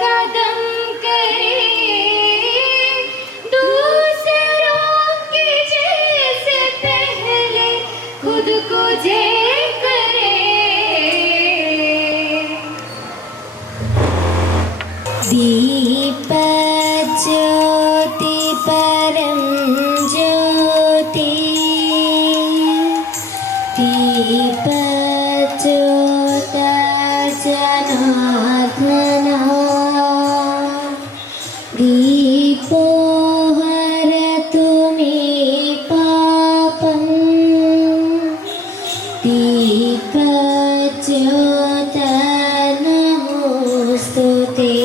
कदम करे दूसरों के जैसे पहले खुद को जे करे। दीप ज्योति परम ज्योति दीप ज्योत जनार्दन दीपो हरतु मे पापं दीप ज्योत नमोस्तुते।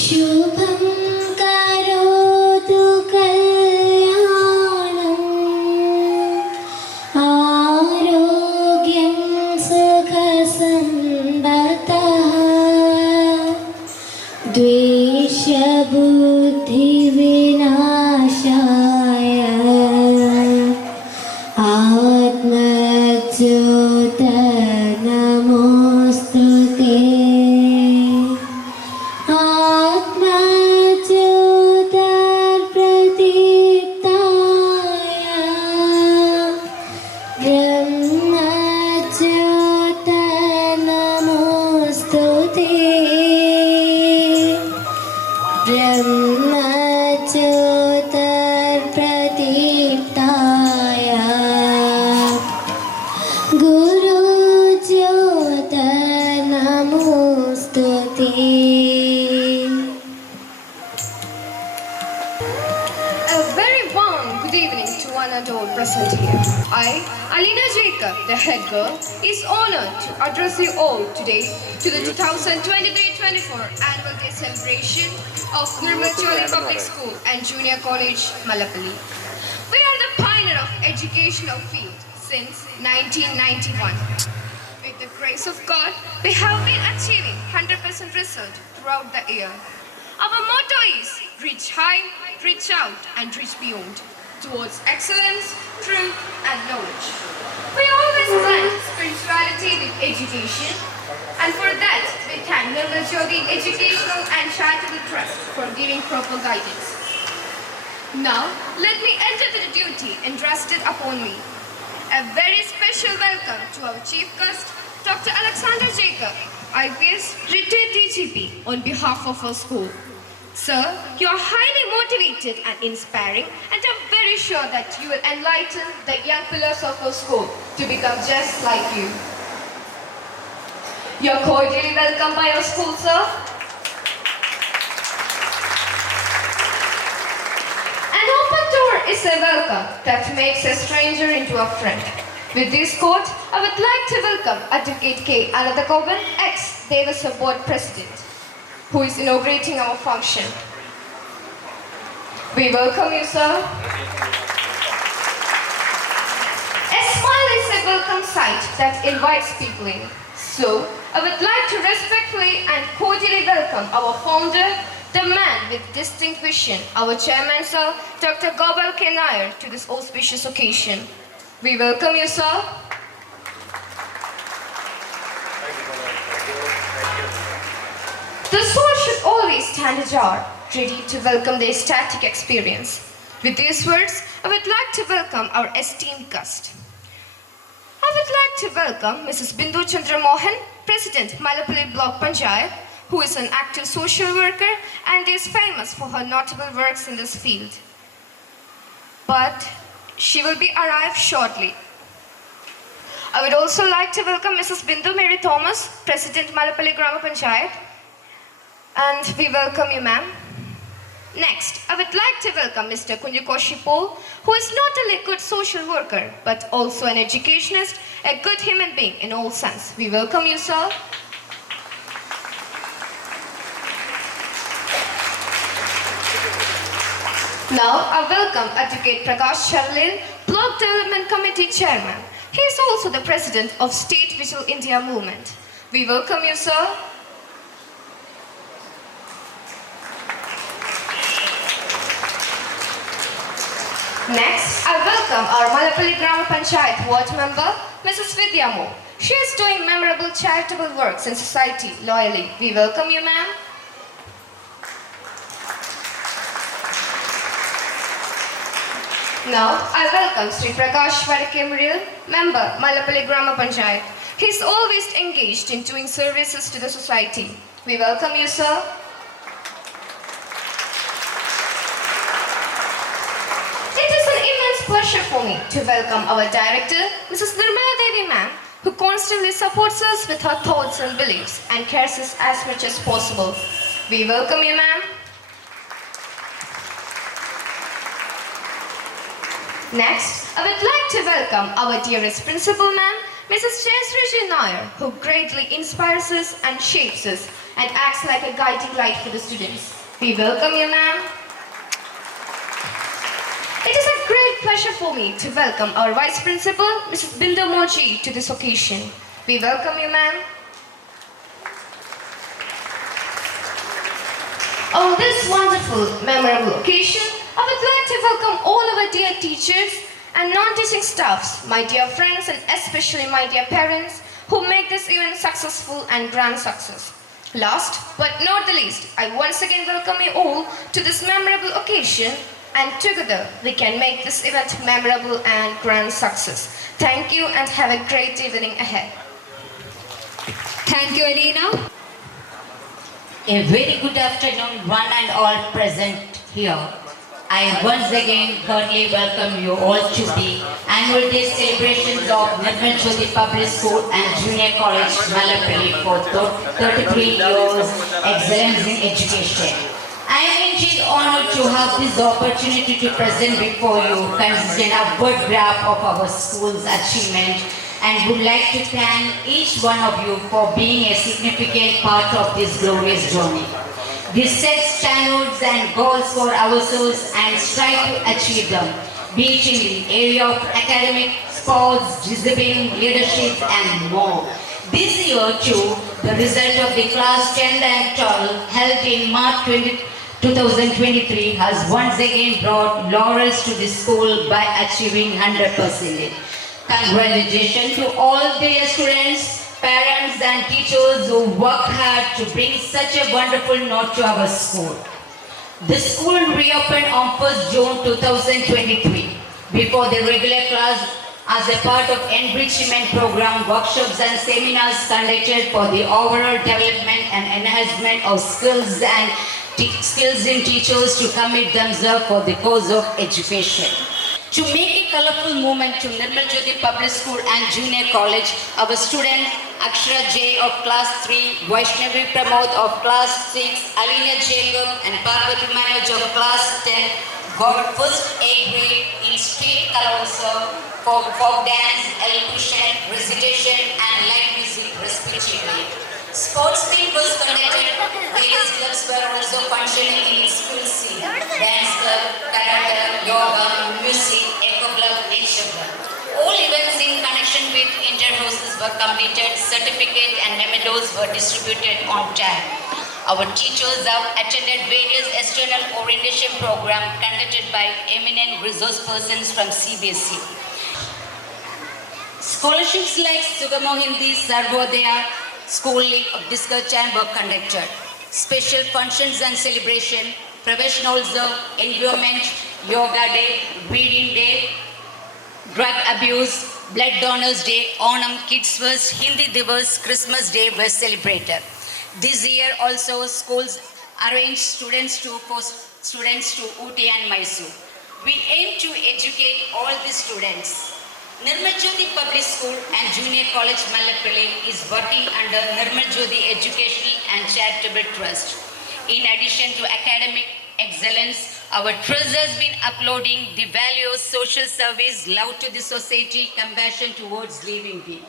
शुभं करोतु कल्याणं आरोग्यं सुखसम्पदः द्वेषबुद्धिविनाशाय आत्मज्योत नमोस्तुते। आत्मज्योतिर्प्रदीप्ताय ब्रह्मज्योत नमोस्तुते। ब्रह्मज्योतिर्प्रदीप्ताय गुरुज्योत नमोस्तुते। A very warm good evening to one and all present here. I, Alina Jacob, the head girl, is honored to address you all today to the 2023-24 Annual Day celebration of Nirmal Public School and Junior College, Malapalli. We are the pioneer of educational field since 1991. With the grace of God, we have been achieving 100% result throughout the year. Our motto is reach high, reach out and reach beyond towards excellence, truth and knowledge. We always blend spirituality with education, and for that we thank Nirmal Jyoti Educational and Charitable Trust for giving proper guidance. Now let me enter the duty entrusted upon me. A very special welcome to our chief guest, Dr. Alexander Jacob, IPS retired DGP, on behalf of our school. Sir, you are highly motivated and inspiring, and I'm very sure that you will enlighten the young pillars of our school to become just like you. You are cordially welcome by our school, sir. An open door is a welcome that makes a stranger into a friend. With this quote, I would like to welcome Advocate K. Anandagopan, ex-Devasa Board President, who is inaugurating our function. We welcome you, sir. A smile is a welcome sight that invites people in. So, I would like to respectfully and cordially welcome our founder, the man with distinct vision, our chairman, sir, Dr. Gopal K. Nair, to this auspicious occasion. We welcome you, sir. The soul should always stand ajar, ready to welcome the ecstatic experience. With these words, I would like to welcome our esteemed guest. I would like to welcome Mrs. Bindu Chandra Mohan, President, Malapalli Block Panchayat, who is an active social worker and is famous for her notable works in this field. But she will be arrived shortly. I would also like to welcome Mrs. Bindu Mary Thomas, President, Malapalli Grama Panchayat, and we welcome you, ma'am. Next, I would like to welcome Mr. Kunjukoshi Paul, who is not only a good social worker, but also an educationist, a good human being in all sense. We welcome you, sir. Now, I welcome Advocate Prakash Charlil, Block Development Committee Chairman. He is also the President of State Vigil India Movement. We welcome you, sir. Next, I welcome our Malapalli Grama Panchayat Ward Member, Mrs. Vidya Mo. She is doing memorable charitable works in society loyally. We welcome you, ma'am. Now, I welcome Sri Prakash Vadakemuril, member, Malapalli Grama Panchayat. He is always engaged in doing services to the society. We welcome you, sir. It is an immense pleasure for me to welcome our director, Mrs. Nirmala Devi ma'am, who constantly supports us with her thoughts and beliefs and cares us as much as possible. We welcome you, ma'am. Next, I would like to welcome our dearest principal ma'am, Mrs. Jayasriji Nair, who greatly inspires us and shapes us and acts like a guiding light for the students. We welcome you, ma'am. It is a great pleasure for me to welcome our Vice Principal, Mrs. Bindu Moji, to this occasion. We welcome you, ma'am. On this wonderful, memorable occasion, I would like to welcome all our dear teachers and non-teaching staffs, my dear friends and especially my dear parents who make this event successful and grand success. Last but not the least, I once again welcome you all to this memorable occasion, and together we can make this event memorable and grand success. Thank you and have a great evening ahead. Thank you, Alina. A very good afternoon, one and all present here. I once again cordially welcome you all to the annual day celebrations of Nirmal Jyoti Public School and Junior College, Malapalli for 33 years excellence in education. I am indeed honored to have this opportunity to present before you consistent upward graph of our school's achievement, and would like to thank each one of you for being a significant part of this glorious journey. We set standards and goals for ourselves and strive to achieve them, be it in the area of academic, sports, discipline, leadership and more. This year too, the result of the class 10 and 12 held in March 2023 has once again brought laurels to the school by achieving 100%. Congratulations to all the students, parents and teachers who work hard to bring such a wonderful note to our school. The school reopened on 1st June 2023 before the regular class as a part of enrichment program, workshops and seminars conducted for the overall development and enhancement of skills in teachers to commit themselves for the cause of education. To make a colorful movement to Nirmal Jyoti Public School and Junior College, our student Akshara J of Class 3, Vaishnavi Pramod of Class 6, Alina Jengam and Parvati Manoj of Class 10 got first A grade in state Kalausa for folk dance, elocution, recitation and light music respectively. Sports meet was conducted, various clubs were also functioning in school scene, dance club, karate, yoga, music, eco club, etc. All events in connection with inter-houses were completed, certificate and medals were distributed on time. Our teachers have attended various external orientation programs conducted by eminent resource persons from CBSE. Scholarships like Sugamo Hindi, Sarvodaya, School League of Discussion were conducted. Special functions and celebration, professionalism, environment, yoga day, reading day, drug abuse, blood donors day, Onam, Kids First, Hindi Divas, Christmas Day were celebrated. This year also schools arranged students to Ooty and Mysore. We aim to educate all the students. Nirmal Jyoti Public School and Junior College Malapalli is working under Nirmal Jyoti Educational and Charitable Trust. In addition to academic excellence, our trust has been uploading the values, social service, love to the society, compassion towards living beings.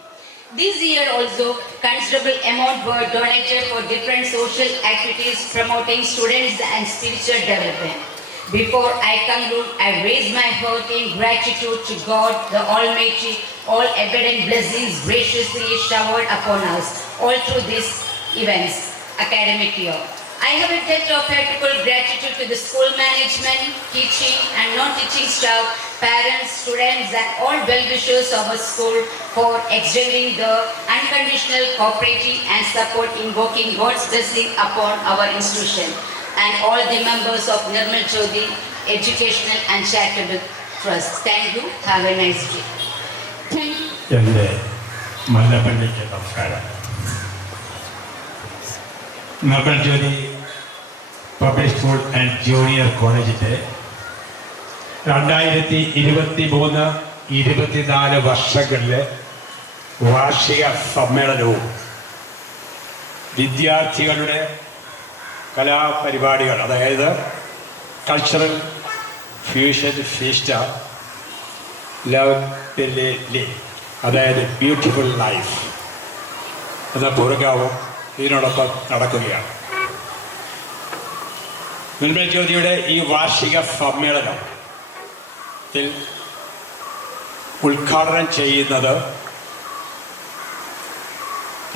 This year also, considerable amount were donated for different social activities promoting students and spiritual development. Before I conclude, I raise my heart in gratitude to God, the Almighty, all abundant blessings graciously showered upon us all through these events, academic year. I have a debt of ethical gratitude to the school management, teaching and non-teaching staff, parents, students and all well-wishers of our school for extending the unconditional cooperating and support, invoking God's blessing upon our institution and all the members of Nirmal Jyoti Educational and Charitable Trust. Thank you. Have a nice day. Thank you. എൻ്റെ മല്ലപ്പള്ളിക്ക് നമസ്കാരം. Nirmal Jyothi public school and junior കോളേജിൻ്റെ 2023-24 വർഷങ്ങളിലെ വാർഷിക സമ്മേളനവും വിദ്യാർത്ഥികളുടെ കലാപരിപാടികൾ, അതായത് കൾച്ചറൽ ഫ്യൂഷൻ ഫീസ്റ്റ ലവ് അതായത് ബ്യൂട്ടിഫുൾ ലൈഫ് എന്ന പ്രോഗ്രാമും ഇതിനോടൊപ്പം നടക്കുകയാണ്. നിർമ്മൽ ജ്യോതിയുടെ ഈ വാർഷിക സമ്മേളനത്തിൽ ഉദ്ഘാടനം ചെയ്യുന്നത്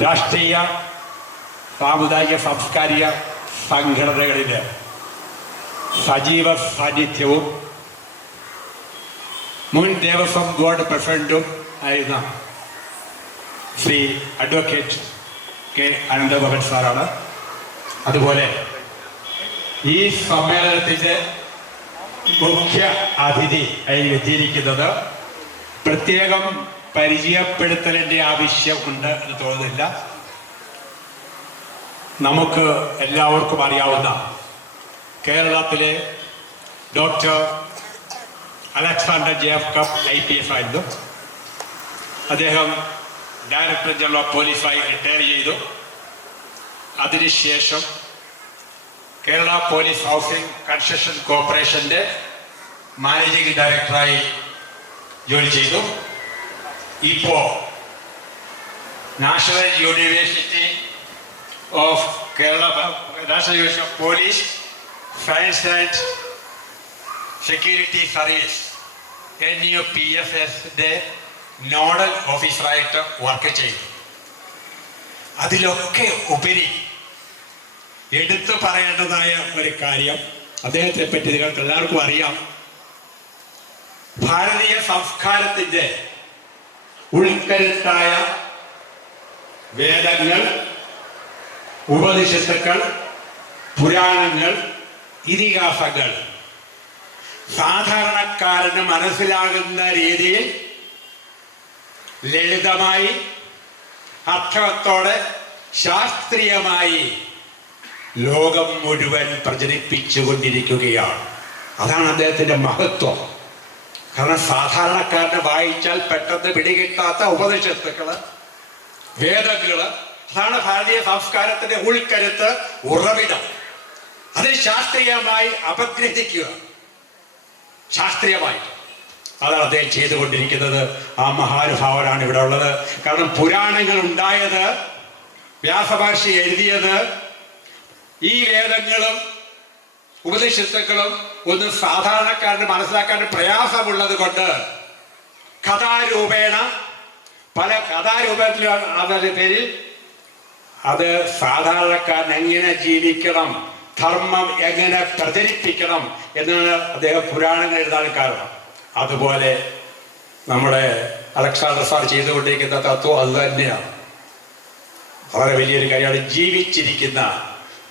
രാഷ്ട്രീയ, സാമുദായിക, സാംസ്കാരിക സംഘടനകളിലെ സജീവ സാന്നിധ്യവും മുൻ ദേവസ്വം ബോർഡ് പ്രസിഡന്റും ആയിരുന്ന ശ്രീ അഡ്വക്കേറ്റ് കെ അനന്തഗോപൻ സാറാണ്. അതുപോലെ ഈ സമ്മേളനത്തിൻ്റെ മുഖ്യ അതിഥി ആയി എത്തിയിരിക്കുന്നത് പ്രത്യേകം പരിചയപ്പെടുത്തലിൻ്റെ ആവശ്യമുണ്ട് എന്ന് തോന്നുന്നില്ല. നമുക്ക് എല്ലാവർക്കും അറിയാവുന്ന കേരളത്തിലെ ഡോക്ടർ അലക്സാണ്ടർ ജേക്കബ് IPS ആയിരുന്നു. അദ്ദേഹം ഡയറക്ടർ ജനറൽ ഓഫ് പോലീസായി റിട്ടയർ ചെയ്തു. അതിനുശേഷം കേരള പോലീസ് ഹൗസിംഗ് കൺസ്ട്രക്ഷൻ കോർപ്പറേഷൻ്റെ മാനേജിംഗ് ഡയറക്ടറായി ജോലി ചെയ്തു. ഇപ്പോൾ national university of Kerala, national university of police science and security service NUPSSന്റെ നോഡൽ ഓഫീസറായിട്ട് വർക്ക് ചെയ്തു. അതിലൊക്കെ ഉപരി എടുത്തു പറയേണ്ടതായ ഒരു കാര്യം, അദ്ദേഹത്തെ പറ്റി നിങ്ങൾക്ക് എല്ലാവർക്കും അറിയാം. ഭാരതീയ സംസ്കാരത്തിൻ്റെ ഉൾക്കരുത്തായ വേദങ്ങൾ, ഉപനിഷത്തുക്കൾ, പുരാണങ്ങൾ, ഇതിഹാസങ്ങൾ സാധാരണക്കാരന് മനസ്സിലാകുന്ന രീതിയിൽ ലളിതമായി, അർത്ഥവത്തോടെ, ശാസ്ത്രീയമായി ലോകം മുഴുവൻ പ്രചരിപ്പിച്ചുകൊണ്ടിരിക്കുകയാണ്. അതാണ് അദ്ദേഹത്തിൻ്റെ മഹത്വം. കാരണം സാധാരണക്കാരന് വായിച്ചാൽ പെട്ടെന്ന് പിടികിട്ടാത്ത ഉപനിഷത്തുക്കള്, വേദങ്ങള്, അതാണ് ഭാരതീയ സംസ്കാരത്തിന്റെ ഉൾക്കരുത്ത്, ഉറവിടം. അത് ശാസ്ത്രീയമായി അപഗ്രഥിക്കുക, ശാസ്ത്രീയമായി. അതാണ് അദ്ദേഹം ചെയ്തുകൊണ്ടിരിക്കുന്നത്. ആ മഹാനുഭാവനാണ് ഇവിടെ ഉള്ളത്. കാരണം പുരാണങ്ങൾ ഉണ്ടായത്, വ്യാസമഹർഷി എഴുതിയത്, ഈ വേദങ്ങളും ഉപനിഷത്തുക്കളും ഒന്നും സാധാരണക്കാരന് മനസ്സിലാക്കാൻ പ്രയാസമുള്ളത് കൊണ്ട് കഥാരൂപേണ, പല കഥാരൂപത്തിലുള്ള പേരിൽ അത് സാധാരണക്കാരൻ എങ്ങനെ ജീവിക്കണം, ധർമ്മം എങ്ങനെ പ്രചരിപ്പിക്കണം എന്നാണ് അദ്ദേഹം പുരാണങ്ങൾ എഴുതാൻ കാരണം. അതുപോലെ നമ്മുടെ അലക്സാണ്ടർ സാർ ചെയ്തുകൊണ്ടിരിക്കുന്ന തത്വം അത് തന്നെയാണ്. വളരെ വലിയൊരു കാര്യമാണ്. ജീവിച്ചിരിക്കുന്ന,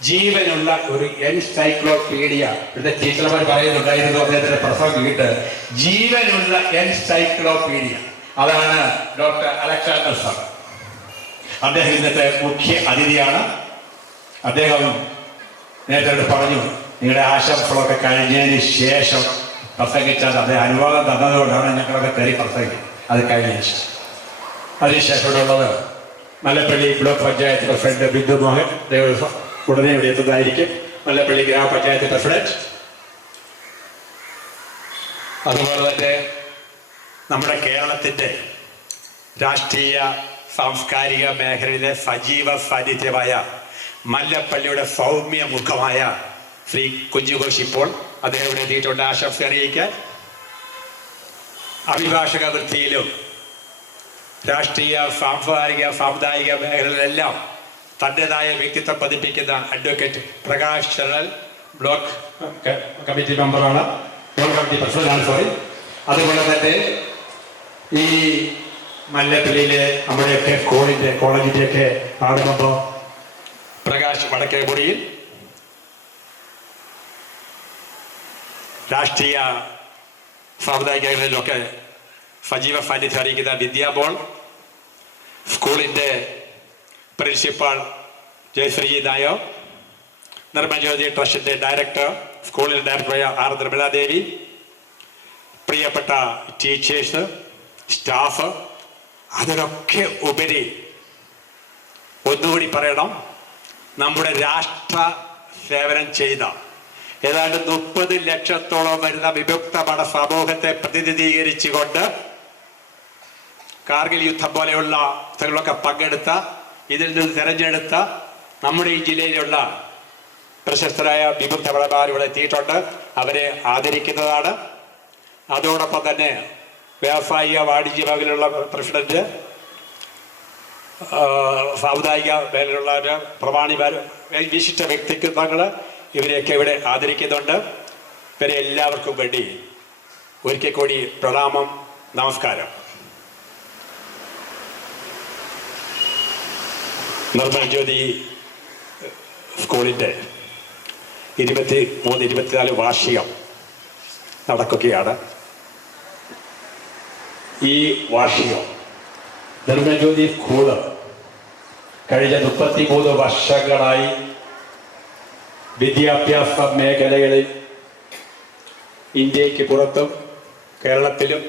ജീവനുള്ള ഒരു എൻസൈക്ലോപീഡിയ. ഇവിടുത്തെ ടീച്ചർമാർ പറയുന്നുണ്ടായിരുന്നു അദ്ദേഹത്തിന്റെ പ്രസംഗം കേട്ട്, ജീവനുള്ള എൻസൈക്ലോപീഡിയ. അതാണ് ഡോക്ടർ അലക്സാണ്ടർ സാർ. അദ്ദേഹം ഇന്നത്തെ മുഖ്യ അതിഥിയാണ്. അദ്ദേഹം നേരത്തെ പറഞ്ഞു, നിങ്ങളുടെ ആശംസകളൊക്കെ കഴിഞ്ഞതിന് ശേഷം പ്രസംഗിച്ചാൽ അദ്ദേഹം അനുവാദം തന്നതുകൊണ്ടാണ് ഞങ്ങളൊക്കെ കയറി പ്രസംഗിക്കും. അത് കഴിഞ്ഞ ശേഷം, അതിനുശേഷം ഇവിടെ ഉള്ളത് മല്ലപ്പള്ളി ബ്ലോക്ക് പഞ്ചായത്ത് പ്രസിഡന്റ് ബിന്ദു മോഹൻ. ഉടനെ ഇവിടെ എത്തുന്നതായിരിക്കും. മല്ലപ്പള്ളി ഗ്രാമപഞ്ചായത്ത് പ്രസിഡന്റ്. അതുപോലെ തന്നെ നമ്മുടെ കേരളത്തിൻ്റെ രാഷ്ട്രീയ, സാംസ്കാരിക മേഖലയിലെ സജീവ സാന്നിധ്യമായ മല്ലപ്പള്ളിയുടെ സൗമ്യ മുഖമായ ശ്രീ കുഞ്ഞുഘോഷ് ഇപ്പോൾ അദ്ദേഹം ഇവിടെ എത്തിയിട്ടുണ്ട് ആശംസ അറിയിക്കാൻ. അഭിഭാഷക വൃത്തിയിലും രാഷ്ട്രീയ, സാംസ്കാരിക, സാമുദായിക മേഖലകളിലെല്ലാം തൻ്റെതായ വ്യക്തിത്വം പതിപ്പിക്കുന്ന അഡ്വക്കേറ്റ് പ്രകാശ് ശരൽ ബ്ലോക്ക് കമ്മിറ്റി മെമ്പറാണ്, ബ്ലോക്ക് കമ്മിറ്റി പ്രസിഡന്റാണ്, സോറി. അതുപോലെ തന്നെ ഈ മല്ലപ്പള്ളിയിലെ നമ്മുടെയൊക്കെ കോളേജിൻ്റെയൊക്കെ ആളുമ്പോൾ പ്രകാശ് വടക്കേപുരിയിൽ രാഷ്ട്രീയ സാമുദായികങ്ങളിലൊക്കെ സജീവ സാന്നിധ്യം അറിയിക്കുന്ന വിദ്യാബോൾ സ്കൂളിൻ്റെ പ്രിൻസിപ്പാൾ ജയശ്രീ നായർ, നിർമ്മജ്യോതി ട്രസ്റ്റിൻ്റെ ഡയറക്ടർ, സ്കൂളിൽ ഡയറക്ടറായ ആർ നിർമ്മലാദേവി, പ്രിയപ്പെട്ട ടീച്ചേഴ്സ്, സ്റ്റാഫ്, അതിനൊക്കെ ഉപരി ഒന്നുകൂടി പറയണം, നമ്മുടെ രാഷ്ട്ര സേവനം ചെയ്ത ഏതാണ്ട് 30 ലക്ഷത്തോളം വരുന്ന വിഭക്തമത സമൂഹത്തെ പ്രതിനിധീകരിച്ചുകൊണ്ട് കാർഗിൽ യുദ്ധം പോലെയുള്ള സ്ഥലങ്ങളൊക്കെ പങ്കെടുത്ത, ഇതിൽ നിന്ന് തിരഞ്ഞെടുത്ത നമ്മുടെ ഈ ജില്ലയിലുള്ള പ്രശസ്തരായ വിഭക്തമതക്കാർ ഇവിടെ എത്തിയിട്ടുണ്ട്. അവരെ ആദരിക്കുന്നതാണ്. അതോടൊപ്പം തന്നെ വ്യാവസായിക വാണിജ്യ മേഖലയിലുള്ള പ്രസിഡന്റ്, സാമുദായിക മേഖലയിലുള്ള പ്രമാണിമാർ, വിശിഷ്ട വ്യക്തിത്വങ്ങൾ, ഇവരെയൊക്കെ ഇവിടെ ആദരിക്കുന്നുണ്ട്. ഇവരെ എല്ലാവർക്കും വേണ്ടി ഒരിക്കൽ കൂടി പ്രണാമം, നമസ്കാരം. നിർമ്മൽ ജ്യോതി സ്കൂളിൻ്റെ 23-24 വാർഷികം നടക്കുകയാണ്. ഈ വാർഷികം നിർമ്മൽ ജ്യോതി സ്കൂള് കഴിഞ്ഞ 33 വർഷങ്ങളായി വിദ്യാഭ്യാസ മേഖലകളിൽ ഇന്ത്യക്ക് പുറത്തും കേരളത്തിലും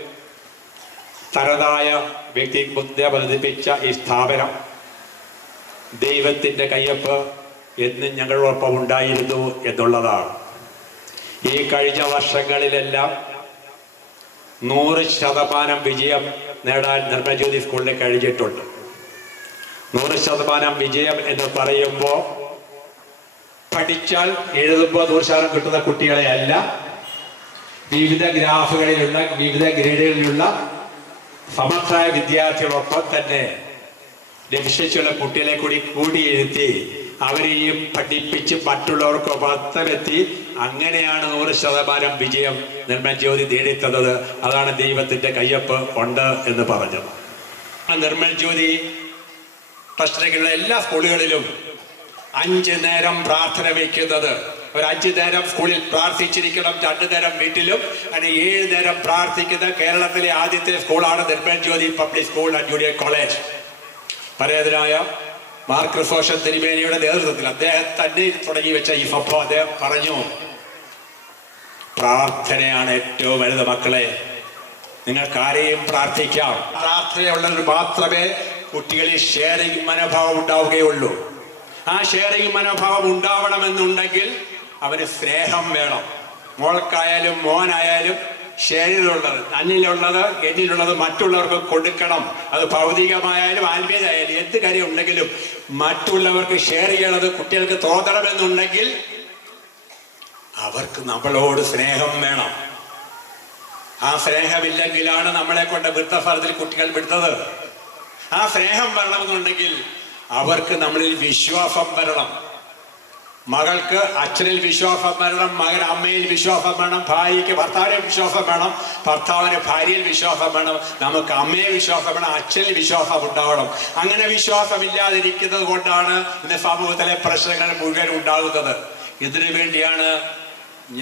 തനതായ വ്യക്തിത്വത്തെ പതിപ്പിച്ച ഈ സ്ഥാപനം ദൈവത്തിൻ്റെ കയ്യൊപ്പ് എന്നും ഞങ്ങളോടൊപ്പം ഉണ്ടായിരുന്നു എന്നുള്ളതാണ്. ഈ കഴിഞ്ഞ വർഷങ്ങളിലെല്ലാം 100% വിജയം നേടാൻ നിർമ്മൽ ജ്യോതി സ്കൂളിന് കഴിഞ്ഞിട്ടുണ്ട്. 100% വിജയം എന്ന് പറയുമ്പോൾ പഠിച്ചാൽ എഴുതുമ്പോൾ 100% കിട്ടുന്ന കുട്ടികളെ അല്ല, വിവിധ ഗ്രാഫുകളിലുള്ള വിവിധ ഗ്രേഡുകളിലുള്ള സമർത്ഥരായ വിദ്യാർത്ഥികളൊപ്പം തന്നെ രക്ഷിച്ചുള്ള കുട്ടികളെ കൂടിയിരുത്തി അവരെയും പഠിപ്പിച്ച് മറ്റുള്ളവർക്ക് പത്തമെത്തി അങ്ങനെയാണ് 100% വിജയം നിർമ്മൽ ജ്യോതി നേടിത്തന്നത്. അതാണ് ദൈവത്തിൻ്റെ കയ്യൊപ്പ് ഉണ്ട് എന്ന് പറഞ്ഞത്. നിർമ്മൽ ജ്യോതി ട്രസ്റ്റിലുള്ള എല്ലാ സ്കൂളുകളിലും 5 നേരം പ്രാർത്ഥന വയ്ക്കുന്നത്, ഒരു 5 നേരം സ്കൂളിൽ പ്രാർത്ഥിച്ചിരിക്കണം, 2 നേരം വീട്ടിലും, അങ്ങനെ 7 നേരം പ്രാർത്ഥിക്കുന്ന കേരളത്തിലെ ആദ്യത്തെ സ്കൂളാണ് Nirmal Jyothi public school and junior college. പരേതനായ മാർ ക്രിസോസ്റ്റം തിരുമേനിയുടെ നേതൃത്വത്തിൽ അദ്ദേഹം തന്നെ തുടങ്ങി വെച്ച ഈ സംഭവം അദ്ദേഹം പറഞ്ഞു, പ്രാർത്ഥനയാണ് ഏറ്റവും വലുത് മക്കളെ, നിങ്ങൾക്കാരെയും പ്രാർത്ഥിക്കാം. പ്രാർത്ഥനയുള്ളവർ മാത്രമേ കുട്ടികളിൽ ഷെയറിംഗ് മനോഭാവം ഉണ്ടാവുകയുള്ളൂ. ആ ഷെയറിംഗ് മനോഭാവം ഉണ്ടാവണമെന്നുണ്ടെങ്കിൽ അവന് സ്നേഹം വേണം. മോൾക്കായാലും മോനായാലും ഷെയറിലുള്ളത്, തന്നിലുള്ളത് എന്നിലുള്ളത് മറ്റുള്ളവർക്ക് കൊടുക്കണം. അത് ഭൗതികമായാലും ആത്മീയമായാലും എന്ത് കാര്യം ഉണ്ടെങ്കിലും മറ്റുള്ളവർക്ക് ഷെയർ ചെയ്യണത് കുട്ടികൾക്ക് തോന്നണമെന്നുണ്ടെങ്കിൽ അവർക്ക് നമ്മളോട് സ്നേഹം വേണം. ആ സ്നേഹമില്ലെങ്കിലാണ് നമ്മളെ കൊണ്ട് വൃദ്ധഫലത്തിൽ കുട്ടികൾ വിടുന്നത്. ആ സ്നേഹം വരണമെന്നുണ്ടെങ്കിൽ അവർക്ക് നമ്മളിൽ വിശ്വാസം വരണം. മകൾക്ക് അച്ഛനിൽ വിശ്വാസം വരണം, മകൻ അമ്മയിൽ വിശ്വാസം വേണം, ഭാര്യയ്ക്ക് ഭർത്താവിന് വിശ്വാസം വേണം, ഭർത്താവിന് ഭാര്യയിൽ വിശ്വാസം വേണം, നമുക്ക് അമ്മയെ വിശ്വാസം വേണം, അച്ഛനിൽ വിശ്വാസം ഉണ്ടാവണം. അങ്ങനെ വിശ്വാസമില്ലാതിരിക്കുന്നത് കൊണ്ടാണ് ഇന്ന് സമൂഹത്തിലെ പ്രശ്നങ്ങൾ മുഴുവൻ ഉണ്ടാകുന്നത്. ഇതിനു വേണ്ടിയാണ്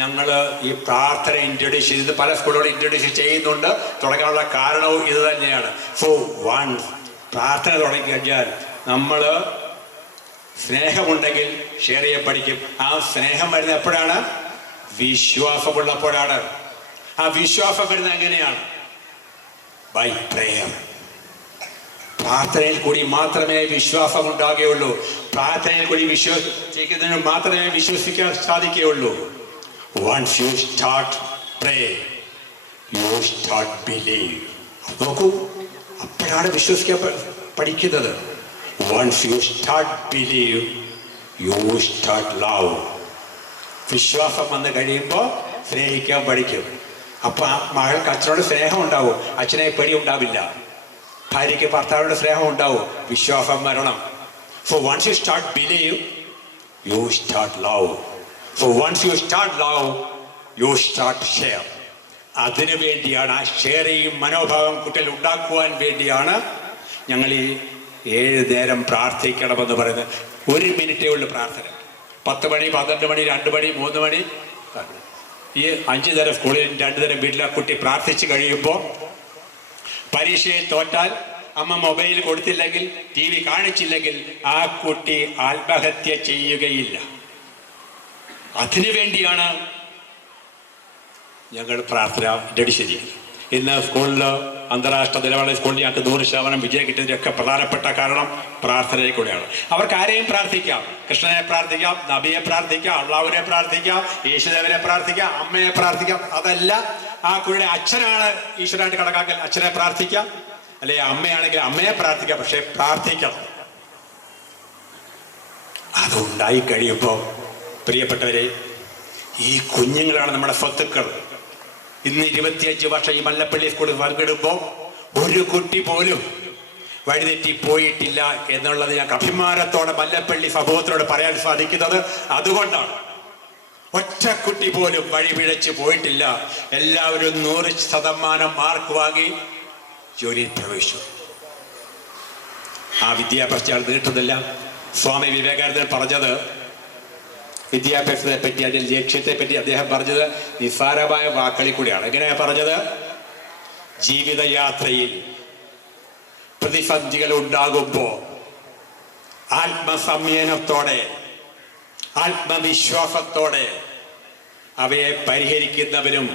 ഞങ്ങൾ ഈ പ്രാർത്ഥന ഇൻട്രൊഡ്യൂസ് ചെയ്ത് പല സ്കൂളുകളും ഇൻട്രൊഡ്യൂസ് ചെയ്യുന്നുണ്ട്. തുടങ്ങാനുള്ള കാരണവും ഇത് തന്നെയാണ്. സോ പ്രാർത്ഥന തുടങ്ങി കഴിഞ്ഞാൽ നമ്മൾ സ്നേഹമുണ്ടെങ്കിൽ ഷെയർ ചെയ്യാൻ പഠിക്കും. ആ സ്നേഹം വരുന്നത് എപ്പോഴാണ്? വിശ്വാസമുള്ളപ്പോഴാണ്. ആ വിശ്വാസം വരുന്നത് എങ്ങനെയാണ്? By prayer. പ്രാർത്ഥനയിൽ കൂടി മാത്രമേ വിശ്വാസം ഉണ്ടാകുകയുള്ളൂ. പ്രാർത്ഥനയിൽ കൂടി വിശ്വസിക്കുന്നതിന് മാത്രമേ വിശ്വസിക്കാൻ സാധിക്കുകയുള്ളൂ. Once you start pray, you start believe. നോക്കൂ, അപ്പോഴാണ് വിശ്വസിക്കാൻ പഠിക്കുന്നത്. Once you start believe, you start love. വിശ്വാസം വന്ന് കഴിയുമ്പോൾ സ്നേഹിക്കാൻ പഠിക്കും. അപ്പൊ മകൾക്ക് അച്ഛനോട് സ്നേഹം ഉണ്ടാവും, അച്ഛനെ പേടി ഉണ്ടാവില്ല. ഭാര്യയ്ക്ക് ഭർത്താവിനോട് സ്നേഹം ഉണ്ടാവും. വിശ്വാസം വരണം. For once you start believe, you start love. For once you start love, you start share. അതിനു വേണ്ടിയാണ് ആ ഷെയറിങ് മനോഭാവം കുട്ടികൾ ഉണ്ടാക്കുവാൻ വേണ്ടിയാണ് ഞങ്ങൾ ഈ 7 നേരം പ്രാർത്ഥിക്കണമെന്ന് പറയുന്നത്. 1 മിനിറ്റേ ഉള്ളൂ പ്രാർത്ഥന. 10 മണി, 12 മണി, 2 മണി, 3 മണി, ഈ 5 നേരം സ്കൂളിൽ 2 നേരം വീട്ടിൽ ആ കുട്ടി പ്രാർത്ഥിച്ച് കഴിയുമ്പോൾ പരീക്ഷയിൽ തോറ്റാൽ, അമ്മ മൊബൈൽ കൊടുത്തില്ലെങ്കിൽ, TV കാണിച്ചില്ലെങ്കിൽ ആ കുട്ടി ആത്മഹത്യ ചെയ്യുകയില്ല. അതിനു വേണ്ടിയാണ് ഞങ്ങൾ പ്രാർത്ഥന ഡെഡിക്കേറ്റ്. ഇന്ന് സ്കൂളിൽ അന്താരാഷ്ട്ര നിലവാര സ്കൂളിൽ ഞങ്ങൾക്ക് 100% വിജയം കിട്ടിയതിൻ്റെയൊക്കെ പ്രധാനപ്പെട്ട കാരണം പ്രാർത്ഥനയിൽ കൂടെയാണ്. അവർക്ക് ആരെയും പ്രാർത്ഥിക്കാം. കൃഷ്ണനെ പ്രാർത്ഥിക്കാം, നബിയെ പ്രാർത്ഥിക്കാം, അള്ളാഹുവിനെ പ്രാർത്ഥിക്കാം, യേശുദേവനെ പ്രാർത്ഥിക്കാം, അമ്മയെ പ്രാർത്ഥിക്കാം. അതല്ല, ആ കുട്ടിയുടെ അച്ഛനാണ് ഈശ്വരനായിട്ട് കണക്കാക്കൽ, അച്ഛനെ പ്രാർത്ഥിക്കാം. അല്ലെ അമ്മയാണെങ്കിൽ അമ്മയെ പ്രാർത്ഥിക്കാം. പക്ഷെ പ്രാർത്ഥിക്കണം. അതുണ്ടായി കഴിയുമ്പോൾ പ്രിയപ്പെട്ടവരെ, ഈ കുഞ്ഞുങ്ങളാണ് നമ്മുടെ സ്വത്തുക്കൾ. ഇന്ന് 25 വർഷം ഈ മല്ലപ്പള്ളി സ്കൂളിൽ പങ്കെടുക്കുമ്പോൾ ഒരു കുട്ടി പോലും വഴിതെറ്റി പോയിട്ടില്ല എന്നുള്ളത് ഞങ്ങൾക്ക് അഭിമാനത്തോടെ മല്ലപ്പള്ളി സമൂഹത്തിനോട് പറയാൻ സാധിക്കുന്നത് അതുകൊണ്ടാണ്. ഒറ്റ കുട്ടി പോലും വഴിപിഴച്ച് പോയിട്ടില്ല. എല്ലാവരും 100% മാർക്ക് വാങ്ങി ജോലിയിൽ പ്രവേശിച്ചു. ആ വിദ്യാഭ്യാസം നീട്ടുന്നില്ല. സ്വാമി വിവേകാനന്ദൻ പറഞ്ഞത് വിദ്യാഭ്യാസത്തെ പറ്റി, അതിന്റെ ലക്ഷ്യത്തെ പറ്റി അദ്ദേഹം പറഞ്ഞത് നിസ്സാരമായ വാക്കുകളിൽ കൂടിയാണ്. എങ്ങനെയാ പറഞ്ഞത്? ജീവിതയാത്രയിൽ പ്രതിസന്ധികൾ ഉണ്ടാകുമ്പോൾ ആത്മസംയമനത്തോടെ, ആത്മവിശ്വാസത്തോടെ അവയെ പരിഹരിക്കുന്നവരും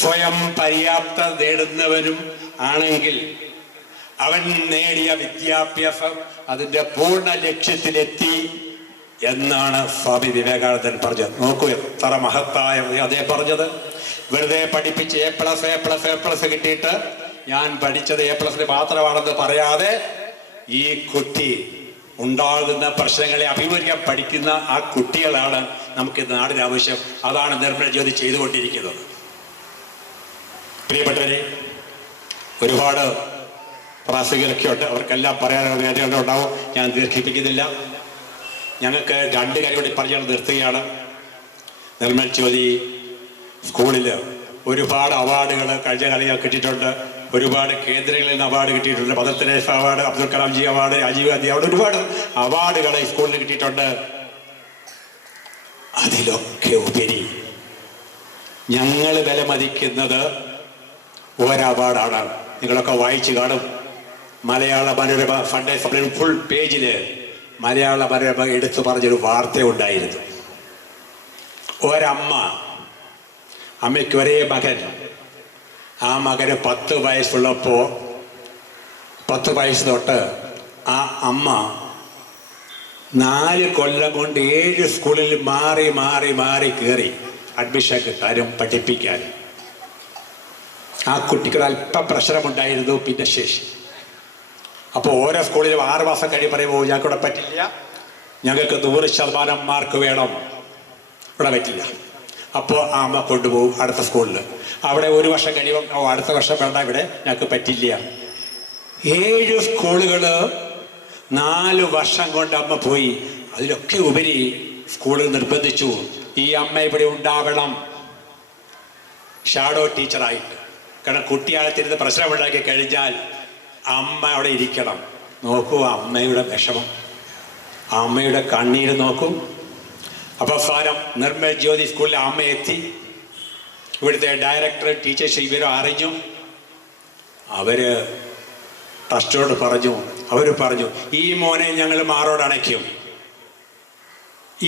സ്വയം പര്യാപ്തത നേടുന്നവനും ആണെങ്കിൽ അവൻ നേടിയ വിദ്യാഭ്യാസം അതിൻ്റെ പൂർണ്ണ ലക്ഷ്യത്തിലെത്തി എന്നാണ് സ്വാമി വിവേകാനന്ദൻ പറഞ്ഞത്. നോക്കൂ, എത്ര മഹത്തായ അതേ പറഞ്ഞത്. വെറുതെ പഠിപ്പിച്ച് A+, കിട്ടിയിട്ട് ഞാൻ പഠിച്ചത് A+ മാത്രമാണെന്ന് പറയാതെ ഈ കുട്ടി ഉണ്ടാകുന്ന പ്രശ്നങ്ങളെ അഭിമുഖീകരിക്കാൻ പഠിക്കുന്ന ആ കുട്ടികളാണ് നമുക്ക് നാടിന് ആവശ്യം. അതാണ് നിർമ്മല ജ്യോതി ചെയ്തുകൊണ്ടിരിക്കുന്നത്. പ്രിയപ്പെട്ടവരെ, ഒരുപാട് പ്രാസംഗികരൊക്കെ ഉണ്ട്. അവർക്കെല്ലാം പറയാനുള്ള കാര്യങ്ങളുണ്ടാവും. ഞാൻ ദീർഘിപ്പിക്കുന്നില്ല. ഞങ്ങൾക്ക് 2 കാര്യം കൂടി പറഞ്ഞാൽ നിർത്തുകയാണ്. നിർമ്മൽ ജ്യോതി സ്കൂളിൽ ഒരുപാട് അവാർഡുകൾ കഴിഞ്ഞ കാലം കിട്ടിയിട്ടുണ്ട്. ഒരുപാട് കേന്ദ്രങ്ങളിൽ നിന്ന് അവാർഡ് കിട്ടിയിട്ടുണ്ട്. Mother Teresa award, Abdul Kalamji award, Rajiv Gandhi award, ഒരുപാട് അവാർഡുകൾ ഈ സ്കൂളിൽ കിട്ടിയിട്ടുണ്ട്. അതിലൊക്കെ ഉപരി ഞങ്ങൾ വിലമതിക്കുന്നത് ഒരവാർഡാണ്. നിങ്ങളൊക്കെ വായിച്ചു കാണും. Malayala Manorama Sunday supplement full പേജിൽ മലയാള മനോരമ എടുത്തു പറഞ്ഞൊരു വാർത്ത ഉണ്ടായിരുന്നു. അമ്മയ്ക്ക് ഒരേ മകൻ. ആ മകന് 10 വയസ്സുള്ളപ്പോൾ 10 വയസ്സ് തൊട്ട് ആ അമ്മ 4 കൊല്ലം കൊണ്ട് 7 സ്കൂളിൽ മാറി മാറി മാറി കയറി അഡ്മിഷൻ കിട്ടാനും പഠിപ്പിക്കാനും. ആ കുട്ടിക്ക് അല്പം പ്രശ്നമുണ്ടായിരുന്നു ഭിന്നശേഷി. അപ്പോൾ ഓരോ സ്കൂളിലും 6 മാസം കഴിയും പറയുമ്പോൾ ഞങ്ങൾക്കിവിടെ പറ്റില്ല, ഞങ്ങൾക്ക് 100% മാർക്ക് വേണം, ഇവിടെ പറ്റില്ല. അപ്പോൾ ആ അമ്മ കൊണ്ടുപോകും അടുത്ത സ്കൂളിൽ. അവിടെ 1 വർഷം കഴിയുമ്പോൾ അടുത്ത വർഷം വേണ്ട, ഇവിടെ ഞങ്ങൾക്ക് പറ്റില്ല. 7 സ്കൂളുകൾ 4 വർഷം കൊണ്ട് അമ്മ പോയി. അതിലൊക്കെ ഉപരി സ്കൂളിൽ നിർബന്ധിച്ചു, ഈ അമ്മ ഇവിടെ ഉണ്ടാവണം ഷാഡോ ടീച്ചറായിട്ട്. കാരണം കുട്ടിയാളത്തിരുന്ന് പ്രശ്നമുണ്ടാക്കി കഴിഞ്ഞാൽ അമ്മ അവിടെ ഇരിക്കണം. നോക്കൂ അമ്മയുടെ വിഷമം, അമ്മയുടെ കണ്ണീര് നോക്കൂ. അവസാനം നിർമ്മൽ ജ്യോതി സ്കൂളിലെ അമ്മ എത്തി. ഇവിടുത്തെ ഡയറക്ടർ, ടീച്ചേഴ്സ് ഇവരും അറിഞ്ഞു. അവര് ട്രസ്റ്റിനോട് പറഞ്ഞു. അവർ പറഞ്ഞു, ഈ മോനെ ഞങ്ങൾ മാറോട് അണയ്ക്കും,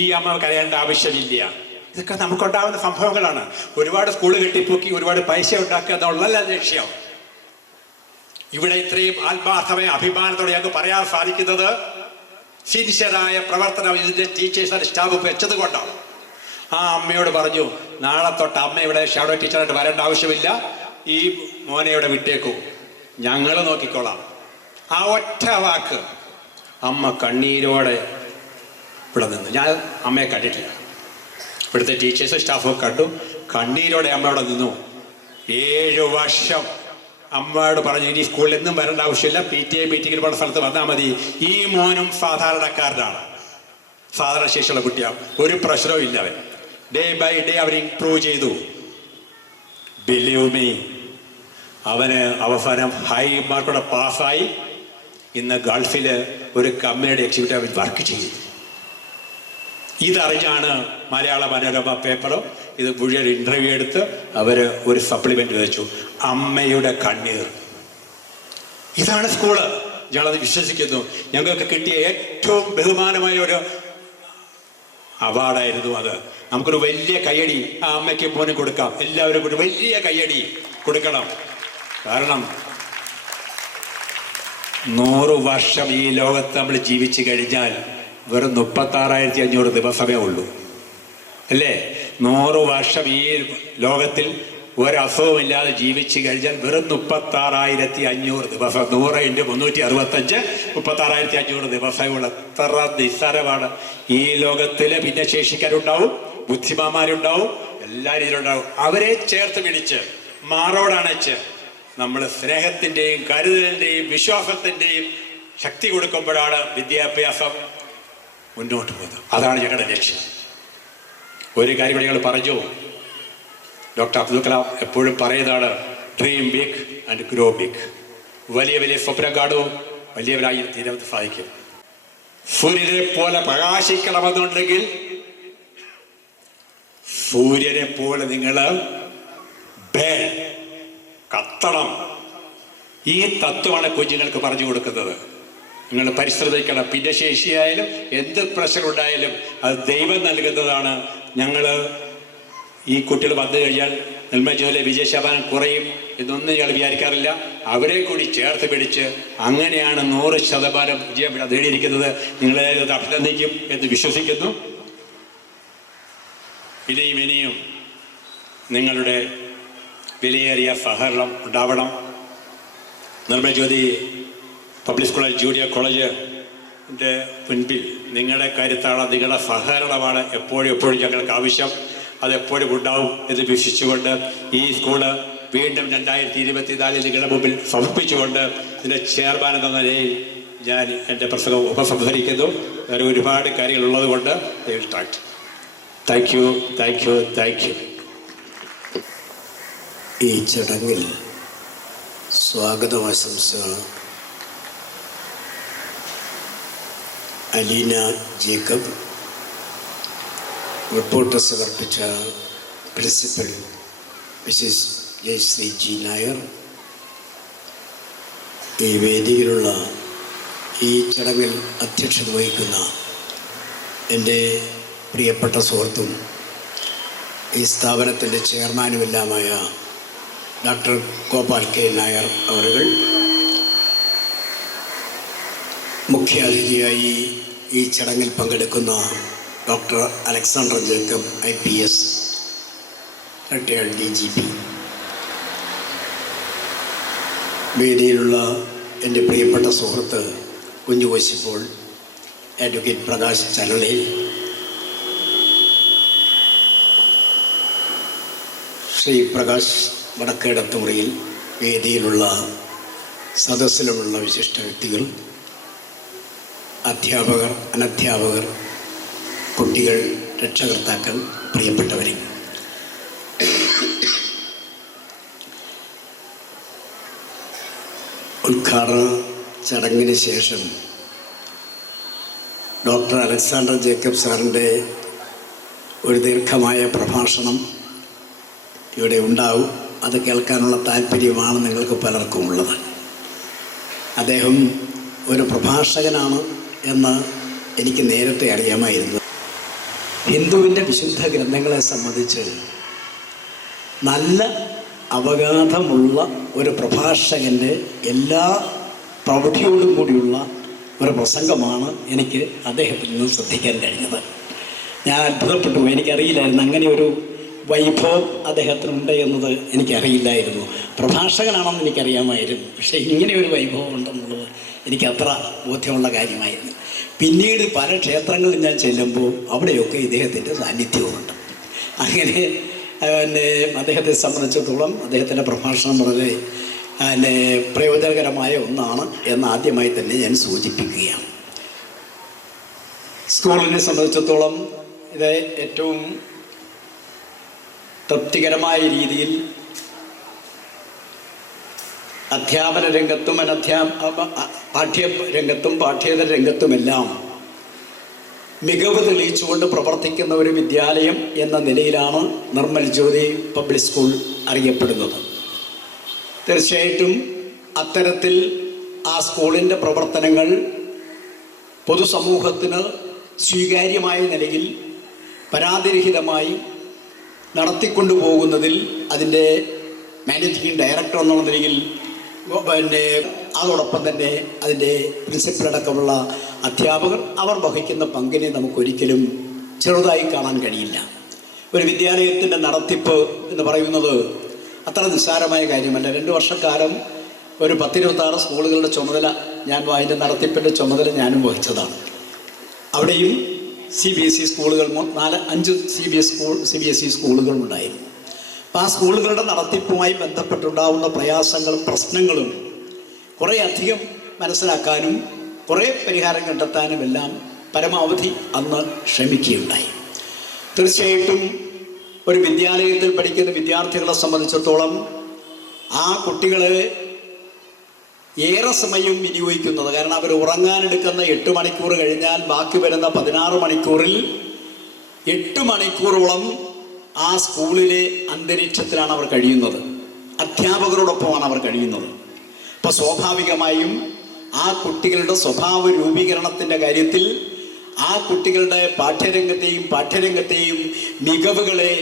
ഈ അമ്മ കരയേണ്ട ആവശ്യമില്ല. ഇതൊക്കെ നമുക്കുണ്ടാകുന്ന സംഭവങ്ങളാണ്. ഒരുപാട് സ്കൂൾ കെട്ടിപ്പൊക്കി ഒരുപാട് പൈസ ഉണ്ടാക്കുക എന്നുള്ളതല്ല ലക്ഷ്യം. ഇവിടെ ഇത്രയും ആത്മാർത്ഥമായ അഭിമാനത്തോടെ ഞങ്ങൾക്ക് പറയാൻ സാധിക്കുന്നത് സിൻസിയറായ പ്രവർത്തനം ഇതിൻ്റെ ടീച്ചേഴ്സ് ആൻഡ് സ്റ്റാഫ് വെച്ചത് കൊണ്ടാണ്. ആ അമ്മയോട് പറഞ്ഞു, നാളെ തൊട്ട് അമ്മ ഇവിടെ ഷാഡോ ടീച്ചറായിട്ട് വരേണ്ട ആവശ്യമില്ല, ഈ മോനെ ഇവിടെ വിട്ടേക്കൂ, ഞങ്ങൾ നോക്കിക്കോളാം. ആ ഒറ്റ വാക്ക് അമ്മ കണ്ണീരോടെ ഇവിടെ നിന്ന്. ഞാൻ അമ്മയെ കണ്ടിട്ടില്ല, ഇവിടുത്തെ ടീച്ചേഴ്സും സ്റ്റാഫും കണ്ടു. കണ്ണീരോടെ അമ്മ ഇവിടെ നിന്നു. 7 വർഷം അമ്മയോട് പറഞ്ഞു ഇനി സ്കൂളിൽ എന്നും വരേണ്ട ആവശ്യമില്ല, PTA മീറ്റിങ്ങിൽ പോണ സ്ഥലത്ത് വന്നാൽ മതി. ഈ മോനും സാധാരണക്കാരനാണ്, സാധാരണ ശേഷിയുള്ള കുട്ടിയാണ്, ഒരു പ്രശ്നവും ഇല്ല. അവൻ ഡേ ബൈ ഡേ അവർ ഇംപ്രൂവ് ചെയ്തു. ബിലീവ് മീ, അവന് അവസാനം ഹൈ മാർക്കോടെ പാസ്സായി. ഇന്ന് ഗൾഫിൽ ഒരു കമ്പനിയുടെ എക്സിക്യൂട്ടീവ് വർക്ക് ചെയ്യും. ഇതറിഞ്ഞാണ് മലയാള മനോരമ പേപ്പറോ ഇത് മുഴുവൻ ഇൻ്റർവ്യൂ എടുത്ത് അവർ ഒരു സപ്ലിമെൻ്റ് വെച്ചു, അമ്മയുടെ കണ്ണീർ. ഇതാണ് സ്കൂള്. ഞങ്ങളത് വിശ്വസിക്കുന്നു. ഞങ്ങൾക്ക് കിട്ടിയ ഏറ്റവും ബഹുമാനമായ ഒരു അവാർഡായിരുന്നു അത്. നമുക്കൊരു വലിയ കയ്യടി ആ അമ്മയ്ക്ക് മോനും കൊടുക്കാം. എല്ലാവരും കൂടി വലിയ കയ്യടി കൊടുക്കണം. കാരണം 100 വർഷം ഈ ലോകത്ത് നമ്മൾ ജീവിച്ചു കഴിഞ്ഞാൽ വെറും 36,500 ദിവസമേ ഉള്ളൂ, അല്ലേ? 100 വർഷം ഈ ലോകത്തിൽ ഒരസുഖമില്ലാതെ ജീവിച്ചു കഴിഞ്ഞാൽ വെറും 36,500 ദിവസം. 100 × 365 36,500 ദിവസമുള്ള എത്ര നിസ്സാരമാണ്. ഈ ലോകത്തിൽ പിന്നെ ശേഷിക്കാരുണ്ടാവും, ബുദ്ധിമാന്മാരുണ്ടാവും, എല്ലാവരും ഇതിലുണ്ടാവും. അവരെ ചേർത്ത് പിടിച്ച് മാറോടണച്ച് നമ്മൾ സ്നേഹത്തിൻ്റെയും കരുതലിൻ്റെയും വിശ്വാസത്തിൻ്റെയും ശക്തി കൊടുക്കുമ്പോഴാണ് വിദ്യാഭ്യാസം മുന്നോട്ട് പോകുന്നത്. അതാണ് ഞങ്ങളുടെ ലക്ഷ്യം. ഒരു കാര്യം ഞങ്ങൾ പറഞ്ഞു, ഡോക്ടർ അബ്ദുൽ കലാം എപ്പോഴും പറയുന്നതാണ്, dream big and grow big. വലിയ വലിയ സ്വപ്നം കാണും, വലിയവരായി തീരാൻ സാധിക്കും. സൂര്യനെ പോലെ പ്രകാശിക്കണമെന്നുണ്ടെങ്കിൽ സൂര്യനെ പോലെ നിങ്ങൾ കത്തണം. ഈ തത്വമാണ് കുഞ്ഞുങ്ങൾക്ക് പറഞ്ഞു കൊടുക്കുന്നത്. നിങ്ങൾ പരിശ്രമിക്കണം. ഭിന്നശേഷിയായാലും എന്ത് പ്രഷർ ഉണ്ടായാലും അത് ദൈവം നൽകുന്നതാണ്. ഞങ്ങൾ ഈ കുട്ടികൾ വന്നു കഴിഞ്ഞാൽ നെൽമജോലെ വിജയശതമാനം കുറയും എന്നൊന്നും ഞങ്ങൾ വിചാരിക്കാറില്ല. അവരെ കൂടി ചേർത്ത് പിടിച്ച് അങ്ങനെയാണ് 100% വിജയം നേടിയിരിക്കുന്നത്. നിങ്ങളെ അഭിനന്ദിക്കും എന്ന് വിശ്വസിക്കുന്നു. ഇനിയും നിങ്ങളുടെ വിലയേറിയ സഹകരണം ഉണ്ടാവണം. നിർമ്മജ്യോതി പബ്ലിക് സ്കൂൾ ജൂനിയർ കോളേജിൻ്റെ മുൻപിൽ നിങ്ങളുടെ കരുത്താണ്, നിങ്ങളുടെ സഹകരണമാണ് എപ്പോഴും ഞങ്ങൾക്ക് ആവശ്യം. അതെപ്പോഴും ഉണ്ടാവും എന്ന് വിശ്വസിച്ചുകൊണ്ട് ഈ സ്കൂള് വീണ്ടും 2024 നിങ്ങളുടെ മുമ്പിൽ സമർപ്പിച്ചുകൊണ്ട് ഇതിൻ്റെ ചെയർമാൻ എന്ന നിലയിൽ ഞാൻ എൻ്റെ പ്രസംഗം ഉപസംഹരിക്കുന്നു. വേറെ ഒരുപാട് കാര്യങ്ങളുള്ളത് കൊണ്ട് താങ്ക് യു. ഈ ചടങ്ങിൽ സ്വാഗതാശംസകൾ അലീന ജേക്കബ്, റിപ്പോർട്ട് സമർപ്പിച്ച principal Mrs Jayasree G Nair, ഈ വേദിയിലുള്ള ഈ ചടങ്ങിൽ അധ്യക്ഷത വഹിക്കുന്ന എൻ്റെ പ്രിയപ്പെട്ട സുഹൃത്തും ഈ സ്ഥാപനത്തിൻ്റെ ചെയർമാനുമെല്ലാമായ ഡോക്ടർ ഗോപാൽ കെ നായർ അവരുകൾ, മുഖ്യാതിഥിയായി ഈ ചടങ്ങിൽ പങ്കെടുക്കുന്ന doctor Alexander Jacob IPS retired DGP, വേദിയിലുള്ള എൻ്റെ പ്രിയപ്പെട്ട സുഹൃത്ത് കുഞ്ഞുകോശിപ്പോൾ അഡ്വക്കേറ്റ് പ്രകാശ് ചരളയിൽ, ശ്രീ പ്രകാശ് വടക്കേടത്തുമുറിയിൽ, വേദിയിലുള്ള സദസ്സിലുമുള്ള വിശിഷ്ട വ്യക്തികൾ, അധ്യാപകർ, അനധ്യാപകർ, കുട്ടികൾ, രക്ഷകർത്താക്കൾ, പ്രിയപ്പെട്ടവരെ, ഉദ്ഘാടന ചടങ്ങിന് ശേഷം ഡോക്ടർ അലക്സാണ്ടർ ജേക്കബ് സാറിൻ്റെ ഒരു ദീർഘമായ പ്രഭാഷണം ഇവിടെ ഉണ്ടാവും. അത് കേൾക്കാനുള്ള താല്പര്യമാണ് നിങ്ങൾക്ക് പലർക്കും ഉള്ളത്. അദ്ദേഹം ഒരു പ്രഭാഷകനാണ് എന്ന് എനിക്ക് നേരത്തെ അറിയാമായിരുന്നു. ഹിന്ദുവിൻ്റെ വിശുദ്ധ ഗ്രന്ഥങ്ങളെ സംബന്ധിച്ച് നല്ല അവഗാധമുള്ള ഒരു പ്രഭാഷകൻ്റെ എല്ലാ പ്രൗഢിയോടും കൂടിയുള്ള ഒരു പ്രസംഗമാണ് എനിക്ക് അദ്ദേഹത്തിൽ നിന്ന് ശ്രദ്ധിക്കാൻ കഴിഞ്ഞത്. ഞാൻ അത്ഭുതപ്പെട്ടു. എനിക്കറിയില്ലായിരുന്നു അങ്ങനെ ഒരു വൈഭവം അദ്ദേഹത്തിനുണ്ട് എന്നത് എനിക്കറിയില്ലായിരുന്നു. പ്രഭാഷകനാണെന്ന് എനിക്കറിയാമായിരുന്നു, പക്ഷേ ഇങ്ങനെ ഒരു വൈഭവം ഉണ്ടെന്നുള്ളത് എനിക്ക് അത്ര ബോധ്യമുള്ള കാര്യമായിരുന്നു. പിന്നീട് പല ക്ഷേത്രങ്ങളിൽ ഞാൻ ചെല്ലുമ്പോൾ അവിടെയൊക്കെ ഇദ്ദേഹത്തിൻ്റെ സാന്നിധ്യവുമുണ്ട്. അങ്ങനെ അദ്ദേഹത്തെ സംബന്ധിച്ചിടത്തോളം അദ്ദേഹത്തിൻ്റെ പ്രഭാഷണം വളരെ പ്രയോജനകരമായ ഒന്നാണ് എന്ന് ആദ്യമായി തന്നെ ഞാൻ സൂചിപ്പിക്കുകയാണ്. സ്കൂളിനെ സംബന്ധിച്ചിടത്തോളം ഇത് ഏറ്റവും തൃപ്തികരമായ രീതിയിൽ അധ്യാപന രംഗത്തും പാഠ്യരംഗത്തും പാഠ്യേതര രംഗത്തുമെല്ലാം മികവ് തെളിയിച്ചുകൊണ്ട് പ്രവർത്തിക്കുന്ന ഒരു വിദ്യാലയം എന്ന നിലയിലാണ് നിർമ്മൽ ജ്യോതി പബ്ലിക് സ്കൂൾ അറിയപ്പെടുന്നത്. തീർച്ചയായിട്ടും അത്തരത്തിൽ ആ സ്കൂളിൻ്റെ പ്രവർത്തനങ്ങൾ പൊതുസമൂഹത്തിന് സ്വീകാര്യമായ നിലയിൽ പരാതിരഹിതമായി നടത്തിക്കൊണ്ടുപോകുന്നതിൽ അതിൻ്റെ മാനേജിംഗ് ഡയറക്ടർ എന്നുള്ള നിലയിൽ അതോടൊപ്പം തന്നെ അതിൻ്റെ പ്രിൻസിപ്പലടക്കമുള്ള അധ്യാപകർ അവർ വഹിക്കുന്ന പങ്കിനെ നമുക്കൊരിക്കലും ചെറുതായി കാണാൻ കഴിയില്ല. ഒരു വിദ്യാലയത്തിൻ്റെ നടത്തിപ്പ് എന്ന് പറയുന്നത് അത്ര നിസ്സാരമായ കാര്യമല്ല. 2 വർഷക്കാലം ഒരു 10-26 സ്കൂളുകളുടെ ചുമതല അതിൻ്റെ നടത്തിപ്പിൻ്റെ ചുമതല ഞാനും വഹിച്ചതാണ്. അവിടെയും CBSE സ്കൂളുകൾ 4-5 CBSE സ്കൂളുകളുണ്ടായിരുന്നു. അപ്പോൾ ആ സ്കൂളുകളുടെ നടത്തിപ്പുമായി ബന്ധപ്പെട്ടുണ്ടാകുന്ന പ്രയാസങ്ങളും പ്രശ്നങ്ങളും കുറേ അധികം മനസ്സിലാക്കാനും കുറേ പരിഹാരം കണ്ടെത്താനുമെല്ലാം പരമാവധി അന്ന് ശ്രമിക്കുകയുണ്ടായി. തീർച്ചയായിട്ടും ഒരു വിദ്യാലയത്തിൽ പഠിക്കുന്ന വിദ്യാർത്ഥികളെ സംബന്ധിച്ചിടത്തോളം ആ കുട്ടികളെ ഏറെ സമയം വിനിയോഗിക്കുന്നത്, കാരണം അവർ ഉറങ്ങാനെടുക്കുന്ന 8 മണിക്കൂർ കഴിഞ്ഞാൽ ബാക്കി വരുന്ന 16 മണിക്കൂറിൽ 8 മണിക്കൂറോളം ആ സ്കൂളിലെ അന്തരീക്ഷത്തിലാണ് അവർ കഴിയുന്നത്. അധ്യാപകരോടൊപ്പമാണ് അവർ കഴിയുന്നത്. അപ്പോൾ സ്വാഭാവികമായും ആ കുട്ടികളുടെ സ്വഭാവ രൂപീകരണത്തിൻ്റെ കാര്യത്തിൽ ആ കുട്ടികളുടെ പാഠ്യരംഗത്തെയും മികവുകളെ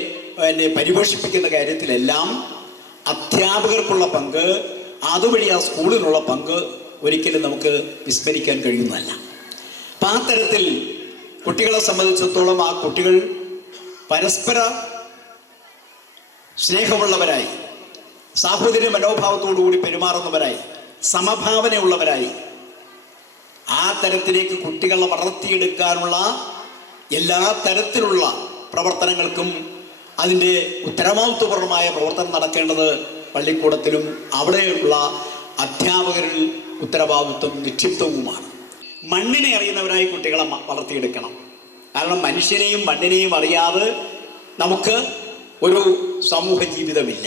പരിപോഷിപ്പിക്കുന്ന കാര്യത്തിലെല്ലാം അധ്യാപകർക്കുള്ള പങ്ക്, അതുവഴി ആ സ്കൂളിനുള്ള പങ്ക് ഒരിക്കലും നമുക്ക് വിസ്മരിക്കാൻ കഴിയുന്നതല്ല. അപ്പം ആ തരത്തിൽ കുട്ടികളെ സംബന്ധിച്ചിടത്തോളം ആ കുട്ടികൾ പരസ്പര സ്നേഹമുള്ളവരായി, സാഹോദര്യ മനോഭാവത്തോടുകൂടി പെരുമാറുന്നവരായി, സമഭാവനയുള്ളവരായി ആ തരത്തിലേക്ക് കുട്ടികളെ വളർത്തിയെടുക്കാനുള്ള എല്ലാ തരത്തിലുള്ള പ്രവർത്തനങ്ങൾക്കും അതിൻ്റെ ഉത്തരവാദിത്വപൂർണമായ പ്രവർത്തനം നടക്കേണ്ടത് പള്ളിക്കൂടത്തിലും അവിടെയുള്ള അധ്യാപകരിൽ ഉത്തരവാദിത്വം നിക്ഷിപ്തവുമാണ്. മണ്ണിനെ അറിയുന്നവരായി കുട്ടികളെ വളർത്തിയെടുക്കണം. കാരണം മനുഷ്യനെയും മണ്ണിനെയും അറിയാതെ നമുക്ക് ഒരു സമൂഹ ജീവിതമില്ല.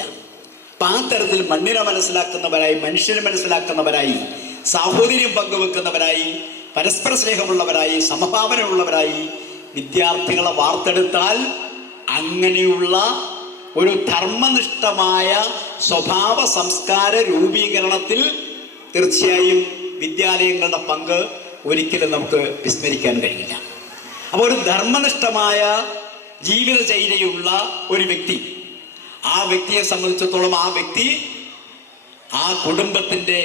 അപ്പം ആ തരത്തിൽ മണ്ണിനെ മനസ്സിലാക്കുന്നവരായി, മനുഷ്യനെ മനസ്സിലാക്കുന്നവരായി, സാഹോദര്യം പങ്കുവെക്കുന്നവരായി, പരസ്പര സ്നേഹമുള്ളവരായി, സമഭാവനയുള്ളവരായി വിദ്യാർത്ഥികളെ വാർത്തെടുത്താൽ അങ്ങനെയുള്ള ഒരു ധർമ്മനിഷ്ഠമായ സ്വഭാവ സംസ്കാര രൂപീകരണത്തിൽ തീർച്ചയായും വിദ്യാലയങ്ങളുടെ പങ്ക് ഒരിക്കലും നമുക്ക് വിസ്മരിക്കാൻ കഴിയില്ല. അപ്പോൾ ഒരു ധർമ്മനിഷ്ഠമായ ജീവിതചര്യയുള്ള ഒരു വ്യക്തി, ആ വ്യക്തിയെ സംബന്ധിച്ചിടത്തോളം ആ വ്യക്തി ആ കുടുംബത്തിൻ്റെ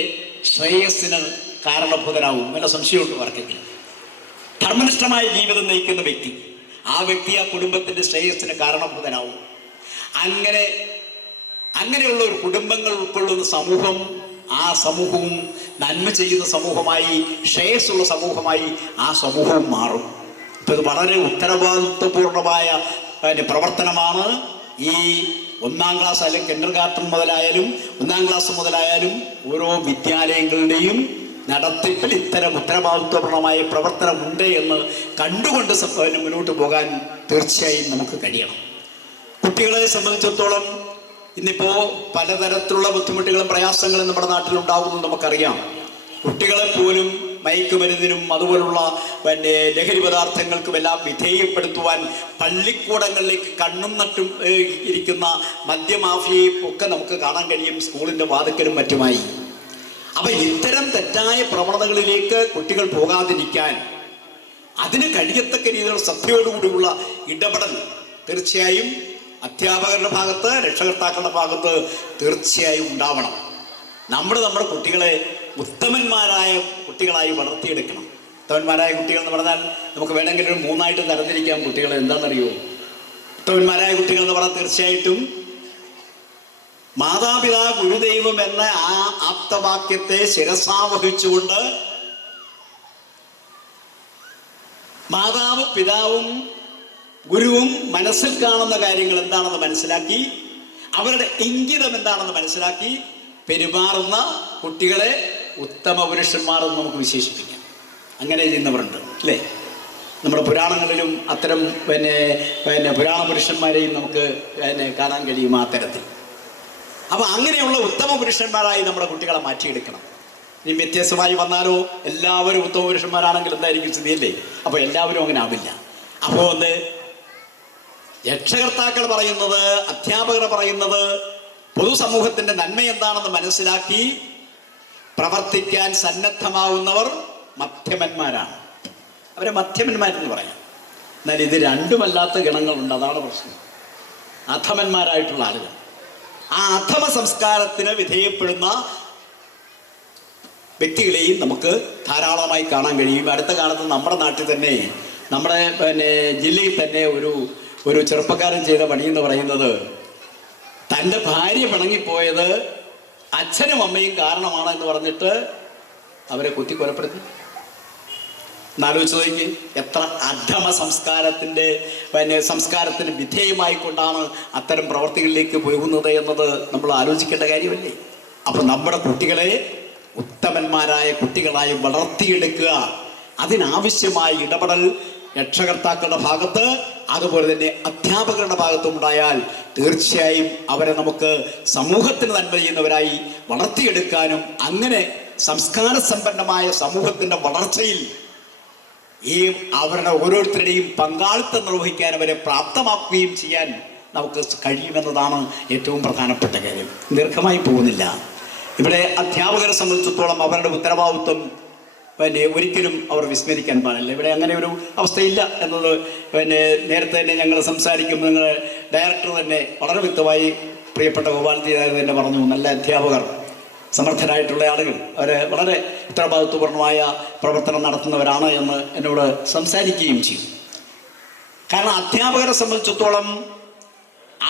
ശ്രേയസ്സിന് കാരണഭൂതനാവും. വല്ല സംശയമുണ്ട് വർക്കെങ്കിൽ. ധർമ്മനിഷ്ഠമായ ജീവിതം നയിക്കുന്ന വ്യക്തി, ആ വ്യക്തി ആ കുടുംബത്തിൻ്റെ ശ്രേയസ്സിന് കാരണഭൂതനാവും. അങ്ങനെയുള്ള ഒരു കുടുംബങ്ങൾ ഉൾക്കൊള്ളുന്ന സമൂഹം, ആ സമൂഹവും നന്മ ചെയ്യുന്ന സമൂഹമായി, ശ്രേയസ്സുള്ള സമൂഹമായി ആ സമൂഹവും മാറും. അപ്പോൾ ഇത് വളരെ ഉത്തരവാദിത്വപൂർണമായ പ്രവർത്തനമാണ്. ഈ 1-ാം ക്ലാസ് അല്ലെങ്കിൽ കിൻഡർഗാർട്ടൻ മുതലായാലും 1-ാം ക്ലാസ് മുതലായാലും ഓരോ വിദ്യാലയങ്ങളുടെയും നടത്തിപ്പിൽ ഇത്തരം ഉത്തരവാദിത്വപൂർണമായ പ്രവർത്തനമുണ്ട് എന്ന് കണ്ടുകൊണ്ട് മുന്നോട്ട് പോകാൻ തീർച്ചയായും നമുക്ക് കഴിയണം. കുട്ടികളെ സംബന്ധിച്ചിടത്തോളം ഇന്നിപ്പോൾ പലതരത്തിലുള്ള ബുദ്ധിമുട്ടുകളും പ്രയാസങ്ങളും നമ്മുടെ നാട്ടിലുണ്ടാകുന്നത് നമുക്കറിയാം. കുട്ടികളെ പോലും മയക്കുമരുന്നിനും അതുപോലുള്ള ലഹരി പദാർത്ഥങ്ങൾക്കുമെല്ലാം വിധേയപ്പെടുത്തുവാൻ പള്ളിക്കൂടങ്ങളിലേക്ക് കണ്ണും നട്ടും ഇരിക്കുന്ന മദ്യമാഫിയയും ഒക്കെ നമുക്ക് കാണാൻ കഴിയും സ്കൂളിൻ്റെ വാതിക്കലും മറ്റുമായി. അപ്പം ഇത്തരം തെറ്റായ പ്രവണതകളിലേക്ക് കുട്ടികൾ പോകാതിരിക്കാൻ അതിന് കഴിയത്തക്ക രീതിയിലുള്ള ശ്രദ്ധയോടുകൂടിയുള്ള ഇടപെടൽ തീർച്ചയായും അധ്യാപകരുടെ ഭാഗത്ത്, രക്ഷകർത്താക്കളുടെ ഭാഗത്ത് തീർച്ചയായും ഉണ്ടാവണം. നമ്മുടെ കുട്ടികളെ ഉത്തമന്മാരായ കുട്ടികളായി വളർത്തിയെടുക്കണം. ഉത്തമന്മാരായ കുട്ടികൾ എന്ന് പറഞ്ഞാൽ നമുക്ക് വേണമെങ്കിൽ ഒരു 3ആയിട്ട് തരംതിരിക്കാം കുട്ടികളെ. എന്താണെന്നറിയോ? ഉത്തമന്മാരായ കുട്ടികൾ എന്ന് പറഞ്ഞാൽ തീർച്ചയായിട്ടും മാതാപിതാ ഗുരുദൈവം എന്ന ആ ആപ്തവാക്യത്തെ ശിരസാവഹിച്ചുകൊണ്ട് മാതാവ്, പിതാവും ഗുരുവും മനസ്സിൽ കാണുന്ന കാര്യങ്ങൾ എന്താണെന്ന് മനസ്സിലാക്കി, അവരുടെ ഇംഗിതം എന്താണെന്ന് മനസ്സിലാക്കി, പെരുമാറുന്ന കുട്ടികളെ ഉത്തമ പുരുഷന്മാരെന്ന് നമുക്ക് വിശേഷിപ്പിക്കാം. അങ്ങനെ ചെയ്യുന്നവരുണ്ട് അല്ലേ? നമ്മുടെ പുരാണങ്ങളിലും അത്തരം പുരാണ പുരുഷന്മാരെയും നമുക്ക് കാണാൻ കഴിയും ആ തരത്തിൽ. അപ്പോൾ അങ്ങനെയുള്ള ഉത്തമ പുരുഷന്മാരായി നമ്മുടെ കുട്ടികളെ മാറ്റിയെടുക്കണം. ഇനി വ്യത്യസ്തമായി വന്നാലോ എല്ലാവരും ഉത്തമ പുരുഷന്മാരാണെങ്കിൽ എന്തായിരിക്കും സ്ഥിതിയല്ലേ? അപ്പോൾ എല്ലാവരും അങ്ങനെ ആവില്ല. അപ്പോൾ രക്ഷകർത്താക്കൾ പറയുന്നത്, അധ്യാപകർ പറയുന്നത് പൊതുസമൂഹത്തിൻ്റെ നന്മ എന്താണെന്ന് മനസ്സിലാക്കി പ്രവർത്തിക്കാൻ സന്നദ്ധമാവുന്നവർ മധ്യമന്മാരാണ്. അവരെ മധ്യമന്മാരെന്ന് പറയാം. എന്നാൽ ഇത് രണ്ടുമല്ലാത്ത ഗണങ്ങളുണ്ട്, അതാണ് പ്രശ്നം. അധമന്മാരായിട്ടുള്ള ആളുകൾ, ആ അധമ സംസ്കാരത്തിന് വിധേയപ്പെടുന്ന വ്യക്തികളെയും നമുക്ക് ധാരാളമായി കാണാൻ കഴിയും. അടുത്ത കാലത്ത് നമ്മുടെ നാട്ടിൽ തന്നെ, നമ്മുടെ ജില്ലയിൽ തന്നെ ഒരു ചെറുപ്പക്കാരൻ ചെയ്ത പണി എന്ന് പറയുന്നത്, തൻ്റെ ഭാര്യ പിണങ്ങിപ്പോയത് അച്ഛനും അമ്മയും കാരണമാണ് എന്ന് പറഞ്ഞിട്ട് അവരെ കൊലപ്പെടുത്തി. എന്നാലോചിച്ച് നോക്കി, എത്ര അധമ സംസ്കാരത്തിന് വിധേയമായിക്കൊണ്ടാണ് അത്തരം പ്രവർത്തികളിലേക്ക് പോകുന്നത് എന്നത് നമ്മൾ ആലോചിക്കേണ്ട കാര്യമല്ലേ? അപ്പം നമ്മുടെ കുട്ടികളെ ഉത്തമന്മാരായ കുട്ടികളായി വളർത്തിയെടുക്കുക, അതിനാവശ്യമായ ഇടപെടൽ രക്ഷകർത്താക്കളുടെ ഭാഗത്ത് അതുപോലെ തന്നെ അധ്യാപകരുടെ ഭാഗത്തും ഉണ്ടായാൽ തീർച്ചയായും അവരെ നമുക്ക് സമൂഹത്തിന് നന്മ ചെയ്യുന്നവരായി വളർത്തിയെടുക്കാനും അങ്ങനെ സംസ്കാര സമ്പന്നമായ സമൂഹത്തിൻ്റെ വളർച്ചയിൽ ഈ അവരുടെ ഓരോരുത്തരുടെയും പങ്കാളിത്തം നിർവഹിക്കാൻ അവരെ പ്രാപ്തമാക്കുകയും ചെയ്യാൻ നമുക്ക് കഴിയുമെന്നതാണ് ഏറ്റവും പ്രധാനപ്പെട്ട കാര്യം. ദീർഘമായി പോകുന്നില്ല. ഇവിടെ അധ്യാപകരെ സംബന്ധിച്ചിടത്തോളം അവരുടെ ഉത്തരവാദിത്വം ഒരിക്കലും അവർ വിസ്മരിക്കാൻ പാടില്ല. ഇവിടെ അങ്ങനെ ഒരു അവസ്ഥയില്ല എന്നത് നേരത്തെ തന്നെ ഞങ്ങൾ സംസാരിക്കുമ്പോൾ നിങ്ങളുടെ ഡയറക്ടർ തന്നെ വളരെ വ്യക്തമായി പ്രിയപ്പെട്ട ഗോപാലജി തന്നെ പറഞ്ഞു, നല്ല അധ്യാപകർ, സമർത്ഥരായിട്ടുള്ള ആളുകൾ, അവർ വളരെ ഉത്തരവാദിത്വപൂർണമായ പ്രവർത്തനം നടത്തുന്നവരാണ് എന്ന് എന്നോട് സംസാരിക്കുകയും ചെയ്യും. കാരണം അധ്യാപകരെ സംബന്ധിച്ചിടത്തോളം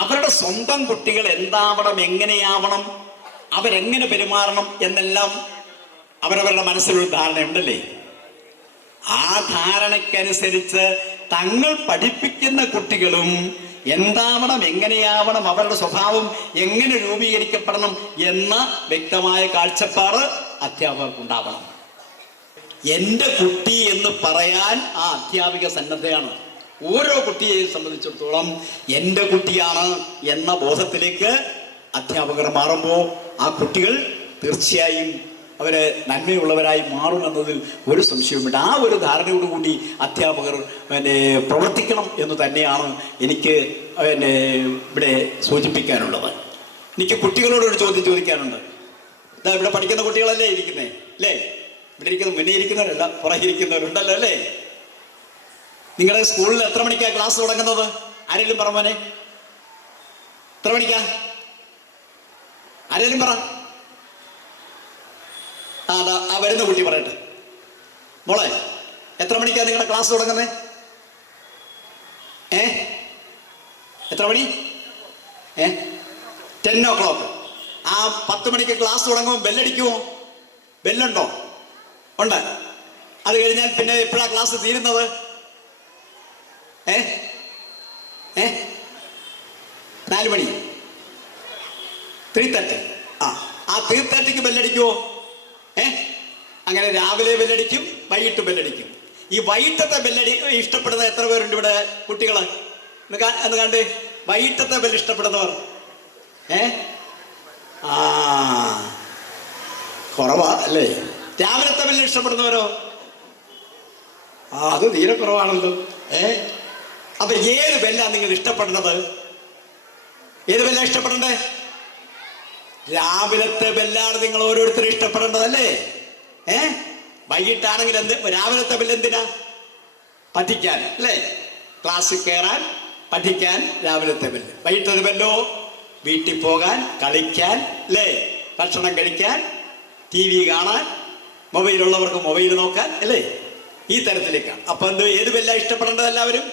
അവരുടെ സ്വന്തം കുട്ടികൾ എന്താവണം, എങ്ങനെയാവണം, അവരെങ്ങനെ പെരുമാറണം എന്നെല്ലാം അവരവരുടെ മനസ്സിലൊരു ധാരണയുണ്ടല്ലേ? ആ ധാരണയ്ക്കനുസരിച്ച് തങ്ങൾ പഠിപ്പിക്കുന്ന കുട്ടികളും എന്താവണം, എങ്ങനെയാവണം, അവരുടെ സ്വഭാവം എങ്ങനെ രൂപീകരിക്കപ്പെടണം എന്ന വ്യക്തമായ കാഴ്ചപ്പാട് അധ്യാപകർക്കുണ്ടാവണം. എൻ്റെ കുട്ടി എന്ന് പറയാൻ ആ അധ്യാപിക സന്നദ്ധയാണ്. ഓരോ കുട്ടിയെയും സംബന്ധിച്ചിടത്തോളം എൻ്റെ കുട്ടിയാണ് എന്ന ബോധത്തിലേക്ക് അധ്യാപകർ മാറുമ്പോൾ ആ കുട്ടികൾ തീർച്ചയായും അവരെ നന്മയുള്ളവരായി മാറുമെന്നതിൽ ഒരു സംശയവുമില്ല. ആ ഒരു ധാരണയോടുകൂടി അധ്യാപകർ പ്രവർത്തിക്കണം എന്ന് തന്നെയാണ് എനിക്ക് ഇവിടെ സൂചിപ്പിക്കാനുള്ളത്. എനിക്ക് കുട്ടികളോടൊരു ചോദ്യം ചോദിക്കാനുണ്ട്. ഇതാ ഇവിടെ പഠിക്കുന്ന കുട്ടികളല്ലേ ഇരിക്കുന്നേ അല്ലേ? ഇവിടെ ഇരിക്കുന്ന മുന്നേ ഇരിക്കുന്നവരല്ല, പുറകിരിക്കുന്നവരുണ്ടല്ലോ അല്ലേ? നിങ്ങളുടെ സ്കൂളിൽ എത്ര മണിക്കാണ് ക്ലാസ് തുടങ്ങുന്നത്? ആരെങ്കിലും പറഞ്ഞേ, എത്ര മണിക്കാ? ആരെങ്കിലും പറ. ആ വരുന്ന കുട്ടി പറയട്ടെ. മോളെ, എത്ര മണിക്കാണ് നിങ്ങളുടെ ക്ലാസ് തുടങ്ങുന്നത്? എത്ര മണി? 10 o'clock. ആ 10 മണിക്ക് ക്ലാസ് തുടങ്ങുമ്പോൾ ബെല്ലടിക്കുമോ? ബെല്ലുണ്ടോ? ഉണ്ട്. അത് കഴിഞ്ഞാൽ പിന്നെ എപ്പോഴാണ് ക്ലാസ് തീരുന്നത്? 4 മണി, 3:30. ആ 3:30 ബെല്ലടിക്കുമോ? അങ്ങനെ രാവിലെ ബെല്ലടിക്കും, വൈകിട്ട് ബെല്ലടിക്കും. ഈ വൈകിട്ടത്തെ ബെല്ലടി ഇഷ്ടപ്പെടുന്ന എത്ര പേരുണ്ട് ഇവിടെ കുട്ടികൾ? എന്ന് കണ്ട് വൈകിട്ടത്തെ ബെല്ല് ഇഷ്ടപ്പെടുന്നവർ കുറവാ അല്ലേ? രാവിലത്തെ ബെല്ല് ഇഷ്ടപ്പെടുന്നവരോ? അത് തീരെ കുറവാണല്ലോ. അപ്പൊ ഏത് ബെല്ലാ നിങ്ങൾ ഇഷ്ടപ്പെടുന്നത്? ഏത് ബെല്ലാ ഇഷ്ടപ്പെടണ്ടേ? രാവിലത്തെ ബെല്ലാണ് നിങ്ങൾ ഓരോരുത്തരും ഇഷ്ടപ്പെടേണ്ടതല്ലേ? വൈകിട്ടാണെങ്കിൽ രാവിലത്തെ ബെല്ല് എന്തിനാ? പഠിക്കാൻ അല്ലേ? ക്ലാസ്സിൽ കയറാൻ, പഠിക്കാൻ രാവിലത്തെ ബെല്ല്. വൈകിട്ടത്തെ ബെല്ലോ വീട്ടിൽ പോകാൻ, കളിക്കാൻ അല്ലേ? ഭക്ഷണം കഴിക്കാൻ, TV കാണാൻ, മൊബൈലുള്ളവർക്ക് മൊബൈൽ നോക്കാൻ അല്ലേ? ഈ തരത്തിലേക്കാണ്. അപ്പൊ ഏത് ബെല്ലാ ഇഷ്ടപ്പെടേണ്ടത് എല്ലാവരും?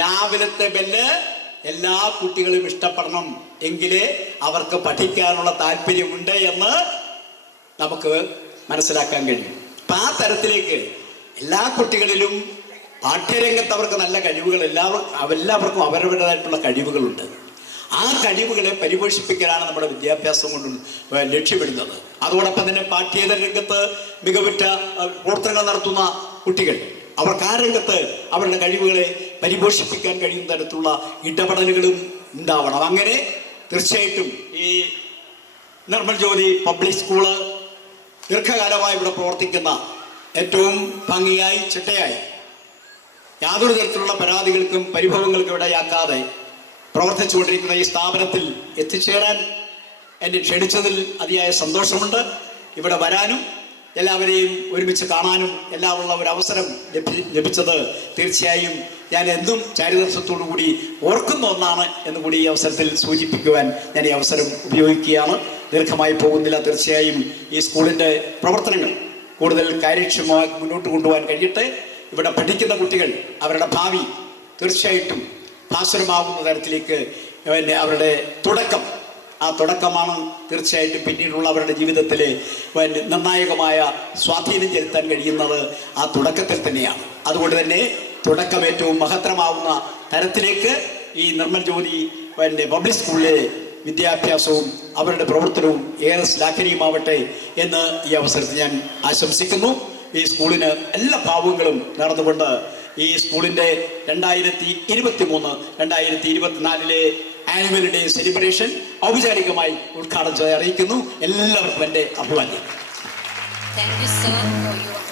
രാവിലത്തെ ബെല്ല് എല്ലാ കുട്ടികളും ഇഷ്ടപ്പെടണം. എങ്കിലേ അവർക്ക് പഠിക്കാനുള്ള താല്പര്യമുണ്ട് എന്ന് നമുക്ക് മനസ്സിലാക്കാൻ കഴിയും. അപ്പം ആ തരത്തിലേക്ക് എല്ലാ കുട്ടികളിലും പാഠ്യരംഗത്ത് അവർക്ക് നല്ല കഴിവുകൾ എല്ലാവർക്കും അവരവരുടേതായിട്ടുള്ള കഴിവുകളുണ്ട്. ആ കഴിവുകളെ പരിപോഷിപ്പിക്കലാണ് നമ്മുടെ വിദ്യാഭ്യാസം കൊണ്ട് ലക്ഷ്യമിടുന്നത്. അതോടൊപ്പം തന്നെ പാഠ്യേതര രംഗത്ത് മികവുറ്റ പ്രവർത്തനങ്ങൾ നടത്തുന്ന കുട്ടികൾ അവർക്ക് ആ രംഗത്ത് അവരുടെ കഴിവുകളെ പരിപോഷിപ്പിക്കാൻ കഴിയുന്ന തരത്തിലുള്ള ഇടപെടലുകളും ഉണ്ടാവണം. അങ്ങനെ തീർച്ചയായിട്ടും ഈ നിർമ്മൽ ജ്യോതി പബ്ലിക് സ്കൂള് ദീർഘകാലമായി ഇവിടെ പ്രവർത്തിക്കുന്ന ഏറ്റവും ഭംഗിയായി ചിട്ടയായി യാതൊരു തരത്തിലുള്ള പരാതികൾക്കും പരിഭവങ്ങൾക്കും ഇടയാക്കാതെ പ്രവർത്തിച്ചുകൊണ്ടിരിക്കുന്ന ഈ സ്ഥാപനത്തിൽ എത്തിച്ചേരാൻ എന്നെ ക്ഷണിച്ചതിൽ അതിയായ സന്തോഷമുണ്ട്. ഇവിടെ വരാനും എല്ലാവരെയും ഒരുമിച്ച് കാണാനും എല്ലാമുള്ള ഒരു അവസരം ലഭിച്ചത് തീർച്ചയായും ഞാൻ എന്നും ചാരിതാർത്ഥ്യത്തോടു കൂടി ഓർക്കുന്ന ഒന്നാണ് എന്ന് കൂടി ഈ അവസരത്തിൽ സൂചിപ്പിക്കുവാൻ ഞാൻ ഈ അവസരം ഉപയോഗിക്കുകയാണ്. ദീർഘമായി പോകുന്നില്ല. തീർച്ചയായും ഈ സ്കൂളിൻ്റെ പ്രവർത്തനങ്ങൾ കൂടുതൽ കാര്യക്ഷമമായി മുന്നോട്ട് കൊണ്ടുപോകാൻ കഴിയട്ടെ. ഇവിടെ പഠിക്കുന്ന കുട്ടികൾ അവരുടെ ഭാവി തീർച്ചയായിട്ടും ഭാസുരമാകുന്ന തരത്തിലേക്ക് അവരുടെ തുടക്കം, ആ തുടക്കമാണ് തീർച്ചയായിട്ടും പിന്നീടുള്ള അവരുടെ ജീവിതത്തിലെ നിർണായകമായ സ്വാധീനം ചെലുത്താൻ കഴിയുന്നത് ആ തുടക്കത്തിൽ തന്നെയാണ്. അതുകൊണ്ട് തന്നെ തുടക്കം ഏറ്റവും മഹത്തരമാവുന്ന തരത്തിലേക്ക് ഈ നിർമ്മൽ ജ്യോതി പബ്ലിക് സ്കൂളിലെ വിദ്യാഭ്യാസവും അവരുടെ പ്രവർത്തനവും ഏറെ ശ്ലാഘനീയമാവട്ടെ എന്ന് ഈ അവസരത്തിൽ ഞാൻ ആശംസിക്കുന്നു. ഈ സ്കൂളിന് എല്ലാ ഭാവങ്ങളും നടന്നുകൊണ്ട് ഈ സ്കൂളിൻ്റെ 2023-2024 ആനുവൽ ഡേ സെലിബ്രേഷൻ ഔപചാരികമായി ഉദ്ഘാടനം ചെയ്ത് അറിയിക്കുന്നു. എല്ലാവർക്കും എൻ്റെ അഭിവാദ്യം.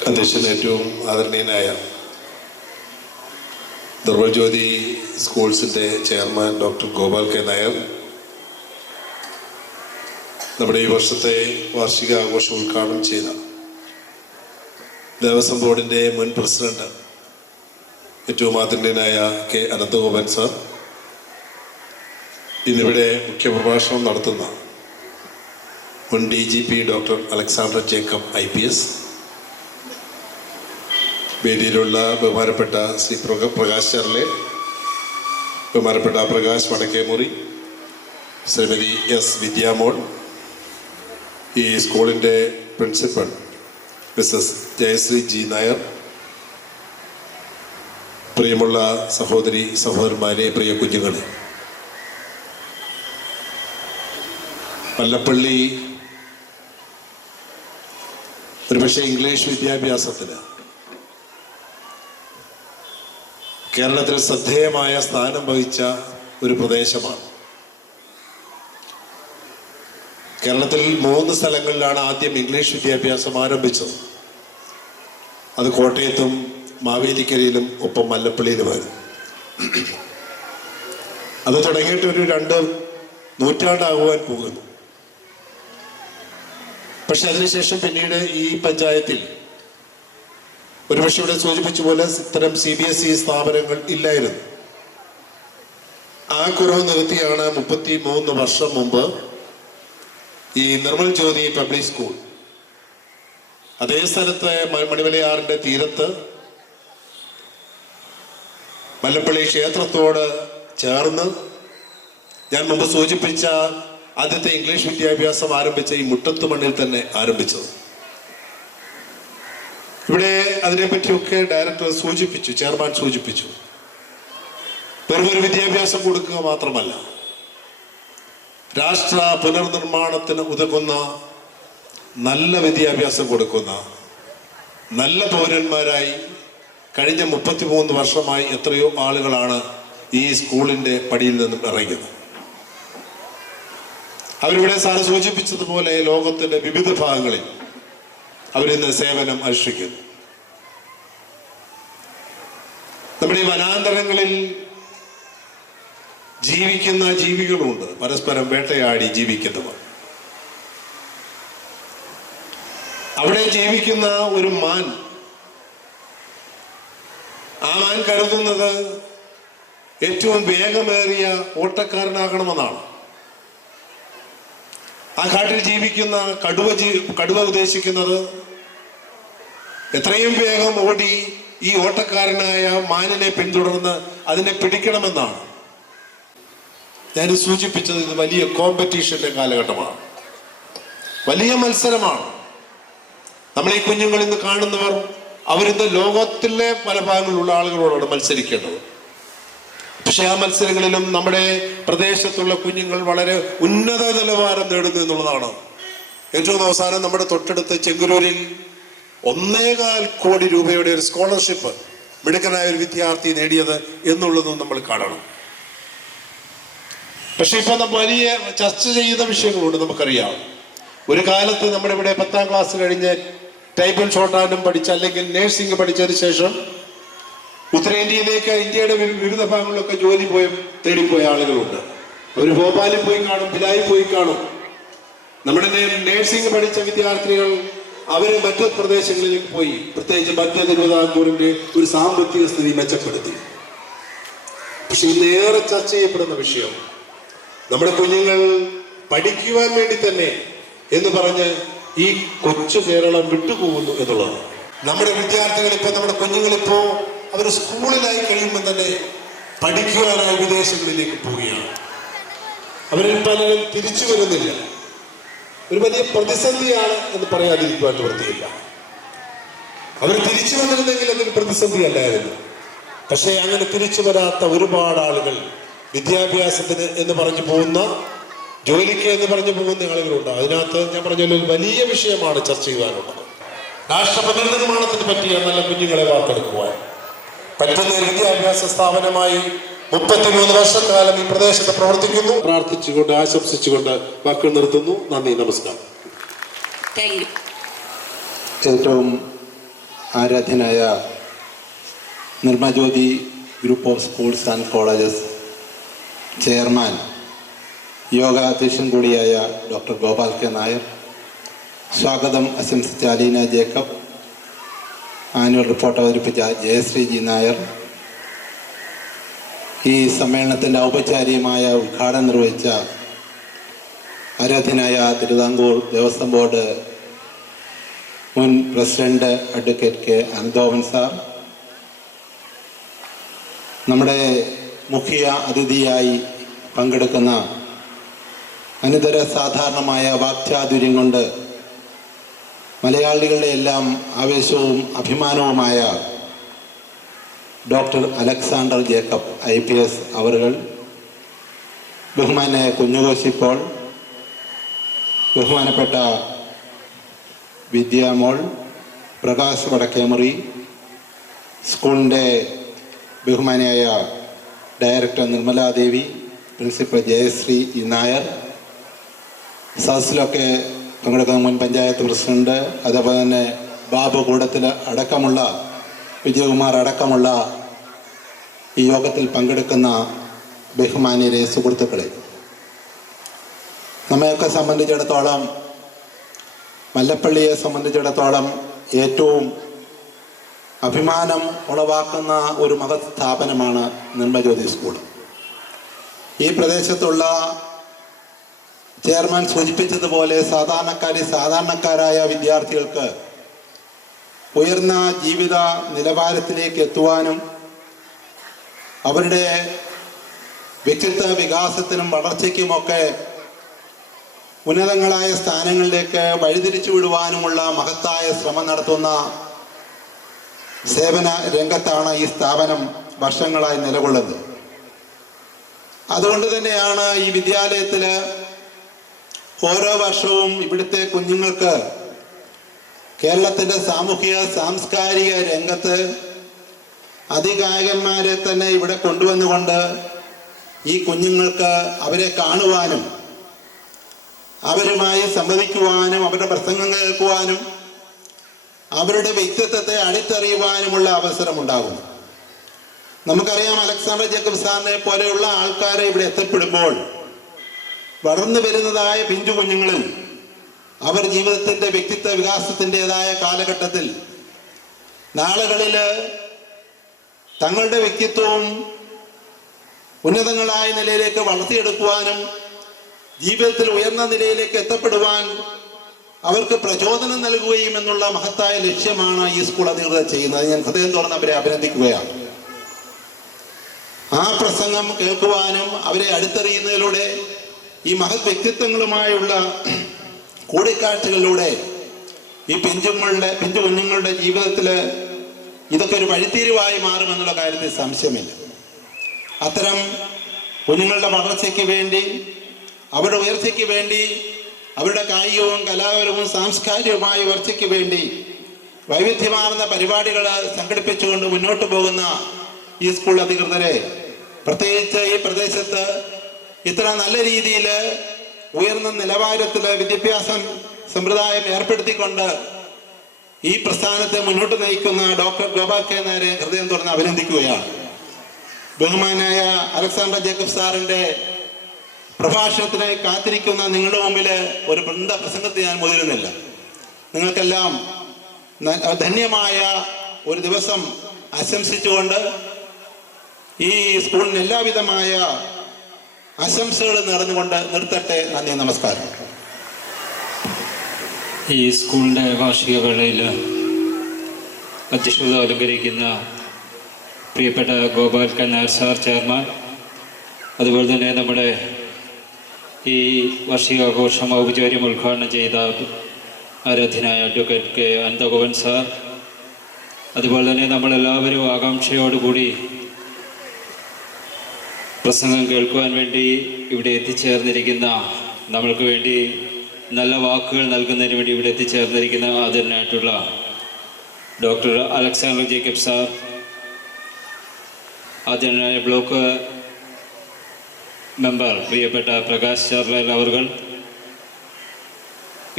അധ്യക്ഷൻ ഏറ്റവും ആദരണീയനായ നിർമ്മൽ ജ്യോതി സ്കൂൾസിൻ്റെ chairman doctor Gopal K Nair, നമ്മുടെ ഈ വർഷത്തെ വാർഷിക ആഘോഷം ഉദ്ഘാടനം ചെയ്ത ദേവസ്വം ബോർഡിൻ്റെ മുൻ പ്രസിഡന്റ് ഏറ്റവും ആദരണീയനായ കെ അനന്തഗോപൻ സാർ, ഇന്നിവിടെ മുഖ്യപ്രഭാഷണം നടത്തുന്ന മുൻ DGP doctor Alexander Jacob IPS, വേദിയിലുള്ള ബഹുമാനപ്പെട്ട ശ്രീ പ്രകാശ് ചർലെ, ബഹുമാനപ്പെട്ട പ്രകാശ് വടക്കേമുറി, ശ്രീമതി S വിദ്യാമോൾ, ഈ സ്കൂളിൻ്റെ principal Mrs Jayasree G Nair, പ്രിയമുള്ള സഹോദരി സഹോദരന്മാരെ, പ്രിയ കുഞ്ഞുങ്ങളെ, മല്ലപ്പള്ളി ഒരുപക്ഷെ ഇംഗ്ലീഷ് വിദ്യാഭ്യാസത്തിന് കേരളത്തിൽ ശ്രദ്ധേയമായ സ്ഥാനം വഹിച്ച ഒരു പ്രദേശമാണ്. കേരളത്തിൽ 3 സ്ഥലങ്ങളിലാണ് ആദ്യം ഇംഗ്ലീഷ് വിദ്യാഭ്യാസം ആരംഭിച്ചത്. അത് കോട്ടയത്തും മാവേലിക്കരയിലും ഒപ്പം മല്ലപ്പള്ളിയിലുമായിരുന്നു. അത് തുടങ്ങിയിട്ട് ഒരു 2 നൂറ്റാണ്ടാകുവാൻ പോകുന്നു. പക്ഷെ അതിനുശേഷം പിന്നീട് ഈ പഞ്ചായത്തിൽ ഒരുപക്ഷെ ഇവിടെ സൂചിപ്പിച്ച പോലെ ഇത്തരം CBSE സ്ഥാപനങ്ങൾ ഇല്ലായിരുന്നു. ആ കുറവ് നികത്തിയാണ് 33 വർഷം മുമ്പ് ഈ നിർമ്മൽ ജ്യോതി പബ്ലിക് സ്കൂൾ അതേ സ്ഥലത്ത് മണിമലയാറിൻ്റെ തീരത്ത് മല്ലപ്പള്ളി ക്ഷേത്രത്തോട് ചേർന്ന് ഞാൻ മുമ്പ് സൂചിപ്പിച്ച ആദ്യത്തെ ഇംഗ്ലീഷ് വിദ്യാഭ്യാസം ആരംഭിച്ച ഈ മുട്ടത്ത് മണ്ണിൽ തന്നെ ആരംഭിച്ചത്. ഇവിടെ അതിനെപ്പറ്റിയൊക്കെ ഡയറക്ടർ സൂചിപ്പിച്ചു, ചെയർമാൻ സൂചിപ്പിച്ചു. വെറും ഒരു വിദ്യാഭ്യാസം കൊടുക്കുക മാത്രമല്ല, രാഷ്ട്ര പുനർനിർമ്മാണത്തിന് ഉതകുന്ന നല്ല വിദ്യാഭ്യാസം കൊടുക്കുന്ന നല്ല പൗരന്മാരായി കഴിഞ്ഞ 33 വർഷമായി എത്രയോ ആളുകളാണ് ഈ സ്കൂളിൻ്റെ പടിയിൽ നിന്നും ഇറങ്ങിയത്. അവരിവിടെ സാറ് സൂചിപ്പിച്ചതുപോലെ ലോകത്തിൻ്റെ വിവിധ ഭാഗങ്ങളിൽ അവരിന്ന് സേവനം അനുഷ്ഠിക്കുന്നു. നമ്മുടെ ഈ വനാന്തരങ്ങളിൽ ജീവിക്കുന്ന ജീവികളുണ്ട്, പരസ്പരം വേട്ടയാടി ജീവിക്കുന്നവർ. അവിടെ ജീവിക്കുന്ന ഒരു മാൻ, ആ മാൻ കരുതുന്നത് ഏറ്റവും വേഗമേറിയ ഓട്ടക്കാരനാകണമെന്നാണ്. ആ കാട്ടിൽ ജീവിക്കുന്ന കടുവ ഉദ്ദേശിക്കുന്നത് എത്രയും വേഗം ഓടി ഈ ഓട്ടക്കാരനായ മാനിനെ പിന്തുടർന്ന് അതിനെ പിടിക്കണമെന്നാണ്. ഞാൻ സൂചിപ്പിച്ചത് ഇത് വലിയ കോമ്പറ്റീഷന്റെ കാലഘട്ടമാണ്, വലിയ മത്സരമാണ്. നമ്മൾ ഈ കുഞ്ഞുങ്ങൾ ഇന്ന് കാണുന്നവർ അവരിന്ന് ലോകത്തിലെ പല ഭാഗങ്ങളിലുള്ള ആളുകളോടാണ് മത്സരിക്കേണ്ടത്. പക്ഷെ ആ മത്സരങ്ങളിലും നമ്മുടെ പ്രദേശത്തുള്ള കുഞ്ഞുങ്ങൾ വളരെ ഉന്നത നിലവാരം നേടുന്നു എന്നുള്ളതാണ്. ഏറ്റവും അവസാനം നമ്മുടെ തൊട്ടടുത്ത് ചെങ്ങന്നൂരിൽ 1.25 കോടി രൂപയുടെ ഒരു സ്കോളർഷിപ്പ് മിടുക്കനായ ഒരു വിദ്യാർത്ഥി നേടിയത് എന്നുള്ളതും നമ്മൾ കാണണം. പക്ഷെ ഇപ്പൊ നമ്മൾ വലിയ ചർച്ച ചെയ്യുന്ന വിഷയങ്ങളുണ്ട്. നമുക്കറിയാം, ഒരു കാലത്ത് നമ്മുടെ ഇവിടെ 10ാം ക്ലാസ് കഴിഞ്ഞ് ടൈപ്പിൽ ഷോർട്ടാനും പഠിച്ച അല്ലെങ്കിൽ നേഴ്സിംഗ് പഠിച്ചതിന് ശേഷം ഉത്തരേന്ത്യയിലേക്ക് ഇന്ത്യയുടെ വിവിധ ഭാഗങ്ങളിലൊക്കെ ജോലി തേടിപ്പോയ ആളുകളുണ്ട്. അവർ ഭോപ്പാലിൽ പോയി കാണും, ഭിലായിൽ പോയി കാണും. നമ്മുടെ നേഴ്സിംഗ് പഠിച്ച വിദ്യാർത്ഥികൾ അവര് മറ്റു പ്രദേശങ്ങളിലേക്ക് പോയി, പ്രത്യേകിച്ച് മധ്യ തിരുവിതാംകൂറിന്റെ ഒരു സാമ്പത്തിക സ്ഥിതി മെച്ചപ്പെടുത്തി. പക്ഷെ ഇന്നേറെ ചർച്ച ചെയ്യപ്പെടുന്ന വിഷയം നമ്മുടെ കുഞ്ഞുങ്ങൾ പഠിക്കുവാൻ വേണ്ടി തന്നെ എന്ന് പറഞ്ഞ് ഈ കൊച്ചു കേരളം വിട്ടുപോകുന്നു എന്നുള്ളതാണ്. നമ്മുടെ വിദ്യാർത്ഥികൾ ഇപ്പൊ നമ്മുടെ കുഞ്ഞുങ്ങളിപ്പോ അവർ സ്കൂളിലായി കഴിയുമ്പോൾ തന്നെ പഠിക്കുവാനായി വിദേശങ്ങളിലേക്ക് പോവുകയാണ്. അവരിൽ പലരും തിരിച്ചു വരുന്നില്ല. ഒരു വലിയ പ്രതിസന്ധിയാണ് എന്ന് പറയാതിരിക്കുവാൻ നിവൃത്തിയില്ല. അവർ തിരിച്ചു വന്നിരുന്നെങ്കിൽ അതൊരു പ്രതിസന്ധി അല്ലായിരുന്നു. പക്ഷേ അങ്ങനെ തിരിച്ചു വരാത്ത ഒരുപാട് ആളുകൾ വിദ്യാഭ്യാസത്തിന് എന്ന് പറഞ്ഞു പോകുന്ന, ജോലിക്ക് എന്ന് പറഞ്ഞു പോകുന്ന ആളുകളുണ്ട്. അതിനകത്ത് ഞാൻ പറഞ്ഞ ഒരു വലിയ വിഷയമാണ് ചർച്ച ചെയ്യാനുള്ളത്. രാഷ്ട്രപതി നിർമ്മാണത്തിന് പറ്റിയ നല്ല കുഞ്ഞുങ്ങളെ വാർത്തെടുക്കുവാൻ പറ്റുന്ന ഒരു വിദ്യാഭ്യാസ സ്ഥാപനമായി 33 വർഷക്കാലം ഈ പ്രദേശത്ത് പ്രവർത്തിക്കുന്നു. പ്രാർത്ഥിച്ചുകൊണ്ട് ആശംസിച്ചുകൊണ്ട് വാക്കുകൾ നിർത്തുന്നു. നന്ദി, നമസ്കാരം. ഏറ്റവും ആരാധ്യനായ Nirmajyothi group of schools and colleges chairman, യോഗ അധ്യക്ഷൻ കൂടിയായ ഡോക്ടർ ഗോപാൽ കെ നായർ, സ്വാഗതം ആശംസിച്ച അലീന ജേക്കബ്, ആനുവൽ റിപ്പോർട്ട് അവതരിപ്പിച്ച ജയശ്രീ ജി നായർ, ഈ സമ്മേളനത്തിൻ്റെ ഔപചാരികമായ ഉദ്ഘാടനം നിർവഹിച്ച ആരാധ്യനായ തിരുവിതാംകൂർ ദേവസ്വം ബോർഡ് മുൻ പ്രസിഡന്റ് അഡ്വക്കേറ്റ് കെ അനന്തോവൻ സാർ, നമ്മുടെ മുഖ്യ അതിഥിയായി പങ്കെടുക്കുന്ന അനിതര സാധാരണമായ വാക്ചാതുര്യം കൊണ്ട് മലയാളികളുടെ എല്ലാം ആവേശവും അഭിമാനവുമായ ഡോക്ടർ അലക്സാണ്ടർ ജേക്കബ് IPS അവറുകൾ, ബഹുമാന്യ കുഞ്ഞുകോശി പോൾ, ബഹുമാനപ്പെട്ട വിദ്യാമോൾ, പ്രകാശ് വടക്കേമുറി, സ്കൂളിൻ്റെ ബഹുമാനിയായ director Nirmaladevi, principal Jayasree E Nair, സദസ്സിലൊക്കെ പങ്കെടുക്കുന്ന മുൻ പഞ്ചായത്ത് പ്രസിഡന്റ്, അതേപോലെ തന്നെ ബാബു കൂടത്തിൽ അടക്കമുള്ള, വിജയകുമാർ അടക്കമുള്ള ഈ യോഗത്തിൽ പങ്കെടുക്കുന്ന ബഹുമാന്യരെ, സുഹൃത്തുക്കളെ, നമ്മയൊക്കെ സംബന്ധിച്ചിടത്തോളം, മല്ലപ്പള്ളിയെ സംബന്ധിച്ചിടത്തോളം ഏറ്റവും അഭിമാനം ഉളവാക്കുന്ന ഒരു മഹത് സ്ഥാപനമാണ് നിർമ്മജ്യോതി സ്കൂൾ. ഈ പ്രദേശത്തുള്ള ചെയർമാൻ സൂചിപ്പിച്ചതുപോലെ സാധാരണക്കാരായ വിദ്യാർത്ഥികൾക്ക് ഉയർന്ന ജീവിത നിലവാരത്തിലേക്ക് എത്തുവാനും അവരുടെ വ്യക്തിത്വ വികാസത്തിനും വളർച്ചയ്ക്കുമൊക്കെ ഉന്നതങ്ങളായ സ്ഥാനങ്ങളിലേക്ക് വഴിതിരിച്ചു വിടുവാനുമുള്ള മഹത്തായ ശ്രമം നടത്തുന്ന സേവന രംഗത്താണ് ഈ സ്ഥാപനം വർഷങ്ങളായി നിലകൊള്ളുന്നത്. അതുകൊണ്ട് തന്നെയാണ് ഈ വിദ്യാലയത്തിൽ ഓരോ വർഷവും ഇവിടുത്തെ കുഞ്ഞുങ്ങൾക്ക് കേരളത്തിൻ്റെ സാമൂഹിക സാംസ്കാരിക രംഗത്ത് അതികായകന്മാരെ തന്നെ ഇവിടെ കൊണ്ടുവന്നുകൊണ്ട് ഈ കുഞ്ഞുങ്ങൾക്ക് അവരെ കാണുവാനും അവരുമായി സംവദിക്കുവാനും അവരുടെ പ്രസംഗം കേൾക്കുവാനും അവരുടെ വ്യക്തിത്വത്തെ അടുത്തറിയുവാനുമുള്ള അവസരമുണ്ടാകും. നമുക്കറിയാം, അലക്സാണ്ടർ ജേക്കബ് സാറിനെ പോലെയുള്ള ആൾക്കാരെ ഇവിടെ എത്തപ്പെടുമ്പോൾ വളർന്നു വരുന്നതായ പിഞ്ചു കുഞ്ഞുങ്ങളിൽ അവർ ജീവിതത്തിൻ്റെ വ്യക്തിത്വ വികാസത്തിൻ്റെതായ കാലഘട്ടത്തിൽ നാളുകളിൽ തങ്ങളുടെ വ്യക്തിത്വവും ഉന്നതങ്ങളായ നിലയിലേക്ക് വളർത്തിയെടുക്കുവാനും ജീവിതത്തിൽ ഉയർന്ന നിലയിലേക്ക് എത്തപ്പെടുവാൻ അവർക്ക് പ്രചോദനം നൽകുകയും എന്നുള്ള മഹത്തായ ലക്ഷ്യമാണ് ഈ സ്കൂൾ അധികൃതർ ചെയ്യുന്നത്. ഞാൻ ഹൃദയം തുറന്ന് അവരെ അഭിനന്ദിക്കുകയാണ്. ആ പ്രസംഗം കേൾക്കുവാനും അവരെ അടുത്തറിയുന്നതിലൂടെ ഈ മഹത് വ്യക്തിത്വങ്ങളുമായുള്ള കൂടിക്കാഴ്ചകളിലൂടെ ഈ പിഞ്ചു കുഞ്ഞുങ്ങളുടെ ജീവിതത്തിൽ ഇതൊക്കെ ഒരു വഴിത്തിരിവായി മാറുമെന്നുള്ള കാര്യത്തിൽ സംശയമില്ല. അത്തരം കുഞ്ഞുങ്ങളുടെ വളർച്ചയ്ക്ക് വേണ്ടി, അവരുടെ ഉയർച്ചയ്ക്ക് വേണ്ടി, അവരുടെ കായികവും കലാപരവും സാംസ്കാരികവുമായ ഉയർച്ചയ്ക്ക് വേണ്ടി വൈവിധ്യമാർന്ന പരിപാടികൾ സംഘടിപ്പിച്ചുകൊണ്ട് മുന്നോട്ട് പോകുന്ന ഈ സ്കൂൾ അധികൃതരെ, പ്രത്യേകിച്ച് ഈ പ്രദേശത്ത് ഇത്ര നല്ല രീതിയിൽ ഉയർന്ന നിലവാരത്തിൽ വിദ്യാഭ്യാസം സമ്പ്രദായം ഏർപ്പെടുത്തിക്കൊണ്ട് ഈ പ്രസ്ഥാനത്തെ മുന്നോട്ട് നയിക്കുന്ന ഡോക്ടർ ഗോപാൽ കെ നായരെ ഹൃദയം തുറന്ന് അഭിനന്ദിക്കുകയാണ്. ബഹുമാനായ അലക്സാണ്ടർ ജേക്കബ് സാറിൻ്റെ പ്രഭാഷണത്തിനായി കാത്തിരിക്കുന്ന നിങ്ങളുടെ മുമ്പിൽ ഒരു വൃന്ദ പ്രസംഗത്തിൽ ഞാൻ മുതിരുന്നില്ല. നിങ്ങൾക്കെല്ലാം ധന്യമായ ഒരു ദിവസം ആശംസിച്ചുകൊണ്ട് ഈ സ്കൂളിന് എല്ലാവിധമായ ആശംസകൾ നേർന്നുകൊണ്ട് നിർത്തട്ടെ. നന്ദി, നമസ്കാരം. ഈ സ്കൂളിൻ്റെ വാർഷിക വേളയിൽ അധ്യക്ഷത അലങ്കരിക്കുന്ന പ്രിയപ്പെട്ട Gopal K Nair sir chairman, അതുപോലെ തന്നെ നമ്മുടെ ഈ വാർഷികാഘോഷം ഔപചാരികം ഉദ്ഘാടനം ചെയ്ത ആരാധ്യനായ അഡ്വക്കേറ്റ് കെ അനന്തഗോപൻ സാർ, അതുപോലെ തന്നെ നമ്മളെല്ലാവരും ആകാംക്ഷയോടുകൂടി പ്രസംഗം കേൾക്കുവാൻ വേണ്ടി ഇവിടെ എത്തിച്ചേർന്നിരിക്കുന്ന, നമ്മൾക്ക് വേണ്ടി നല്ല വാക്കുകൾ നൽകുന്നതിന് വേണ്ടി ഇവിടെ എത്തിച്ചേർന്നിരിക്കുന്ന ആദരനായിട്ടുള്ള ഡോക്ടർ അലക്സാണ്ടർ ജേക്കബ് സാർ, ആദരനായ ബ്ലോക്ക് മെമ്പർ പ്രിയപ്പെട്ട പ്രകാശ് ചാർലാൽ അവർ,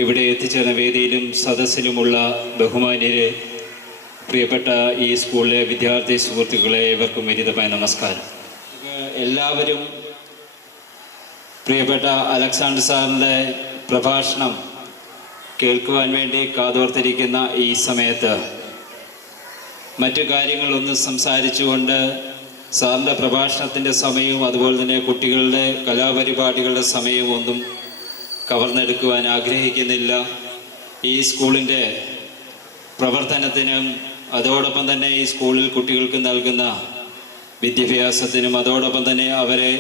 ഇവിടെ എത്തിച്ചേർന്ന വേദിയിലും സദസ്സിലുമുള്ള ബഹുമാന്യരെ, പ്രിയപ്പെട്ട ഈ സ്കൂളിലെ വിദ്യാർത്ഥി സുഹൃത്തുക്കളെ, ഇവർക്കും വിനീതമായ നമസ്കാരം. എല്ലാവരും പ്രിയപ്പെട്ട അലക്സാണ്ടർ സാറിൻ്റെ പ്രഭാഷണം കേൾക്കുവാൻ വേണ്ടി കാതോർത്തിരിക്കുന്ന ഈ സമയത്ത് മറ്റു കാര്യങ്ങളൊന്നും സംസാരിച്ചുകൊണ്ട് സാറിൻ്റെ പ്രഭാഷണത്തിൻ്റെ സമയവും അതുപോലെ തന്നെ കുട്ടികളുടെ കലാപരിപാടികളുടെ സമയവും ഒന്നും കവർന്നെടുക്കുവാൻ ആഗ്രഹിക്കുന്നില്ല. ഈ സ്കൂളിൻ്റെ പ്രവർത്തനത്തിനും അതോടൊപ്പം തന്നെ ഈ സ്കൂളിൽ കുട്ടികൾക്ക് നൽകുന്ന വിദ്യാഭ്യാസത്തിനും അതോടൊപ്പം തന്നെ അവരെ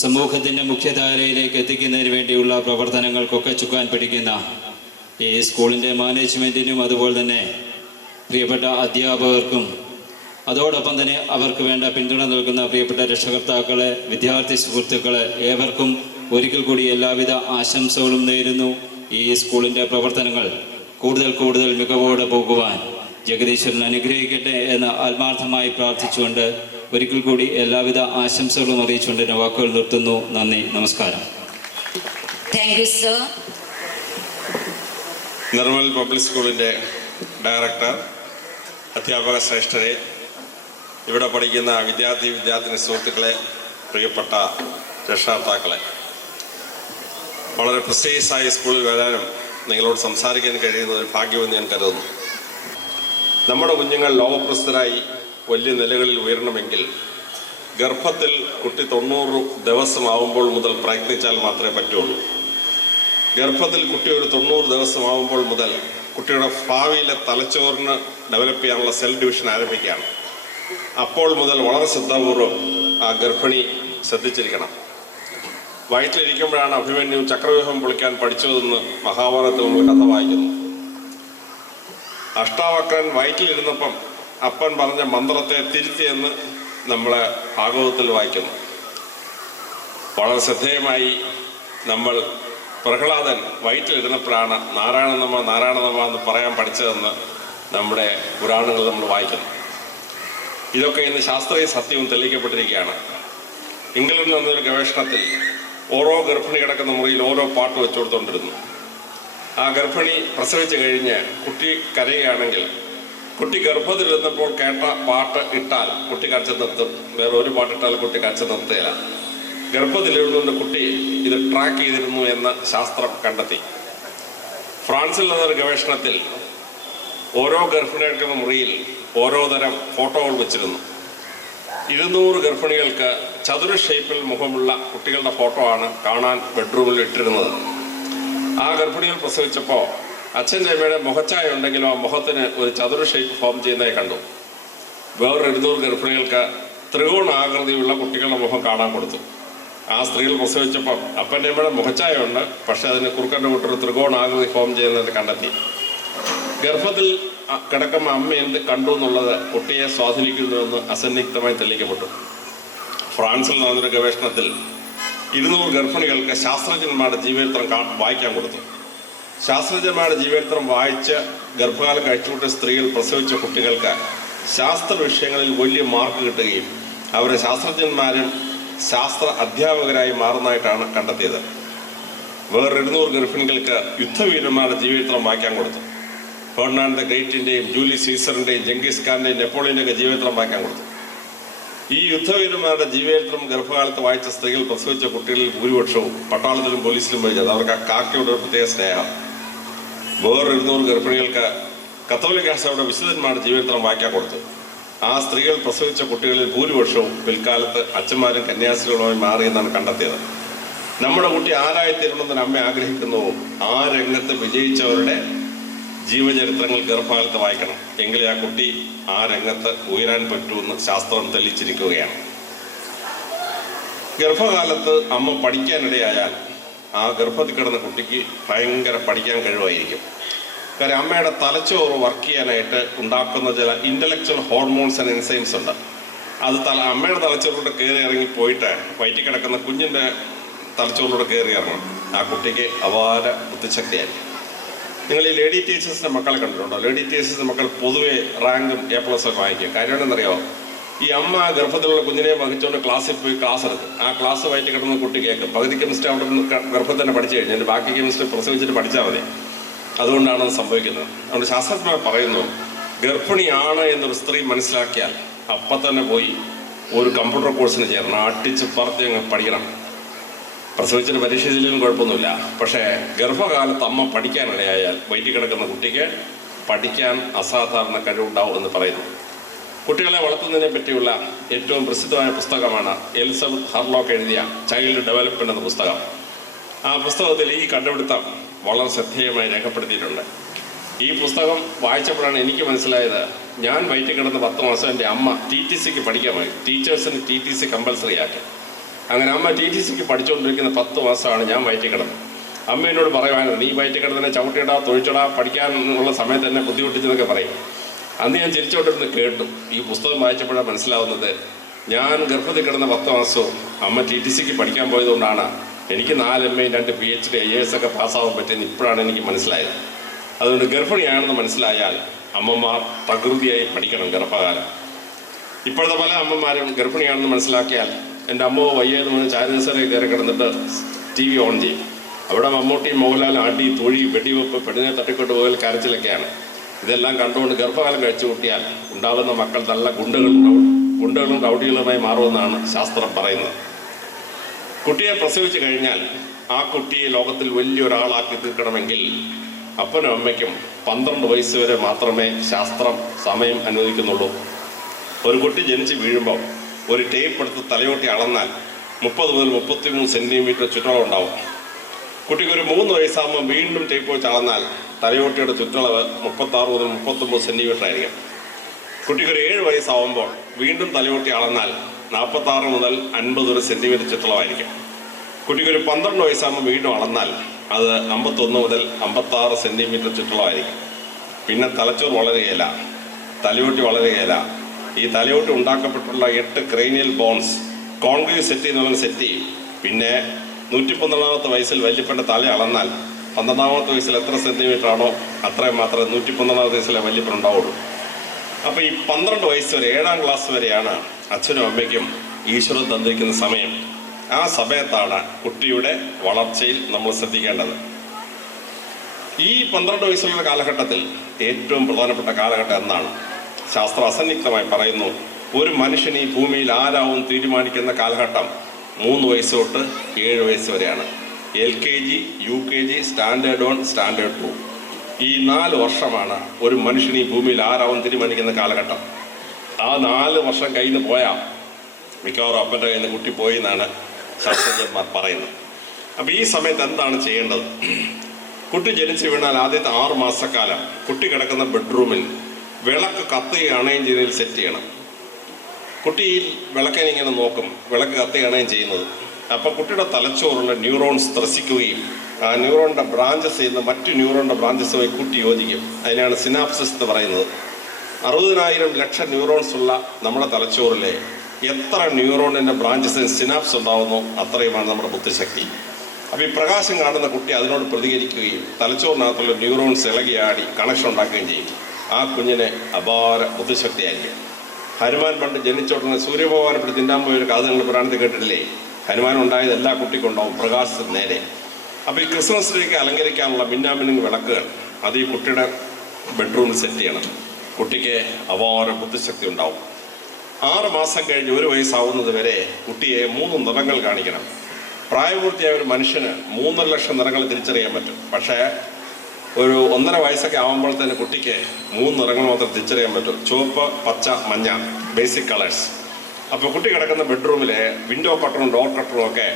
സമൂഹത്തിൻ്റെ മുഖ്യധാരയിലേക്ക് എത്തിക്കുന്നതിന് വേണ്ടിയുള്ള പ്രവർത്തനങ്ങൾക്കൊക്കെ ചുക്കാൻ പിടിക്കുന്ന ഈ സ്കൂളിൻ്റെ മാനേജ്മെൻറ്റിനും അതുപോലെ തന്നെ പ്രിയപ്പെട്ട അധ്യാപകർക്കും അതോടൊപ്പം തന്നെ അവർക്ക് വേണ്ട പിന്തുണ നൽകുന്ന പ്രിയപ്പെട്ട രക്ഷകർത്താക്കളെ, വിദ്യാർത്ഥി സുഹൃത്തുക്കളെ, ഏവർക്കും ഒരിക്കൽ കൂടി എല്ലാവിധ ആശംസകളും നേരുന്നു. ഈ സ്കൂളിൻ്റെ പ്രവർത്തനങ്ങൾ കൂടുതൽ മികവോടെ പോകുവാൻ ജഗദീശ്വരൻ അനുഗ്രഹിക്കട്ടെ എന്ന് ആത്മാർത്ഥമായി പ്രാർത്ഥിച്ചുകൊണ്ട് ഒരിക്കൽ കൂടി എല്ലാവിധ ആശംസകളും അറിയിച്ചുകൊണ്ട് എൻ്റെ വാക്കുകൾ നിർത്തുന്നു. നന്ദി, നമസ്കാരം. Thank you sir. Nirmal public സ്കൂളിൻ്റെ ഡയറക്ടർ, അധ്യാപക ശ്രേഷ്ഠരെ, ഇവിടെ പഠിക്കുന്ന വിദ്യാർത്ഥിനി സുഹൃത്തുക്കളെ, പ്രിയപ്പെട്ട രക്ഷകർത്താക്കളെ, വളരെ പ്രസ്റ്റീജിയസായ സ്കൂളിൽ വരാനും നിങ്ങളോട് സംസാരിക്കാൻ കഴിയുന്നത് ഒരു ഭാഗ്യമെന്ന് ഞാൻ കരുതുന്നു. നമ്മുടെ കുഞ്ഞുങ്ങൾ ലോകപ്രസിദ്ധരായി വലിയ നിലകളിൽ ഉയരണമെങ്കിൽ ഗർഭത്തിൽ കുട്ടി 90 ദിവസമാവുമ്പോൾ മുതൽ പ്രയത്നിച്ചാൽ മാത്രമേ പറ്റുള്ളൂ. ഗർഭത്തിൽ കുട്ടി ഒരു 90 ദിവസമാവുമ്പോൾ മുതൽ കുട്ടിയുടെ ഭാവിയിലെ തലച്ചോറിന് ഡെവലപ്പ് ചെയ്യാനുള്ള സെൽ ഡിവിഷൻ ആരംഭിക്കുകയാണ്. അപ്പോൾ മുതൽ വളരെ ശ്രദ്ധാപൂർവം ആ ഗർഭിണി ശ്രദ്ധിച്ചിരിക്കണം. വയറ്റിലിരിക്കുമ്പോഴാണ് അഭിമന്യു ചക്രവ്യൂഹം പൊളിക്കാൻ പഠിച്ചതെന്ന് മഹാഭാരതത്തിൽ നമ്മൾ കഥ വായിക്കുന്നു. അഷ്ടാവക്രൻ വയറ്റിലിരുന്നപ്പം അപ്പൻ പറഞ്ഞ മന്ത്രത്തെ തിരുത്തിയെന്ന് നമ്മളെ ഭാഗവതത്തിൽ വായിക്കുന്നു. വളരെ ശ്രദ്ധേയമായി നമ്മൾ പ്രഹ്ലാദൻ വയറ്റിലിരുന്നപ്പോഴാണ് നാരായണനമ എന്ന് പറയാൻ പഠിച്ചതെന്ന് നമ്മുടെ പുരാണങ്ങളിൽ നമ്മൾ വായിക്കുന്നു. ഇതൊക്കെ ഇന്ന് ശാസ്ത്രീയ സത്യവും തെളിയിക്കപ്പെട്ടിരിക്കുകയാണ്. ഇംഗ്ലണ്ടിൽ നടന്നൊരു ഗവേഷണത്തിൽ ഓരോ ഗർഭിണി കിടക്കുന്ന മുറിയിൽ ഓരോ പാട്ട് വെച്ചു കൊടുത്തുകൊണ്ടിരുന്നു. ആ ഗർഭിണി പ്രസവിച്ച് കഴിഞ്ഞ് കുട്ടി കരയുകയാണെങ്കിൽ കുട്ടി ഗർഭത്തിലിരുന്നപ്പോൾ കേട്ട പാട്ട് ഇട്ടാൽ കുട്ടി കരച്ച് നിർത്തും. വേറെ ഒരു പാട്ടിട്ടാൽ കുട്ടി കരച്ച് നിർത്തുകയില്ല. ഗർഭത്തിലിരുന്നുകൊണ്ട് കുട്ടി ഇത് ട്രാക്ക് ചെയ്തിരുന്നു എന്ന് ശാസ്ത്രം കണ്ടെത്തി. ഫ്രാൻസിൽ നടന്നൊരു ഗവേഷണത്തിൽ ഓരോ ഗർഭിണികൾക്കുന്ന മുറിയിൽ ഓരോ തരം ഫോട്ടോകൾ വെച്ചിരുന്നു. 200 ഗർഭിണികൾക്ക് ചതുര ഷേപ്പിൽ മുഖമുള്ള കുട്ടികളുടെ ഫോട്ടോ ആണ് കാണാൻ ബെഡ്റൂമിൽ ഇട്ടിരുന്നത്. ആ ഗർഭിണികൾ പ്രസവിച്ചപ്പോൾ അച്ഛൻ്റെ അമ്മയുടെ മുഖച്ചായ ഉണ്ടെങ്കിലും ആ മുഖത്തിന് ഒരു ചതുര ഷേപ്പ് ഫോം ചെയ്യുന്നതായി കണ്ടു. വേറൊരു 200 ഗർഭിണികൾക്ക് ത്രികോണ ആകൃതിയുള്ള കുട്ടികളുടെ മുഖം കാണാൻ കൊടുത്തു. ആ സ്ത്രീകൾ പ്രസവിച്ചപ്പോൾ അപ്പൻ്റെ അമ്മയുടെ മുഖച്ചായ ഉണ്ട്, പക്ഷെ അതിന് കുറുക്കൻ്റെ കൂട്ടൊരു ത്രികോണ ആകൃതി ഫോം ചെയ്യുന്നത് കണ്ടെത്തി. ഗർഭത്തിൽ കിടക്കുമ്പോൾ അമ്മ എന്ത് കണ്ടു എന്നുള്ളത് കുട്ടിയെ സ്വാധീനിക്കുന്നുവെന്ന് അസന്നിഗ്ധമായി തെളിയിക്കപ്പെട്ടു. ഫ്രാൻസിൽ നടന്നൊരു ഗവേഷണത്തിൽ 200 ഗർഭിണികൾക്ക് ശാസ്ത്രജ്ഞന്മാരുടെ ജീവചരിത്രം വായിക്കാൻ കൊടുത്തു. ശാസ്ത്രജ്ഞന്മാരുടെ ജീവചരിത്രം വായിച്ച് ഗർഭകാലം കഴിച്ചുകൂട്ടിയ സ്ത്രീകൾ പ്രസവിച്ച കുട്ടികൾക്ക് ശാസ്ത്ര വിഷയങ്ങളിൽ വലിയ മാർക്ക് കിട്ടുകയും അവരെ ശാസ്ത്രജ്ഞന്മാരും ശാസ്ത്ര അധ്യാപകരായി മാറുന്നതായിട്ടാണ് കണ്ടെത്തിയത്. വേറെ 200 ഗർഭിണികൾക്ക് യുദ്ധവീരന്മാരുടെ ജീവചരിത്രം വായിക്കാൻ കൊടുത്തു. ഫെർണാണ്ടോ ദ ഗ്രേറ്റിൻ്റെയും ജൂലിയസ് സീസറിൻ്റെയും ജംഗീസ് ഖാൻ്റെയും നെപ്പോളിയൻ്റെയൊക്കെ ജീവചരിത്രം വായിക്കാൻ കൊടുത്തു. ഈ യുദ്ധവീരന്മാരുടെ ജീവചരിത്രം ഗർഭകാലത്ത് വായിച്ച സ്ത്രീകൾ പ്രസവിച്ച കുട്ടികളിൽ ഭൂരിപക്ഷവും പട്ടാളത്തിലും പോലീസിലും പഠിച്ചത്. അവർക്ക് ആ കാക്കയുടെ ഒരു പ്രത്യേക സ്നേഹം. വേറെ 200 ഗർഭിണികൾക്ക് കത്തോലിക്ക സഭയുടെ വിശുദ്ധന്മാരുടെ ജീവചരിത്രം വായിക്കാൻ കൊടുത്തു. ആ സ്ത്രീകൾ പ്രസവിച്ച കുട്ടികളിൽ ഭൂരിപക്ഷവും പിൽക്കാലത്ത് അച്ഛന്മാരും കന്യാസ്ത്രീകളുമായി മാറിയെന്നാണ് കണ്ടെത്തിയത്. നമ്മുടെ കുട്ടി ആരായിത്തീരണമെന്ന് അമ്മ ആഗ്രഹിക്കുന്നുവോ ആ രംഗത്ത് വിജയിച്ചവരുടെ ജീവചരിത്രങ്ങൾ ഗർഭകാലത്ത് വായിക്കണം. എങ്കിലേ ആ കുട്ടി ആ രംഗത്ത് ഉയരാൻ പറ്റുമെന്ന് ശാസ്ത്രം തെളിയിച്ചിരിക്കുകയാണ്. ഗർഭകാലത്ത് അമ്മ പഠിക്കാനിടയായാൽ ആ ഗർഭത്തിൽ കിടന്ന കുട്ടിക്ക് ഭയങ്കര പഠിക്കാൻ കഴിവായിരിക്കും. കാര്യം അമ്മയുടെ തലച്ചോറ് വർക്ക് ചെയ്യാനായിട്ട് ഉണ്ടാക്കുന്ന ചില ഇൻ്റലക്ച്വൽ ഹോർമോൺസ് ആൻഡ് എൻസൈംസ് ഉണ്ട്. അത് അമ്മയുടെ തലച്ചോറിലൂടെ കയറി ഇറങ്ങി പോയിട്ട് വയറ്റിൽ കിടക്കുന്ന കുഞ്ഞിൻ്റെ തലച്ചോറിലൂടെ കയറി ഇറങ്ങണം. ആ കുട്ടിക്ക് അപാര ബുദ്ധിശക്തിയായി. നിങ്ങൾ ഈ ലേഡി ടീച്ചേഴ്സിൻ്റെ മക്കളെ കണ്ടിട്ടുണ്ടോ? ലേഡി ടീച്ചേഴ്സിൻ്റെ മക്കൾ പൊതുവെ റാങ്കും A+ ഒക്കെ വാങ്ങിക്കും. കാര്യം എന്താണെന്നറിയോ? ഈ അമ്മ ഗർഭത്തിലുള്ള കുഞ്ഞിനെ വഹിച്ചുകൊണ്ട് ക്ലാസ്സിൽ പോയി ക്ലാസ് എടുക്കും. ആ ക്ലാസ് വയറ്റിൽ കിടന്ന കുട്ടി കേൾക്കും. പകുതി കെമിസ്ട്രി അവിടെ നിന്ന് ഗർഭം തന്നെ പഠിച്ചു കഴിഞ്ഞാൽ ബാക്കി കെമിസ്ട്രി പ്രസവിച്ചിട്ട് പഠിച്ചാൽ മതി. അതുകൊണ്ടാണ് അത് സംഭവിക്കുന്നത്. അതുകൊണ്ട് ശാസ്ത്രജ്ഞർ പറയുന്നു, ഗർഭിണിയാണ് എന്നൊരു സ്ത്രീ മനസ്സിലാക്കിയാൽ അപ്പം തന്നെ പോയി ഒരു കമ്പ്യൂട്ടർ കോഴ്സിന് ചേരണം. അട്ടിച്ച് പറത്തി അങ്ങ് പഠിക്കണം. പ്രസവിച്ചിട്ട് പരീക്ഷ ചെയ്തില്ലെങ്കിലും കുഴപ്പമൊന്നുമില്ല. പക്ഷേ ഗർഭകാലത്ത് അമ്മ പഠിക്കാനിടയായാൽ വയറ്റിൽ കിടക്കുന്ന കുട്ടിക്ക് പഠിക്കാൻ അസാധാരണ കഴിവുണ്ടാവും എന്ന് പറയുന്നു. കുട്ടികളെ വളർത്തുന്നതിനെ പറ്റിയുള്ള ഏറ്റവും പ്രസിദ്ധമായ പുസ്തകമാണ് എലിസബത്ത് ഹർലോക്ക് എഴുതിയ ചൈൽഡ് ഡെവലപ്മെൻറ്റ് എന്ന പുസ്തകം. ആ പുസ്തകത്തിൽ ഈ കണ്ടുപിടുത്തം വളരെ ശ്രദ്ധേയമായി രേഖപ്പെടുത്തിയിട്ടുണ്ട്. ഈ പുസ്തകം വായിച്ചപ്പോഴാണ് എനിക്ക് മനസ്സിലായത്, ഞാൻ വയറ്റിൽ കിടന്ന് 10 മാസം എൻ്റെ അമ്മ TTCക്ക് പഠിക്കാൻ പോയി. ടീച്ചേഴ്സിന് TTC കമ്പൽസറി ആക്കി. അങ്ങനെ അമ്മ TTCക്ക് പഠിച്ചുകൊണ്ടിരിക്കുന്ന 10 മാസമാണ് ഞാൻ വയറ്റിൽ കിടന്നത്. അമ്മ എന്നോട് പറയുവായിരുന്നു, നീ വയറ്റിൽ കിടന്നെ ചവിട്ടിയിടാ തൊഴിച്ചിടാ പഠിക്കാനുള്ള സമയത്ത് തന്നെ ബുദ്ധിമുട്ടിച്ചെന്നൊക്കെ പറയും. അന്ന് ഞാൻ ചിരിച്ചുകൊണ്ടിരുന്ന് കേട്ടു. ഈ പുസ്തകം വായിച്ചപ്പോഴാണ് മനസ്സിലാവുന്നത്, ഞാൻ ഗർഭത്തിൽ കിടന്ന 10 മാസവും അമ്മ TTCക്ക് പഠിക്കാൻ പോയതുകൊണ്ടാണ് എനിക്ക് 4 MA 2 PhD IAS ഒക്കെ പാസ്സാവാൻ പറ്റിയെന്ന് ഇപ്പോഴാണ് എനിക്ക് മനസ്സിലായത്. അതുകൊണ്ട് ഗർഭിണിയാണെന്ന് മനസ്സിലായാൽ അമ്മമാർ പ്രകൃതിയായി പഠിക്കണം ഗർഭകാലം. ഇപ്പോഴത്തെ പല അമ്മമാരും ഗർഭിണിയാണെന്ന് മനസ്സിലാക്കിയാൽ എൻ്റെ അമ്മ വയ്യെന്ന് പറഞ്ഞ് ചാരുദസരെ കയറി കിടന്നിട്ട് TV ഓൺ ചെയ്യും. അവിടെ മമ്മൂട്ടി മോഹൻലാൽ അടി തൊഴി വെടിവെപ്പ് പെണ്ണിനെ തട്ടിക്കൊണ്ട് പോകൽ കരച്ചിലൊക്കെയാണ്. ഇതെല്ലാം കണ്ടുകൊണ്ട് ഗർഭകാലം കഴിച്ചു കൂട്ടിയാൽ ഉണ്ടാകുന്ന മക്കൾ നല്ല ഗുണ്ടകളും റൗഡികളുമായി മാറുമെന്നാണ് ശാസ്ത്രം പറയുന്നത്. കുട്ടിയെ പ്രസവിച്ചു കഴിഞ്ഞാൽ ആ കുട്ടിയെ ലോകത്തിൽ വലിയൊരാളാക്കി തീർക്കണമെങ്കിൽ അപ്പനും അമ്മയ്ക്കും 12 വയസ്സ് വരെ മാത്രമേ ശാസ്ത്രം സമയം അനുവദിക്കുന്നുള്ളൂ. ഒരു കുട്ടി ജനിച്ച് വീഴുമ്പോൾ ഒരു ടേപ്പ് എടുത്ത് തലയോട്ടി അളന്നാൽ 30 മുതൽ 33 സെൻറ്റിമീറ്റർ ചുറ്റളവ് ഉണ്ടാവും. കുട്ടിക്ക് ഒരു 3 വയസ്സാകുമ്പോൾ വീണ്ടും ടേപ്പ് വെച്ച് അളന്നാൽ തലയോട്ടിയുടെ ചുറ്റളവ് 36 മുതൽ 39 സെൻറ്റിമീറ്റർ ആയിരിക്കും. കുട്ടിക്ക് ഒരു 7 വയസ്സാവുമ്പോൾ വീണ്ടും തലയോട്ടി അളന്നാൽ 46 മുതൽ 50 സെൻറ്റിമീറ്റർ ചുറ്റളവായിരിക്കും. കുട്ടിക്ക് ഒരു 12 വയസ്സാകുമ്പോൾ വീണ്ടും അളന്നാൽ അത് 51 മുതൽ 56 സെൻറ്റിമീറ്റർ ചുറ്റളവായിരിക്കും. പിന്നെ തലച്ചോറ് വളരുകയില്ല, തലയോട്ടി വളരുകയില്ല. ഈ തലയോട്ടി ഉണ്ടാക്കപ്പെട്ടുള്ള 8 ക്രേനിയൽ ബോൺസ് കോൺക്രീവ് സെറ്റ് എന്നുള്ള സെറ്റ് ചെയ്യും. പിന്നെ 112ാമത്തെ വയസ്സിൽ വല്യപ്പൻ്റെ തല അളന്നാൽ 12ാമത്തെ വയസ്സിൽ എത്ര സെൻറ്റിമീറ്റർ ആണോ അത്രയും മാത്രമേ 112ാമത്തെ വയസ്സിലെ വല്യപ്പൻ ഉണ്ടാവുള്ളൂ. അപ്പോൾ ഈ 12 വയസ്സ് വരെ 7ാം ക്ലാസ് വരെയാണ് അച്ഛനും അമ്മയ്ക്കും ഈശ്വരൻ തന്നിരിക്കുന്ന സമയം. ആ സമയത്താണ് കുട്ടിയുടെ വളർച്ചയിൽ നമ്മൾ ശ്രദ്ധിക്കേണ്ടത്. ഈ 12 വയസ്സുള്ള കാലഘട്ടത്തിൽ ഏറ്റവും പ്രധാനപ്പെട്ട കാലഘട്ടം എന്നാണ് ശാസ്ത്രം അസന്നിഗ്ധമായി പറയുന്നു. ഒരു മനുഷ്യൻ ഈ ഭൂമിയിൽ ആരാവും തീരുമാനിക്കുന്ന കാലഘട്ടം 3 വയസ്സ് തൊട്ട് 7 വയസ്സ് വരെയാണ്. LKG, UKG, സ്റ്റാൻഡേർഡ് 1, സ്റ്റാൻഡേർഡ് 2 ഈ 4 വർഷമാണ് ഒരു മനുഷ്യൻ ഈ ഭൂമിയിൽ ആരാവും തീരുമാനിക്കുന്ന കാലഘട്ടം. ആ 4 വർഷം കയ്യിൽ നിന്ന് പോയാൽ മിക്കവാറും അപ്പൻ്റെ കയ്യിൽ നിന്ന് കുട്ടി പോയി എന്നാണ് ശാസ്ത്രജ്ഞന്മാർ പറയുന്നത്. അപ്പോൾ ഈ സമയത്ത് എന്താണ് ചെയ്യേണ്ടത്? കുട്ടി ജനിച്ചു വീണാൽ ആദ്യത്തെ 6 മാസക്കാലം കുട്ടി കിടക്കുന്ന ബെഡ്റൂമിൽ വിളക്ക് കത്തുകയും അണയും ചെയ്തതിൽ സെറ്റ് ചെയ്യണം. കുട്ടി ഈ വിളക്കിനെ ഇങ്ങനെ നോക്കും, വിളക്ക് കത്തുകയും അണയും ചെയ്യുന്നത്. അപ്പോൾ കുട്ടിയുടെ തലച്ചോറുള്ള ന്യൂറോൺസ് ത്രസിക്കുകയും ആ ന്യൂറോണിൻ്റെ ബ്രാഞ്ചസ് ചെയ്യുന്ന മറ്റു ന്യൂറോണിൻ്റെ ബ്രാഞ്ചസുമായി കൂട്ടി യോജിക്കും. അതിനാണ് സിനാപ്സിസ് എന്ന് പറയുന്നത്. 60,000 ലക്ഷം ന്യൂറോൺസ് ഉള്ള നമ്മുടെ തലച്ചോറിലെ എത്ര ന്യൂറോണിൻ്റെ ബ്രാഞ്ചസിന് സിനാപ്സ് ഉണ്ടാകുന്നു അത്രയുമാണ് നമ്മുടെ ബുദ്ധിശക്തി. അപ്പോൾ ഈ പ്രകാശം കാണുന്ന കുട്ടി അതിനോട് പ്രതികരിക്കുകയും തലച്ചോറിനകത്തുള്ള ന്യൂറോൺസ് ഇളകിയാടി കണക്ഷൻ ഉണ്ടാക്കുകയും ചെയ്യും. ആ കുഞ്ഞിനെ അപാര ബുദ്ധിശക്തിയായിരിക്കും. ഹനുമാൻ പണ്ട് ജനിച്ചോടനെ സൂര്യഭഗവാനെ പിടി തിന്നാൻ പോയൊരു കഥ നിങ്ങൾ പുരാണത്തിൽ കേട്ടിട്ടില്ലേ? ഹനുമാൻ ഉണ്ടായത് എല്ലാ കുട്ടിക്കും ഉണ്ടാവും പ്രകാശത്തിന് നേരെ. അപ്പോൾ ഈ ക്രിസ്മസ് ട്രീക്ക് അലങ്കരിക്കാനുള്ള മിന്നാമിന്നിങ് വിളക്കുകൾ അത് ഈ കുട്ടിയുടെ ബെഡ്റൂമിൽ സെറ്റ് ചെയ്യണം. കുട്ടിക്ക് അപാര ബുദ്ധിശക്തി ഉണ്ടാവും. 6 മാസം കഴിഞ്ഞ് 1 വയസ്സാവുന്നത് വരെ കുട്ടിയെ 3 നിറങ്ങൾ കാണിക്കണം. പ്രായപൂർത്തിയായ ഒരു മനുഷ്യന് 3.5 ലക്ഷം നിറങ്ങൾ തിരിച്ചറിയാൻ പറ്റും. പക്ഷേ ഒരു 1.5 വയസ്സൊക്കെ ആകുമ്പോൾ തന്നെ കുട്ടിക്ക് 3 നിറങ്ങൾ മാത്രം തിരിച്ചറിയാൻ പറ്റും: ചുവപ്പ്, പച്ച, മഞ്ഞ, ബേസിക് കളേഴ്സ്. അപ്പോൾ കുട്ടി കിടക്കുന്ന ബെഡ്റൂമിലെ വിൻഡോ കട്ടറും ഡോർ കട്ടറും ഒക്കെ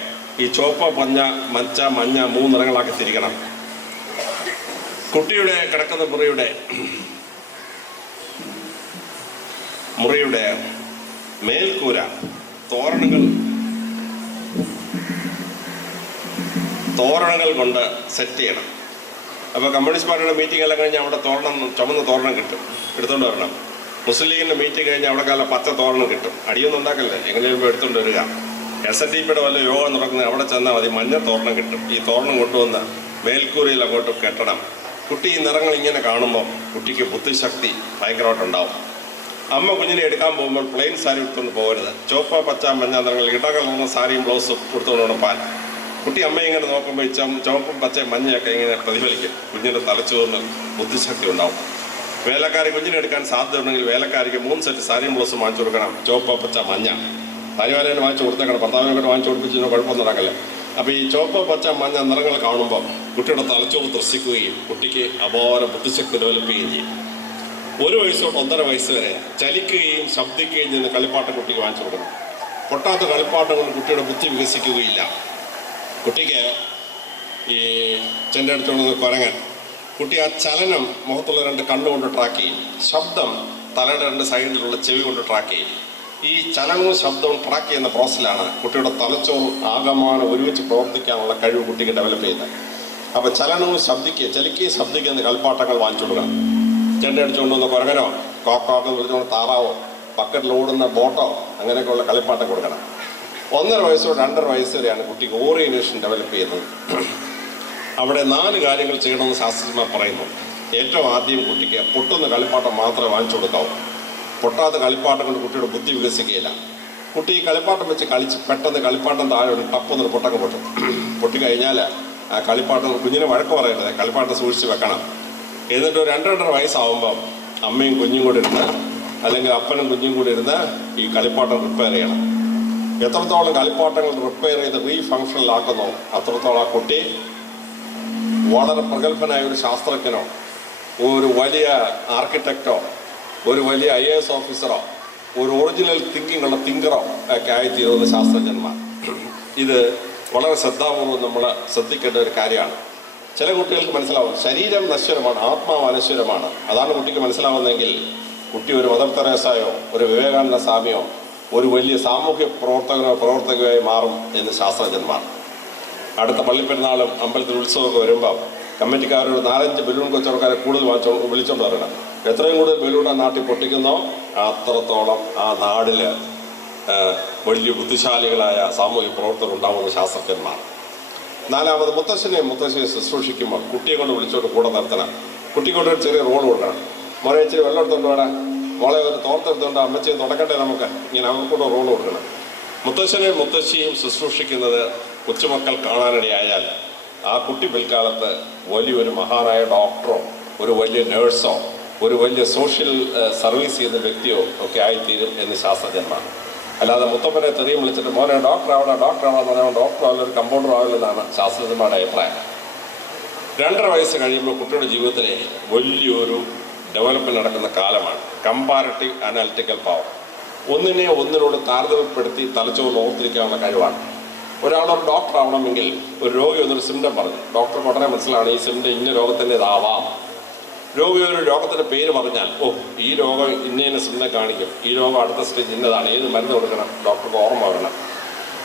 ഈ ചുവപ്പ്, മഞ്ഞ, മഞ്ഞ 3 നിറങ്ങളാക്കി തിരിക്കണം. കുട്ടിയുടെ കിടക്കുന്ന മുറിയുടെ മേൽക്കൂര തോരണങ്ങൾ കൊണ്ട് സെറ്റ് ചെയ്യണം. അപ്പോൾ കമ്മ്യൂണിസ്റ്റ് പാർട്ടിയുടെ മീറ്റിംഗ് എല്ലാം കഴിഞ്ഞാൽ അവിടെ ചുമന്ന തോരണം കിട്ടും, എടുത്തുകൊണ്ട് വരണം. മുസ്ലിം ലീഗിൻ്റെ മീറ്റിംഗ് കഴിഞ്ഞാൽ അവിടെ കാലം പച്ച തോരണം കിട്ടും. അടിയൊന്നും ഉണ്ടാക്കല്ലേ, എങ്ങനെയും എടുത്തുകൊണ്ട് വരിക. SNDPയുടെ വല്ല യോഗം നടക്കുന്നത് അവിടെ ചെന്നാൽ മതി, മഞ്ഞ തോരണം കിട്ടും. ഈ തോരണം കൊണ്ടുവന്ന് മേൽക്കൂരയിൽ അങ്ങോട്ട് കെട്ടണം. കുട്ടി ഈ നിറങ്ങൾ ഇങ്ങനെ കാണുമ്പോൾ കുട്ടിക്ക് ബുദ്ധിശക്തി ഭയങ്കരമായിട്ടുണ്ടാവും. അമ്മ കുഞ്ഞിനെ എടുക്കാൻ പോകുമ്പോൾ പ്ലെയിൻ സാരി എടുത്തുകൊണ്ട് പോകരുത്. ചുവപ്പ്, പച്ച, മഞ്ഞ നിറങ്ങൾ ഇടകലർന്ന സാരിയും ബ്ലൗസും കൊടുത്തുകൊണ്ടാണ് പാൽ. കുട്ടി അമ്മ ഇങ്ങനെ നോക്കുമ്പോൾ ചുവപ്പും പച്ചയും മഞ്ഞയൊക്കെ ഇങ്ങനെ പ്രതിഫലിക്കും. കുഞ്ഞിൻ്റെ തലച്ചോറിന് ബുദ്ധിശക്തി ഉണ്ടാവും. വേലക്കാരി കുഞ്ഞിനെ എടുക്കാൻ സാധ്യത ഉണ്ടെങ്കിൽ വേലക്കാരിക്ക് 3 സെറ്റ് സാരിയും ബ്ലൗസും വാങ്ങിച്ചു കൊടുക്കണം. ചുവപ്പ്, പച്ച, മഞ്ഞ. ഭാര്യമാരേനെ വാങ്ങിച്ചു കൊടുത്തേക്കണം. ഭർത്താവിനൊക്കെ വാങ്ങിച്ചു കൊടുപ്പിച്ചതിന് കുഴപ്പമൊന്നും നടക്കല്ലേ. അപ്പോൾ ഈ ചുവപ്പ്, പച്ച, മഞ്ഞ നിറങ്ങൾ കാണുമ്പോൾ കുട്ടിയുടെ തലച്ചോറ് ത്രസിക്കുകയും കുട്ടിക്ക് അപാര ബുദ്ധിശക്തി ഡെവലപ്പ് ചെയ്യുകയും ചെയ്യും. 1 വയസ്സ് തൊട്ട് 1.5 വയസ്സ് വരെ ചലിക്കുകയും ശബ്ദിക്കുകയും ചെയ്യുന്ന കളിപ്പാട്ടം കുട്ടിക്ക് വാങ്ങിച്ചു കൊടുക്കണം. പൊട്ടാത്ത കളിപ്പാട്ടം കൊണ്ട് കുട്ടിയുടെ ബുദ്ധി വികസിക്കുകയില്ല. കുട്ടിക്ക് ഈ ചെണ്ടെടുത്തുകൊണ്ടത് കുരങ്ങൻ. കുട്ടി ആ ചലനം മുഖത്തുള്ള 2 കണ്ണുകൊണ്ട് ട്രാക്ക് ചെയ്യും. ശബ്ദം തലയുടെ 2 സൈഡിലുള്ള ചെവി കൊണ്ട് ട്രാക്ക് ചെയ്യും. ഈ ചലനവും ശബ്ദവും ട്രാക്ക് ചെയ്യുന്ന പ്രോസസ്സിലാണ് കുട്ടിയുടെ തലച്ചോറ് ആകമാനം ഒരുമിച്ച് പ്രവർത്തിക്കാനുള്ള കഴിവ് കുട്ടിക്ക് ഡെവലപ്പ് ചെയ്യുന്നത്. അപ്പോൾ ചലനവും ചലിക്കുകയും ശബ്ദിക്കുന്ന കളിപ്പാട്ടങ്ങൾ വാങ്ങിച്ചു കൊടുക്കണം. ചെണ്ടടിച്ചുകൊണ്ട് വന്ന കുരങ്ങനോ കോക്കാക്കം വിളിച്ചുകൊണ്ട് താറാവോ ബക്കറ്റിൽ ഓടുന്ന ബോട്ടോ അങ്ങനെയൊക്കെയുള്ള കളിപ്പാട്ടം കൊടുക്കണം. 1.5 വയസ്സോ 2.5 വയസ്സ് വരെയാണ് കുട്ടിക്ക് ഓറിയന്റേഷൻ ഡെവലപ്പ് ചെയ്യുന്നത്. അവിടെ 4 കാര്യങ്ങൾ ചെയ്യണമെന്ന് ശാസ്ത്രജ്ഞന്മാർ പറയുന്നു. ഏറ്റവും ആദ്യം കുട്ടിക്ക് പൊട്ടുന്ന കളിപ്പാട്ടം മാത്രമേ വാങ്ങിച്ചു കൊടുക്കാവൂ. പൊട്ടാത്ത കളിപ്പാട്ടം കൊണ്ട് കുട്ടിയുടെ ബുദ്ധി വികസിക്കുകയില്ല. കുട്ടി ഈ കളിപ്പാട്ടം വെച്ച് കളിച്ച് പെട്ടെന്ന് കളിപ്പാട്ടം താഴെ ഒരു ടപ്പൊന്നൊരു പൊട്ടൊക്കെ പൊട്ടിക്കഴിഞ്ഞാൽ ആ കളിപ്പാട്ടം കുഞ്ഞിനെ വഴക്ക് പറയരുത്, കളിപ്പാട്ടം സൂക്ഷിച്ച് വെക്കണം. എന്നിട്ട് 2.5 വയസ്സാവുമ്പം അമ്മയും കുഞ്ഞും കൂടി ഇരുന്ന് അല്ലെങ്കിൽ അപ്പനും കുഞ്ഞും കൂടി ഇരുന്ന് ഈ കളിപ്പാട്ടം റിപ്പയർ ചെയ്യണം. എത്രത്തോളം കളിപ്പാട്ടങ്ങൾ റിപ്പയർ ചെയ്ത് റീഫങ്ഷനിലാക്കുന്നോ അത്രത്തോളം ആ കുട്ടി വളരെ പ്രഗത്ഭനായ ഒരു ശാസ്ത്രജ്ഞനോ ഒരു വലിയ ആർക്കിടെക്റ്റോ ഒരു വലിയ IAS ഓഫീസറോ ഒരു ഒറിജിനൽ തിങ്കിങ് ഉള്ള തിങ്കറോ ഒക്കെ ആയിത്തീരുന്ന ശാസ്ത്രജ്ഞന്മാർ. ഇത് വളരെ ശ്രദ്ധാപൂർവ്വം നമ്മൾ ശ്രദ്ധിക്കേണ്ട ഒരു കാര്യമാണ്. ചില കുട്ടികൾക്ക് മനസ്സിലാവും ശരീരം നശ്വരമാണ്, ആത്മാവ് അനശ്വരമാണ്. അതാണ് കുട്ടിക്ക് മനസ്സിലാവുന്നതെങ്കിൽ കുട്ടി ഒരു മദർ തെരേസയോ ഒരു വിവേകാനന്ദ സ്വാമിയോ ഒരു വലിയ സാമൂഹ്യ പ്രവർത്തകയായി മാറും എന്ന് ശാസ്ത്രജ്ഞന്മാർ. അടുത്ത പള്ളിപ്പെരുന്നാളും അമ്പലത്തിൽ ഉത്സവമൊക്കെ വരുമ്പോൾ കമ്മിറ്റിക്കാരോട് 4-5 ബലൂൺ കൊച്ചവർക്ക് കൂടുതൽ വിളിച്ചോണ്ട് വരണം. എത്രയും കൂടുതൽ ബലൂൺ ആ നാട്ടിൽ പൊട്ടിക്കുന്നോ അത്രത്തോളം ആ നാടിൽ വലിയ ബുദ്ധിശാലികളായ സാമൂഹ്യ പ്രവർത്തകർ ഉണ്ടാകുന്ന ശാസ്ത്രജ്ഞന്മാർ. 4ാമത് മുത്തശ്ശനെയും ശുശ്രൂഷിക്കുമ്പോൾ കുട്ടിയെ കൊണ്ട് വിളിച്ചോണ്ട് കൂടെ നിർത്തണം. കുട്ടിക്കൊണ്ട് ഒരു ചെറിയ റോൾ കൊടുക്കണം. മോളെ ഇച്ചിരി വെള്ളം എടുത്തോണ്ട് വേണം, മോളെ ഒരു തോർത്തെടുത്തോണ്ട് അമ്മച്ചിയും തുടക്കട്ടെ, നമുക്ക് ഇങ്ങനെ അവർക്കൂടെ റോൾ കൊടുക്കണം. മുത്തശ്ശനെയും മുത്തശ്ശിയും ശുശ്രൂഷിക്കുന്നത് കൊച്ചുമക്കൾ കാണാനിടയായാൽ ആ കുട്ടി പിൽക്കാലത്ത് വലിയൊരു മഹാനായ ഡോക്ടറോ ഒരു വലിയ നേഴ്സോ ഒരു വലിയ സോഷ്യൽ സർവീസ് ചെയ്യുന്ന വ്യക്തിയോ ഒക്കെ ആയിത്തീരും എന്ന് ശാസ്ത്രജ്ഞന്മാർ. അല്ലാതെ മുത്തപ്പനെ തെറിയും വിളിച്ചിട്ട് മോനെ ഡോക്ടറാവണം എന്ന് പറഞ്ഞാൽ ഡോക്ടറാവില്ല, ഒരു കമ്പൗണ്ടർ ആവില്ലെന്നാണ് ശാസ്ത്രജ്ഞന്മാരുടെ അഭിപ്രായം. 2.5 വയസ്സ് കഴിയുമ്പോൾ കുട്ടിയുടെ ജീവിതത്തിലെ വലിയൊരു ഡെവലപ്മെൻറ്റ് നടക്കുന്ന കാലമാണ്. Comparative analytical power. ഒന്നിനോട് താരതമ്യപ്പെടുത്തി തലച്ചോറ് ഓർത്തിരിക്കാനുള്ള കഴിവാണ്. ഒരാളൊരു ഡോക്ടർ ആവണമെങ്കിൽ ഒരു രോഗി ഒന്നൊരു സിംറ്റം പറഞ്ഞു ഡോക്ടർക്ക് ഉടനെ മനസ്സിലാണ് ഈ സിംറ്റം ഇന്ന രോഗത്തിൻ്റെതാവാം. രോഗി ഒരു രോഗത്തിൻ്റെ പേര് പറഞ്ഞാൽ ഈ രോഗം ഇന്ന സിംറ്റം കാണിക്കും, ഈ രോഗം അടുത്ത സ്റ്റേജ് ഇന്നതാണ്, ഏത് മരുന്ന് കൊടുക്കണം ഡോക്ടർക്ക് ഓർമ്മ വരണം.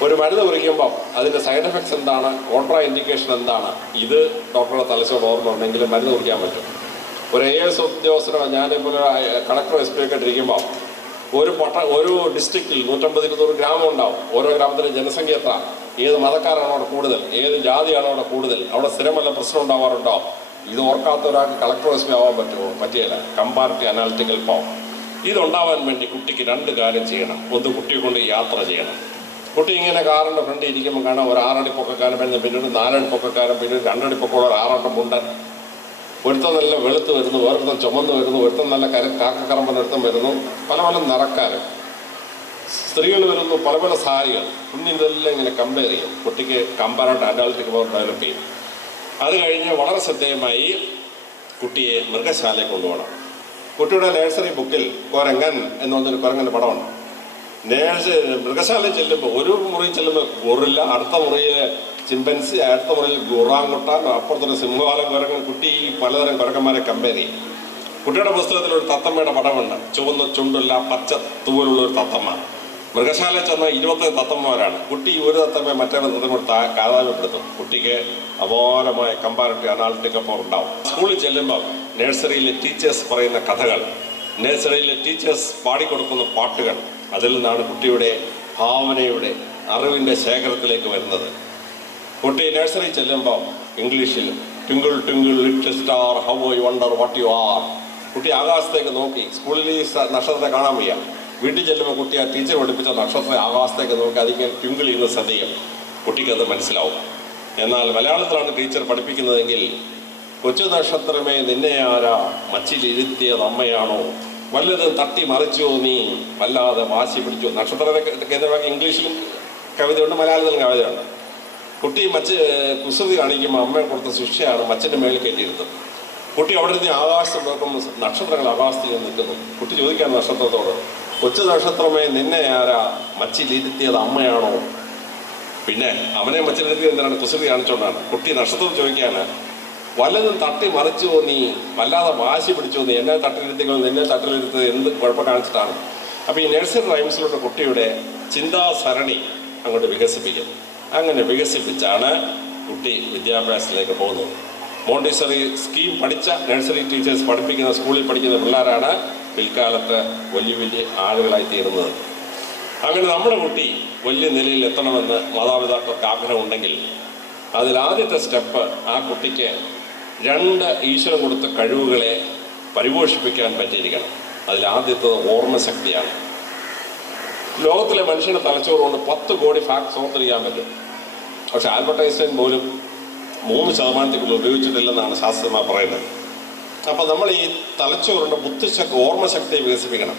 ഒരു മരുന്ന് കുറിക്കുമ്പോൾ അതിൻ്റെ സൈഡ് എഫക്ട്സ് എന്താണ്, കോൺട്രാ ഇൻഡിക്കേഷൻ എന്താണ്, ഇത് ഡോക്ടറുടെ തലച്ചോറ് ഓർമ്മ ഉണ്ടെങ്കിൽ മരുന്ന് കുറിക്കാൻ പറ്റും. ഒരു AS ഉദ്യോഗസ്ഥനോ ഞാനിപ്പോൾ കളക്ടർ SP ഒക്കെ ഇരിക്കുമ്പോൾ ഒരു ഡിസ്ട്രിക്റ്റിൽ 150-200 ഗ്രാമം ഉണ്ടാവും. ഓരോ ഗ്രാമത്തിലെ ജനസംഖ്യ എത്ര, ഏത് മതക്കാരാണ് അവിടെ കൂടുതൽ, ഏത് ജാതിയാണ് അവിടെ കൂടുതൽ, അവിടെ സ്ഥിരം വല്ല പ്രശ്നം ഉണ്ടാവാറുണ്ടോ? ഇത് ഓർക്കാത്ത ഒരാൾക്ക് കളക്ടർ എസ് പി ആവാൻ പറ്റുമോ? പറ്റിയല്ല. കമ്പാരിറ്റീവ് അനാലിറ്റിക്കൽ പവർ ഇതുണ്ടാവാൻ വേണ്ടി കുട്ടിക്ക് 2 കാര്യം ചെയ്യണം. ഒന്ന്, കുട്ടിയെ കൊണ്ട് യാത്ര ചെയ്യണം. കുട്ടി ഇങ്ങനെ കാറിൻ്റെ ഫ്രണ്ട് ഇരിക്കുമ്പോൾ കാണാം ഒരു 6 അടി പൊക്കക്കാരൻ, പിന്നെ 4 അടി പൊക്കക്കാരൻ, പിന്നെ 2 അടി പൊക്കമുള്ള ഒരു 6 അടി മുണ്ടൻ. ഒരുത്തം നല്ല വെളുത്ത് വരുന്നു, വേറൊരുത്തം ചുമന്ന് വരുന്നു, ഒരുത്തം നല്ല കാക്കക്കറമ്പൻ ഒരുത്തം വരുന്നു, പല പല നിറക്കാരും. സ്ത്രീകൾ വരുന്നു, പല പല സാരികൾ. ഇതെല്ലാം ഇങ്ങനെ കമ്പയർ ചെയ്യും. കുട്ടിക്ക് കമ്പാരേറ്റീവ് അനാലിറ്റിക് പവർ ഡെവലപ്പ് ചെയ്യും. അത് കഴിഞ്ഞ് വളരെ ശ്രദ്ധേയമായി കുട്ടിയെ മൃഗശാലയിൽ കൊണ്ടുപോകണം. കുട്ടിയുടെ നഴ്സറി ബുക്കിൽ കുരങ്ങൻ എന്ന് പറഞ്ഞൊരു കുരങ്ങൻ്റെ പടമുണ്ട്. മൃഗശാലയിൽ ചെല്ലുമ്പോൾ ഒരു മുറിയിൽ ചെല്ലുമ്പോൾ ഗൊറില്ല, അടുത്ത മുറിയിൽ ചിമ്പൻസി, അടുത്ത മുറിയിൽ ഗുറാങ്കുട്ടാൻ, അപ്പുറത്തൊരു സിംഹവാലം കുരങ്ങൻ. കുട്ടി പലതരം കുരങ്ങന്മാരെ കമ്പയർ ചെയ്യും. കുട്ടിയുടെ പുസ്തകത്തിൽ ഒരു തത്തമ്മയുടെ പടമുണ്ട്. ചുവന്ന ചുണ്ടുള്ള പച്ച തൂവലുള്ള ഒരു തത്തമ്മ. മൃഗശാലയിൽ ചെന്ന 25 തത്തമ്മമാരാണ്. കുട്ടി ഒരു തത്തമ്മയെ മറ്റേ തത്തമ്മ താതാമ്യപ്പെടുത്തും. കുട്ടിക്ക് അപാരമായ കമ്പാരിറ്റീവ് അനാലിറ്റിക് പവർ ഉണ്ടാവും. സ്കൂളിൽ ചെല്ലുമ്പോൾ നഴ്സറിയിലെ ടീച്ചേഴ്സ് പറയുന്ന കഥകൾ, നഴ്സറിയിലെ ടീച്ചേഴ്സ് പാടിക്കൊടുക്കുന്ന പാട്ടുകൾ, അതിൽ നിന്നാണ് കുട്ടിയുടെ ഭാവനയുടെ അറിവിൻ്റെ ശേഖരത്തിലേക്ക് വരുന്നത്. കുട്ടി നഴ്സറി ചെല്ലുമ്പോൾ ഇംഗ്ലീഷിൽ twinkle twinkle little star how I wonder what you are. കുട്ടി ആകാശത്തേക്ക് നോക്കി. സ്കൂളിൽ ഈ നക്ഷത്രത്തെ കാണാൻ വയ്യ. വീട്ടിൽ ചെല്ലുമ്പോൾ കുട്ടി ആ ടീച്ചർ പഠിപ്പിച്ച നക്ഷത്രത്തെ ആകാശത്തേക്ക് നോക്കി അതിങ്ങനെ ട്വിങ്കിൾ ചെയ്യുന്ന ശ്രദ്ധയും കുട്ടിക്കത് മനസ്സിലാവും. എന്നാൽ മലയാളത്തിലാണ് ടീച്ചർ പഠിപ്പിക്കുന്നതെങ്കിൽ കൊച്ചു നക്ഷത്രമേ നിന്നെ ആരാ മച്ചിലിരുത്തിയത് അമ്മയാണോ, വല്ലതും തട്ടി മറിച്ചോ നീ വല്ലാതെ വാശി പിടിച്ചോ. നക്ഷത്രത്തെ കേന്ദ്രമാക്കി ഇംഗ്ലീഷിലും കവിതയുണ്ട്, മലയാളത്തിലും കവിതയുണ്ട്. കുട്ടി കുസൃതി കാണിക്കുമ്പോൾ അമ്മയെ കൊടുത്ത ശിക്ഷയാണ് മച്ചിൻ്റെ മേളിൽ കയറ്റിയിരുന്നത്. കുട്ടി അവിടെ നിന്ന് ആകാശത്ത് നോക്കുമ്പോൾ നക്ഷത്രങ്ങൾ ആകാശത്തിൽ നിൽക്കുന്നു. കുട്ടി ചോദിക്കാൻ നക്ഷത്രത്തോട്, കൊച്ചു നക്ഷത്രമേ നിന്നെ ആരാ മച്ചിലിരുത്തിയത് അമ്മയാണോ. പിന്നെ അവനെ മച്ചിലിരുത്തിയത് എന്തിനാണ്? കുസൃതി കാണിച്ചുകൊണ്ടാണ്. കുട്ടി നക്ഷത്രം ചോദിക്കുകയാണ്, വല്ലതും തട്ടി മറിച്ചോ നീ വല്ലാതെ വാശി പിടിച്ചോ നീ, എന്നെ തട്ടിലിരുത്തിക്കോ, നിന്നെ തട്ടിലിരുത്തത് എന്ത് കുഴപ്പം കാണിച്ചിട്ടാണ്. അപ്പോൾ ഈ നഴ്സറി റൈംസിലൂടെ കുട്ടിയുടെ ചിന്താസരണി അങ്ങോട്ട് വികസിപ്പിക്കും. അങ്ങനെ വികസിപ്പിച്ചാണ് കുട്ടി വിദ്യാഭ്യാസത്തിലേക്ക് പോകുന്നത്. മോണ്ടിസറി സ്കീം പഠിച്ച നഴ്സറി ടീച്ചേഴ്സ് പഠിപ്പിക്കുന്ന സ്കൂളിൽ പഠിക്കുന്ന പിള്ളേരാണ് പിൽക്കാലത്ത് വലിയ വലിയ ആളുകളായി തീരുന്നത്. അങ്ങനെ നമ്മുടെ കുട്ടി വലിയ നിലയിൽ എത്തണമെന്ന് മാതാപിതാക്കൾക്ക് ആഗ്രഹമുണ്ടെങ്കിൽ അതിലാദ്യത്തെ സ്റ്റെപ്പ് ആ കുട്ടിക്ക് 2 ഈശ്വരൻ കൊടുത്ത കഴിവുകളെ പരിപോഷിപ്പിക്കാൻ പറ്റിയിരിക്കണം. അതിലാദ്യത്തത് ഓർമ്മശക്തിയാണ്. ലോകത്തിലെ മനുഷ്യൻ്റെ തലച്ചോറ് കൊണ്ട് 10 കോടി ഫാക്ട്സ് ഓർത്തിരിക്കാൻ പറ്റും. പക്ഷെ ആൽബർട്ട് ഐൻസ്റ്റൈൻ പോലും 3% ഉപയോഗിച്ചിട്ടില്ലെന്നാണ് ശാസ്ത്രജ്ഞന്മാർ പറയുന്നത്. അപ്പോൾ നമ്മൾ ഈ തലച്ചോറിൻ്റെ ഓർമ്മശക്തിയെ വികസിപ്പിക്കണം.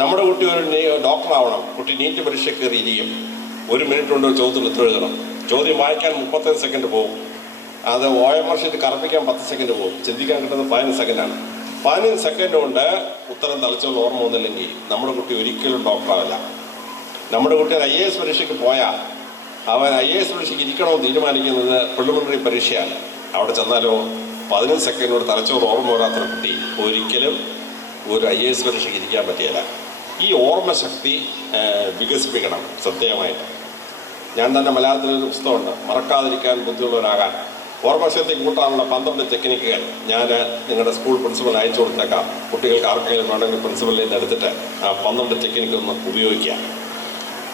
നമ്മുടെ കുട്ടി ഒരു ഡോക്ടറാവണം. കുട്ടി നീറ്റ് പരീക്ഷ കയറിയിരിക്കും. 1 മിനിറ്റ് കൊണ്ട് ഒരു ചോദ്യത്തിന് ഉത്തരം എഴുതണം. ചോദ്യം വായിക്കാൻ 35 സെക്കൻഡ് പോകും. അത് OMR ഷീറ്റ് കറപ്പിക്കാൻ 10 സെക്കൻഡ് പോകും. ചിന്തിക്കാൻ കിട്ടുന്നത് 15 സെക്കൻഡാണ്. 15 സെക്കൻഡ് കൊണ്ട് ഉത്തരം തലച്ചോറിൽ ഓർമ്മ വന്നില്ലെങ്കിൽ നമ്മുടെ കുട്ടി ഒരിക്കലും ഡോക്ടറാവില്ല. നമ്മുടെ കുട്ടി IAS പരീക്ഷയ്ക്ക് പോയാൽ അവൻ IAS പരീക്ഷയ്ക്ക് ഇരിക്കണമെന്ന് തീരുമാനിക്കുന്നത് പ്രിലിമിനറി പരീക്ഷയാണ്. അവിടെ ചെന്നാലോ 15 സെക്കൻഡോട് തലച്ചോറ് ഓർമ്മ വരാത്ത കുട്ടി ഒരിക്കലും ഒരു IAS പരീക്ഷയ്ക്ക് ഇരിക്കാൻ പറ്റിയല്ല. ഈ ഓർമ്മശക്തി വികസിപ്പിക്കണം ശ്രദ്ധേയമായിട്ട്. ഞാൻ തന്നെ മലയാളത്തിലൊരു പുസ്തകമുണ്ട്, മറക്കാതിരിക്കാൻ ബുദ്ധിയുള്ളവരാകാൻ. ഓർമ്മശക്തി കൂട്ടാനുള്ള 12 ടെക്നിക്കുകൾ ഞാൻ നിങ്ങളുടെ സ്കൂൾ പ്രിൻസിപ്പലിന് അയച്ചു കൊടുത്തേക്കാം. കുട്ടികൾക്ക് ആർക്കെങ്കിലും വേണമെങ്കിൽ പ്രിൻസിപ്പലിൽ നിന്ന് എടുത്തിട്ട് ആ 12 ടെക്നിക്കൊന്ന് ഉപയോഗിക്കുക.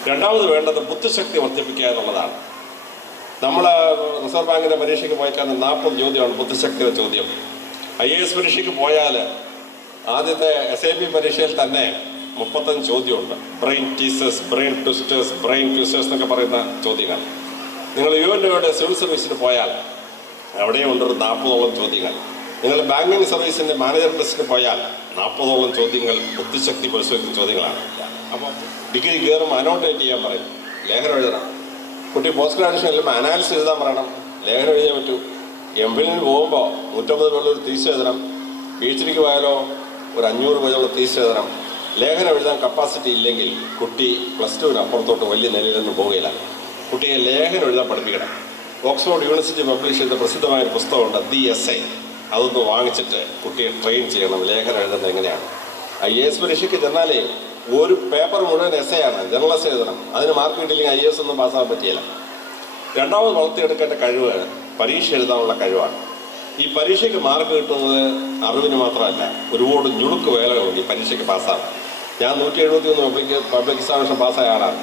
രണ്ടാമത് വേണ്ടത് ബുദ്ധിശക്തി വർദ്ധിപ്പിക്കുക എന്നുള്ളതാണ്. നമ്മൾ റിസർവ് ബാങ്കിൻ്റെ പരീക്ഷയ്ക്ക് പോയിക്കാൻ 40 ചോദ്യമാണ് ബുദ്ധിശക്തിയുടെ ചോദ്യം. IAS പരീക്ഷയ്ക്ക് പോയാൽ ആദ്യത്തെ SAP പരീക്ഷയിൽ തന്നെ 35 ചോദ്യമുണ്ട്. ബ്രെയിൻ ടീസേഴ്സ്, ബ്രെയിൻ ട്വിസ്റ്റേഴ്സ് എന്നൊക്കെ പറയുന്ന ചോദ്യങ്ങൾ. നിങ്ങൾ UNOയുടെ സിവിൽ സർവീസിന് പോയാൽ അവിടെയും ഉണ്ട് 40ഓളം ചോദ്യങ്ങൾ. നിങ്ങൾ ബാങ്കിങ് സർവീസിൻ്റെ മാനേജർ ടെസ്റ്റിന് പോയാൽ 40ഓളം ചോദ്യങ്ങൾ ബുദ്ധിശക്തി പരിശോധിക്കുന്ന ചോദ്യങ്ങളാണ്. അപ്പോൾ ഡിഗ്രി കയറുമ്പോൾ അനോട്ടേറ്റ് ചെയ്യാൻ പറയും, ലേഖനം എഴുതണം. കുട്ടി പോസ്റ്റ് ഗ്രാജുവേഷൻ എല്ലാം അനാലിസിസ് എഴുതാൻ പറയണം, ലേഖനം എഴുതിയേ പറ്റൂ. MPhil പോകുമ്പോൾ 150 പേജുള്ള തീസ് എഴുതണം. PhDക്ക് പോയാലോ ഒരു 500 പേജുള്ള തീസ് എഴുതണം. ലേഖനം എഴുതാൻ കപ്പാസിറ്റി ഇല്ലെങ്കിൽ കുട്ടി +2 അപ്പുറത്തോട്ട് വലിയ നിലയിലൊന്നും പോവുകയില്ല. കുട്ടിയെ ലേഖനം എഴുതാൻ പഠിപ്പിക്കണം. ഓക്സ്ഫോർഡ് യൂണിവേഴ്സിറ്റി പബ്ലിഷ് ചെയ്ത പ്രസിദ്ധമായൊരു പുസ്തകമുണ്ട്, ദി എസ്സേ. അതൊന്ന് വാങ്ങിച്ചിട്ട് കുട്ടിയെ ട്രെയിൻ ചെയ്യണം ലേഖനം എഴുതുന്നത് എങ്ങനെയാണ്. IAS പരീക്ഷയ്ക്ക് ചെന്നാലേ ഒരു പേപ്പർ മുഴുവൻ എസ്സേയാണ്, ജനറൽ എസ്സേ എഴുതണം. അതിന് മാർക്ക് കിട്ടിയില്ലെങ്കിൽ IAS ഒന്നും പാസ്സാകാൻ പറ്റിയില്ല. രണ്ടാമത് വളർത്തിയെടുക്കേണ്ട കഴിവ് പരീക്ഷ എഴുതാനുള്ള കഴിവാണ്. ഈ പരീക്ഷയ്ക്ക് മാർക്ക് കിട്ടുന്നത് അറിവിന് മാത്രമല്ല, ഒരുപാട് ഞുണുക്ക് വേലകളുണ്ട് ഈ പരീക്ഷയ്ക്ക് പാസ്സാകാൻ. ഞാൻ 171 പബ്ലിക് എക്സാമിനേഷൻ പാസ്സായ ആളാണ്.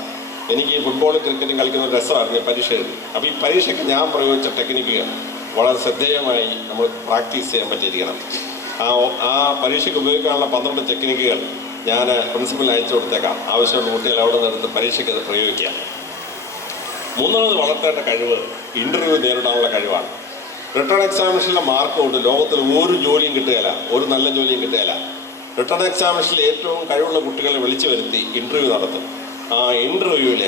എനിക്ക് ഈ ഫുട്ബോളും ക്രിക്കറ്റും കളിക്കുന്ന ഒരു രസമായിരുന്നു ഈ പരീക്ഷ എഴുതി. അപ്പോൾ ഈ പരീക്ഷയ്ക്ക് ഞാൻ പ്രയോഗിച്ച ടെക്നിക്കുകൾ വളരെ ശ്രദ്ധേയമായി നമ്മൾ പ്രാക്ടീസ് ചെയ്യാൻ പറ്റിയിരിക്കണം. ആ പരീക്ഷയ്ക്ക് ഉപയോഗിക്കാനുള്ള 12 ടെക്നിക്കുകൾ ഞാൻ പ്രിൻസിപ്പലിന് അയച്ചു കൊടുത്തേക്കാം. ആവശ്യമുള്ള കുട്ടികൾ അവിടെ നിന്നെടുത്ത് പരീക്ഷയ്ക്ക് അത് പ്രയോഗിക്കാം. മൂന്നാമത് വളർത്തേണ്ട കഴിവ് ഇൻ്റർവ്യൂ നേരിടാനുള്ള കഴിവാണ്. റിട്ടേൺ എക്സാമിനേഷനിലെ മാർക്ക് കൊണ്ട് ലോകത്തിൽ ഒരു ജോലിയും കിട്ടുകയില്ല, ഒരു നല്ല ജോലിയും കിട്ടുകയില്ല. റിട്ടേൺ എക്സാമിനേഷനിൽ ഏറ്റവും കഴിവുള്ള കുട്ടികളെ വിളിച്ചു വരുത്തി ഇൻ്റർവ്യൂ നടത്തും. ആ ഇൻ്റർവ്യൂവിൽ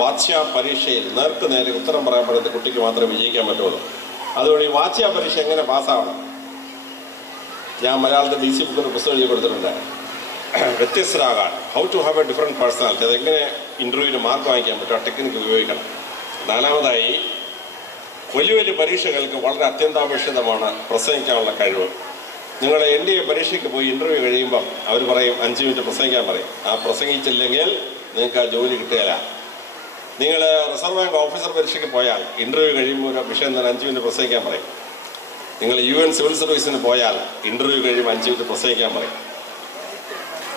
വാച്യാ പരീക്ഷയിൽ നേർക്ക് നേരെ ഉത്തരം പറയാൻ പറ്റുന്ന കുട്ടിക്ക് മാത്രമേ വിജയിക്കാൻ പറ്റുള്ളൂ. അതുവഴി വാച്യാ പരീക്ഷ എങ്ങനെ പാസ്സാവണം, ഞാൻ മലയാളത്തിൽ DC ബുക്കിന് പുസ്തകം എഴുതി കൊടുത്തിട്ടുണ്ട്. വ്യത്യസ്തരാകാൻ, how to have a different personality, അതെങ്ങനെ ഇൻ്റർവ്യൂവിന് മാർക്ക് വാങ്ങിക്കാൻ പറ്റും, ആ ടെക്നിക്ക് ഉപയോഗിക്കണം. നാലാമതായി വലിയ വലിയ പരീക്ഷകൾക്ക് വളരെ അത്യന്താപേക്ഷിതമാണ് പ്രസംഗിക്കാനുള്ള കഴിവ്. നിങ്ങൾ NDA പരീക്ഷയ്ക്ക് പോയി ഇൻ്റർവ്യൂ കഴിയുമ്പം അവർ പറയും 5 മിനിറ്റ് പ്രസംഗിക്കാൻ പറയും. ആ പ്രസംഗിച്ചില്ലെങ്കിൽ നിങ്ങൾക്ക് ആ ജോലി കിട്ടുകയില്ല. നിങ്ങൾ റിസർവ് ബാങ്ക് ഓഫീസർ പരീക്ഷയ്ക്ക് പോയാൽ ഇൻ്റർവ്യൂ കഴിയുമ്പോൾ ഒരു വിഷയം തന്നെ 5 മിനിറ്റ് പ്രസംഗിക്കാൻ പറയും. നിങ്ങൾ UN സിവിൽ സർവീസിന് പോയാൽ ഇൻ്റർവ്യൂ കഴിയുമ്പോൾ 5 മിനിറ്റ് പ്രസംഗിക്കാൻ പറയും.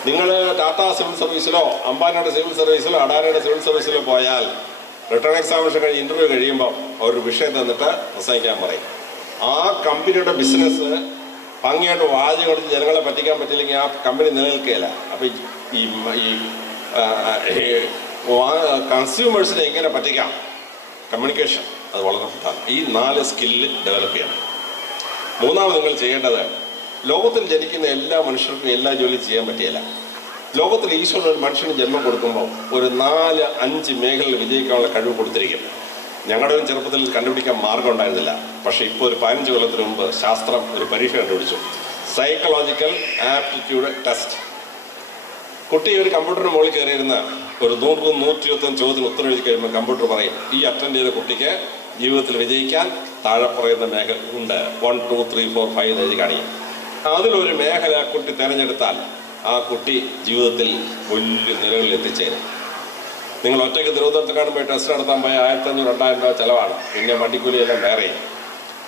നിങ്ങൾ ടാറ്റ സിവിൽ സർവീസിലോ അംബാനിയുടെ സിവിൽ സർവീസിലോ അഡാനിയുടെ സിവിൽ സർവീസിലോ പോയാൽ റിട്ടേൺ എക്സാമിനേഷൻ കഴിഞ്ഞ് ഇൻ്റർവ്യൂ കഴിയുമ്പോൾ ഒരു വിഷയം തന്നിട്ട് പ്രസംഗിക്കാൻ പറയും. ആ കമ്പനിയുടെ ബിസിനസ് ഭംഗിയായിട്ട് വാചകം കൊടുത്ത് ജനങ്ങളെ പറ്റിക്കാൻ പറ്റില്ലെങ്കിൽ ആ കമ്പനി നിലനിൽക്കുകയില്ല. അപ്പോൾ ഈ കൺസ്യൂമേഴ്സിനെ എങ്ങനെ പറ്റിക്കാം, കമ്മ്യൂണിക്കേഷൻ, അത് വളരെ പ്രധാനം. ഈ 4 സ്കില്ല് ഡെവലപ്പ് ചെയ്യണം. മൂന്നാമത് നിങ്ങൾ ചെയ്യേണ്ടത്, ലോകത്തിൽ ജനിക്കുന്ന എല്ലാ മനുഷ്യർക്കും എല്ലാ ജോലിയും ചെയ്യാൻ പറ്റിയില്ല. ലോകത്തിൽ ഈശ്വരൻ ഒരു മനുഷ്യന് ജന്മം കൊടുക്കുമ്പോൾ ഒരു 4-5 മേഖലയിൽ വിജയിക്കാനുള്ള കഴിവ് കൊടുത്തിരിക്കും. ഞങ്ങളുടെയും ചെറുപ്പത്തിൽ കണ്ടുപിടിക്കാൻ മാർഗം ഉണ്ടായിരുന്നില്ല. പക്ഷേ ഇപ്പോൾ ഒരു 15 കൊല്ലത്തിന് മുമ്പ് ശാസ്ത്രം ഒരു പരീക്ഷ കണ്ടുപിടിച്ചു, സൈക്കോളജിക്കൽ ആപ്റ്റിറ്റ്യൂഡ് ടെസ്റ്റ്. കുട്ടി ഒരു കമ്പ്യൂട്ടറിന് മുകളിൽ കയറിയിരുന്ന ഒരു 100-125 ചോദ്യത്തിന് ഉത്തരം എഴുതി കഴിയുമ്പോൾ കമ്പ്യൂട്ടർ പറയും ഈ അറ്റൻഡ് ചെയ്ത കുട്ടിക്ക് ജീവിതത്തിൽ വിജയിക്കാൻ താഴെ പറയുന്ന മേഖല ഉണ്ട്, 1, 2, 3, 4, 5 എഴുതി കാണിക്കും. അതിലൊരു മേഖല കുട്ടി തിരഞ്ഞെടുത്താൽ ആ കുട്ടി ജീവിതത്തിൽ വലിയ നിലകളിൽ എത്തിച്ചേരും. നിങ്ങൾ ഒറ്റയ്ക്ക് തിരുവനന്തപുരത്ത് കാണുമ്പോൾ ടെസ്റ്റ് നടത്താൻ പോയ 1500-2000 രൂപ ചിലവാണ്, പിന്നെ വണ്ടിക്കൂലിയെല്ലാം വേറെ.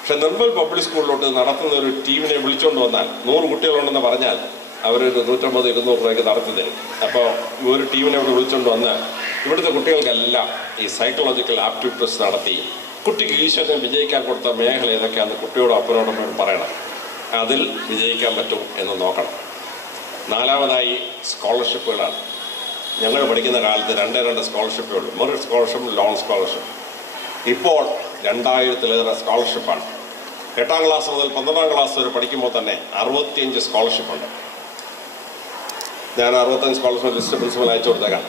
പക്ഷെ നിർമ്മൽ പബ്ലിക് സ്കൂളിലോട്ട് നടത്തുന്ന ഒരു ടീമിനെ വിളിച്ചുകൊണ്ട് വന്നാൽ 100 കുട്ടികളുണ്ടെന്ന് പറഞ്ഞാൽ അവരൊരു 150-200 രൂപയ്ക്ക് നടത്തി തരും. അപ്പോൾ ഒരു ടീമിനെ ഇവിടെ വിളിച്ചുകൊണ്ട് വന്ന് ഇവിടുത്തെ കുട്ടികൾക്കെല്ലാം ഈ സൈക്കോളജിക്കൽ ആപ്റ്റിറ്റ്യൂഡ് ടെസ്റ്റ് നടത്തി കുട്ടിക്ക് ഈശ്വരനെ വിജയിക്കാൻ കൊടുത്ത മേഖല ഏതൊക്കെയാണെന്ന് കുട്ടിയോടും അപ്പനോടും പറയണം. അതിൽ വിജയിക്കാൻ പറ്റും എന്ന് നോക്കണം. നാലാമതായി സ്കോളർഷിപ്പുകളാണ്. ഞങ്ങൾ പഠിക്കുന്ന കാലത്ത് 2 സ്കോളർഷിപ്പേ ഉള്ളൂ, മെറിറ്റ് സ്കോളർഷിപ്പ്, ലോൺ സ്കോളർഷിപ്പ്. ഇപ്പോൾ 2000-ലേറെ സ്കോളർഷിപ്പാണ്. 8ാം ക്ലാസ് മുതൽ 12ാം ക്ലാസ് വരെ പഠിക്കുമ്പോൾ തന്നെ 65 സ്കോളർഷിപ്പുണ്ട്. ഞാൻ 65 സ്കോളർഷിപ്പ് ലിസ്റ്റ് പ്രിൻസിപ്പൽ അയച്ചു കൊടുത്തേക്കാം.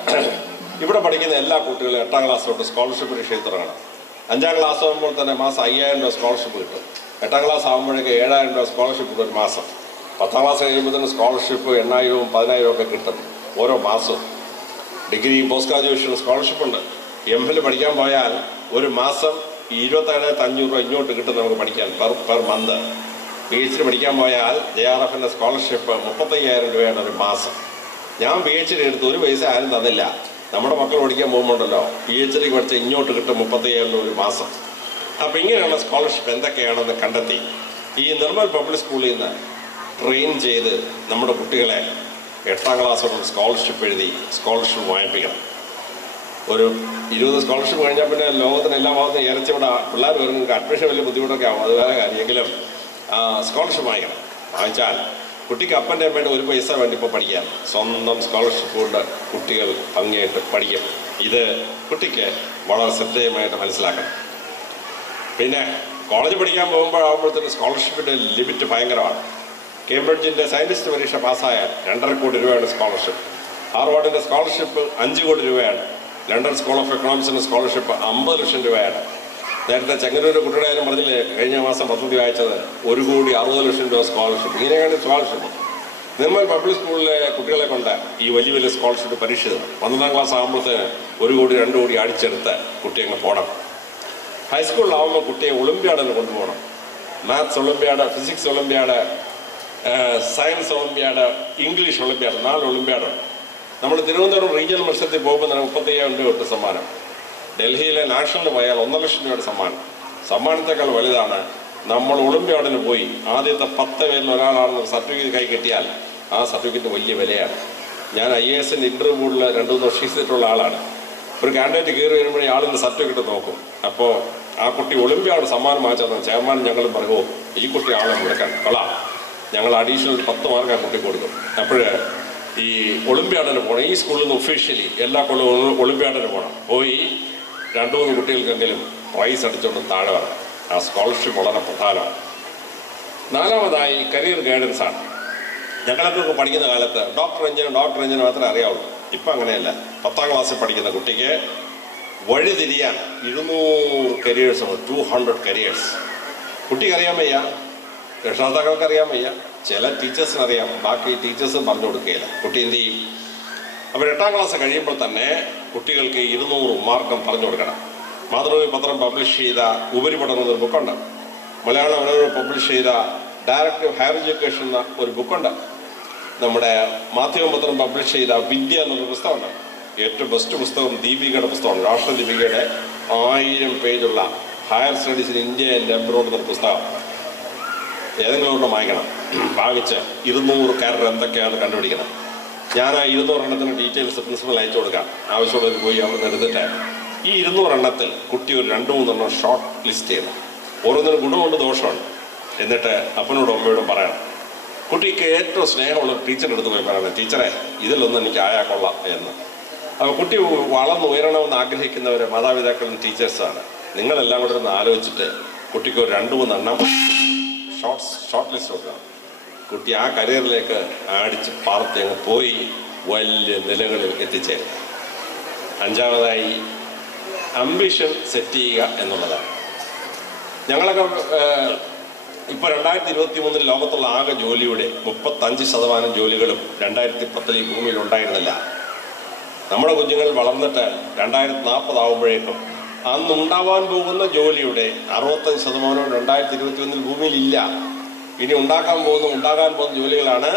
ഇവിടെ പഠിക്കുന്ന എല്ലാ കുട്ടികളും 8ാം ക്ലാസ് തൊട്ട് സ്കോളർഷിപ്പ് പരീക്ഷ തുടങ്ങണം. 5ാം ക്ലാസ് ആകുമ്പോൾ തന്നെ മാസം 5000 രൂപ സ്കോളർഷിപ്പ് കിട്ടും. 8ാം ക്ലാസ് ആകുമ്പോഴേക്ക് 7000 രൂപ സ്കോളർഷിപ്പ് കിട്ടും ഒരു മാസം. 10ാം ക്ലാസ് കഴിയുമ്പോൾ തന്നെ സ്കോളർഷിപ്പ് 8000-10000 ഒക്കെ കിട്ടും ഓരോ മാസവും. ഡിഗ്രി പോസ്റ്റ് ഗ്രാജുവേഷൻ സ്കോളർഷിപ്പ് ഉണ്ട്. MPhil പഠിക്കാൻ പോയാൽ ഒരു മാസം 27,500 രൂപ ഇങ്ങോട്ട് കിട്ടും നമുക്ക് പഠിക്കാൻ പെർ മന്ത്. PhD പഠിക്കാൻ പോയാൽ JRFൻ്റെ സ്കോളർഷിപ്പ് 35,000 രൂപയാണ് ഒരു മാസം. ഞാൻ PhD എടുത്ത് ഒരു പൈസ ആരും തന്നില്ല. നമ്മുടെ മക്കൾ പഠിക്കാൻ പോകുമ്പോണ്ടല്ലോ PhD പഠിച്ച ഇങ്ങോട്ട് കിട്ടും 35,000 രൂപ ഒരു മാസം. അപ്പോൾ ഇങ്ങനെയുള്ള സ്കോളർഷിപ്പ് എന്തൊക്കെയാണെന്ന് കണ്ടെത്തി ഈ നിർമ്മൽ പബ്ലിക് സ്കൂളിൽ നിന്ന് ട്രെയിൻ ചെയ്ത് നമ്മുടെ കുട്ടികളെ 8ാം ക്ലാസ്സോട് സ്കോളർഷിപ്പ് എഴുതി സ്കോളർഷിപ്പ് വാങ്ങിപ്പിക്കണം. ഒരു 20 സ്കോളർഷിപ്പ് കഴിഞ്ഞാൽ പിന്നെ ലോകത്തിന് എല്ലാ ഭാഗത്തും ഇരച്ചിവിടെ പിള്ളേർ വരുന്നത് അഡ്മിഷൻ വലിയ ബുദ്ധിമുട്ടൊക്കെ ആവും, അത് വേറെ കാര്യമെങ്കിലും സ്കോളർഷിപ്പ് വാങ്ങിക്കണം. വാങ്ങിച്ചാൽ കുട്ടിക്ക് അപ്പൻ്റെ അമ്മയുടെ ഒരു പൈസ വേണ്ടി ഇപ്പോൾ പഠിക്കാൻ സ്വന്തം സ്കോളർഷിപ്പ് കൊണ്ട് കുട്ടികൾ ഭംഗിയായിട്ട് പഠിക്കും. ഇത് കുട്ടിക്ക് വളരെ ശ്രദ്ധേയമായിട്ട് മനസ്സിലാക്കണം. പിന്നെ കോളേജ് പഠിക്കാൻ പോകുമ്പോഴാകുമ്പോഴത്തേന് സ്കോളർഷിപ്പിൻ്റെ ലിമിറ്റ് ഭയങ്കരമാണ്. കേംബ്രിഡ്ജിൻ്റെ സയൻറ്റിസ്റ്റ് പരീക്ഷ പാസ്സായാൽ 2.5 കോടി രൂപയാണ് സ്കോളർഷിപ്പ്. ഹാർവാർഡിൻ്റെ സ്കോളർഷിപ്പ് 5 കോടി രൂപയാണ്. ലണ്ടൻ സ്കൂൾ ഓഫ് എക്കണോമിക്സിൻ്റെ സ്കോളർഷിപ്പ് 50 ലക്ഷം രൂപയാണ്. നേരത്തെ ചെങ്ങന്നൂർ കുട്ടിയുടെ കാര്യം പറഞ്ഞില്ലേ, കഴിഞ്ഞ മാസം പദ്ധതി വായിച്ചത് 1,60,00,000 രൂപ സ്കോളർഷിപ്പ്. ഇങ്ങനെയാണ് സ്കോളർഷിപ്പ്. നിർമ്മൽ പബ്ലിക് സ്കൂളിലെ കുട്ടികളെ കൊണ്ട് ഈ വലിയ വലിയ സ്കോളർഷിപ്പ് പരീക്ഷ തരും. 12ാം ക്ലാസ് ആകുമ്പോഴത്തേന് 1 കോടി 2 കോടി അടിച്ചെടുത്ത് കുട്ടി അങ്ങ് പോകണം. ഹൈസ്കൂളിലാവുമ്പോൾ കുട്ടിയെ ഒളിമ്പ്യാഡിന് കൊണ്ടുപോകണം. Maths Olympiad, physics Olympiad, science Olympiad, English Olympiad, 4 ഒളിമ്പ്യാഡുണ്ട്. നമ്മൾ തിരുവനന്തപുരം റീജിയണൽ മത്സരത്തിൽ പോകുമ്പോൾ തന്നെ 35,000 രൂപ കിട്ടും സമ്മാനം. ഡൽഹിയിലെ നാഷണലിന് പോയാൽ 1 ലക്ഷം രൂപയുടെ സമ്മാനം. സമ്മാനത്തേക്കാൾ വലുതാണ് നമ്മൾ ഒളിമ്പ്യാഡിന് പോയി ആദ്യത്തെ 10 പേരിൽ ഒരാളാണെന്ന് സർട്ടിഫിക്കറ്റ് കൈ കിട്ടിയാൽ ആ സർട്ടിഫിക്കറ്റ് വലിയ വിലയാണ്. ഞാൻ IAS ഇൻ്റർവ്യൂ ബോർഡിൽ 2-3 വർഷം ചെയ്തിട്ടുള്ള ആളാണ്. ഒരു കാൻഡിഡേറ്റ് കയറി വരുമ്പോഴേ ആളിൻ്റെ സർട്ടിഫിക്കറ്റ് നോക്കും. അപ്പോൾ ആ കുട്ടി ഒളിമ്പ്യാഡ് സമ്മാനം വാങ്ങിച്ചതെന്ന് ചെയർമാൻ ഞങ്ങളും പറയുമോ ഈ കുട്ടി ആളെ മുടക്കാൻ കൊള്ളാം, ഞങ്ങൾ അഡീഷണൽ 10 മാർക്ക് ആ കുട്ടി കൊടുക്കും. അപ്പോൾ ഈ ഒളിമ്പ്യാഡിന് പോകണം. ഈ സ്കൂളിൽ നിന്ന് ഒഫീഷ്യലി എല്ലാ കൊല്ലവും ഒളിമ്പ്യാഡിന് പോകണം. പോയി 2-3 കുട്ടികൾക്കെങ്കിലും പ്രൈസ് അടിച്ചുകൊണ്ട് താഴെ വരണം. ആ സ്കോളർഷിപ്പ് വളരെ പ്രധാനമാണ്. 4-മതായി കരിയർ ഗൈഡൻസ് ആണ്. ഞങ്ങളൊക്കെ പഠിക്കുന്ന കാലത്ത് ഡോക്ടർ എഞ്ചിന് മാത്രമേ അറിയാവുള്ളൂ. ഇപ്പം അങ്ങനെയല്ല. 10ാം ക്ലാസ്സിൽ പഠിക്കുന്ന കുട്ടിക്ക് വഴിതിരിയാൻ 200 കരിയേഴ്സ് ഉണ്ട്. 200 കരിയേഴ്സ്. കുട്ടിക്ക് അറിയാൻ വയ്യ, രക്ഷാകർത്താക്കൾക്ക് അറിയാൻ വയ്യ, ചില ടീച്ചേഴ്സിന് അറിയാം, ബാക്കി ടീച്ചേഴ്സും പറഞ്ഞു കൊടുക്കുകയില്ല. കുട്ടി എന്ത് ചെയ്യും? അപ്പോൾ 8ാം ക്ലാസ് കഴിയുമ്പോൾ തന്നെ കുട്ടികൾക്ക് 200 മാർക്കും പറഞ്ഞു കൊടുക്കണം. മാതൃഭൂമി പത്രം പബ്ലിഷ് ചെയ്ത ഉപരിപഠനം എന്നൊരു ബുക്കുണ്ട്. മലയാള മനോരമ പബ്ലിഷ് ചെയ്ത ഡയറക്റ്റീവ് ഹയർ എഡ്യൂക്കേഷൻ എന്ന ഒരു ബുക്കുണ്ട്. നമ്മുടെ മാധ്യമ പത്രം പബ്ലിഷ് ചെയ്ത വിദ്യ എന്നൊരു പുസ്തകമുണ്ട്. ഏറ്റവും ബെസ്റ്റ് പുസ്തകം ദീപികയുടെ പുസ്തകമാണ്. രാഷ്ട്ര ദീപികയുടെ 1000 പേജുള്ള higher studies in India and abroad എന്നൊരു പുസ്തകം. ഏതെങ്കിലും ഒരെണ്ണം വാങ്ങിക്കണം. വാങ്ങിച്ച് 200 കാരർ എന്തൊക്കെയാണ് കണ്ടുപിടിക്കണം. ഞാൻ ആ 200 എണ്ണത്തിന് ഡീറ്റെയിൽസ് പ്രിൻസിപ്പൽ അയച്ചു കൊടുക്കാം. ആവശ്യമുള്ളവർ പോയി അവിടെ നിന്ന് എടുത്തിട്ട് ഈ 200 എണ്ണത്തിൽ കുട്ടി ഒരു 2-3 എണ്ണം ഷോർട്ട് ലിസ്റ്റ് ചെയ്യണം. ഓരോന്നിനും ഗുണമുണ്ട് ദോഷമുണ്ട്. എന്നിട്ട് അപ്പനോടും അമ്മയോടും പറയണം. കുട്ടിക്ക് ഏറ്റവും സ്നേഹമുള്ള ടീച്ചറിൻ്റെ അടുത്ത് പോയി പറയണം, ടീച്ചറെ ഇതിലൊന്നും എനിക്ക് ആയാൽ കൊള്ളാം എന്ന്. അപ്പോൾ കുട്ടി വളർന്ന് ഉയരണമെന്ന് ആഗ്രഹിക്കുന്നവരെ മാതാപിതാക്കളും ടീച്ചേഴ്സാണ്. നിങ്ങളെല്ലാം കൂടെ ഒന്ന് ആലോചിച്ചിട്ട് കുട്ടിക്ക് ഒരു 2-3 എണ്ണം ഷോർട്ട് ലിസ്റ്റ് കൊടുക്കണം. കുട്ടി ആ കരിയറിലേക്ക് അടിച്ച് പാർത്തി അങ്ങ് പോയി വലിയ നിലകളിൽ എത്തിച്ചേരും. 5-മതായി അംബിഷൻ സെറ്റ് ചെയ്യുക എന്നുള്ളതാണ്. ഞങ്ങളൊക്കെ ഇപ്പോൾ 2023 ലോകത്തുള്ള ആകെ ജോലിയുടെ 35% ജോലികളും 2010 ഈ ഭൂമിയിൽ ഉണ്ടായിരുന്നില്ല. നമ്മുടെ കുഞ്ഞുങ്ങൾ വളർന്നിട്ട് 2040 ആകുമ്പോഴേക്കും അന്നുണ്ടാവാൻ പോകുന്ന ജോലിയുടെ 65% 2021 ഭൂമിയിൽ ഇല്ല. ഇനി ഉണ്ടാകാൻ പോകുന്ന ജോലികളാണ്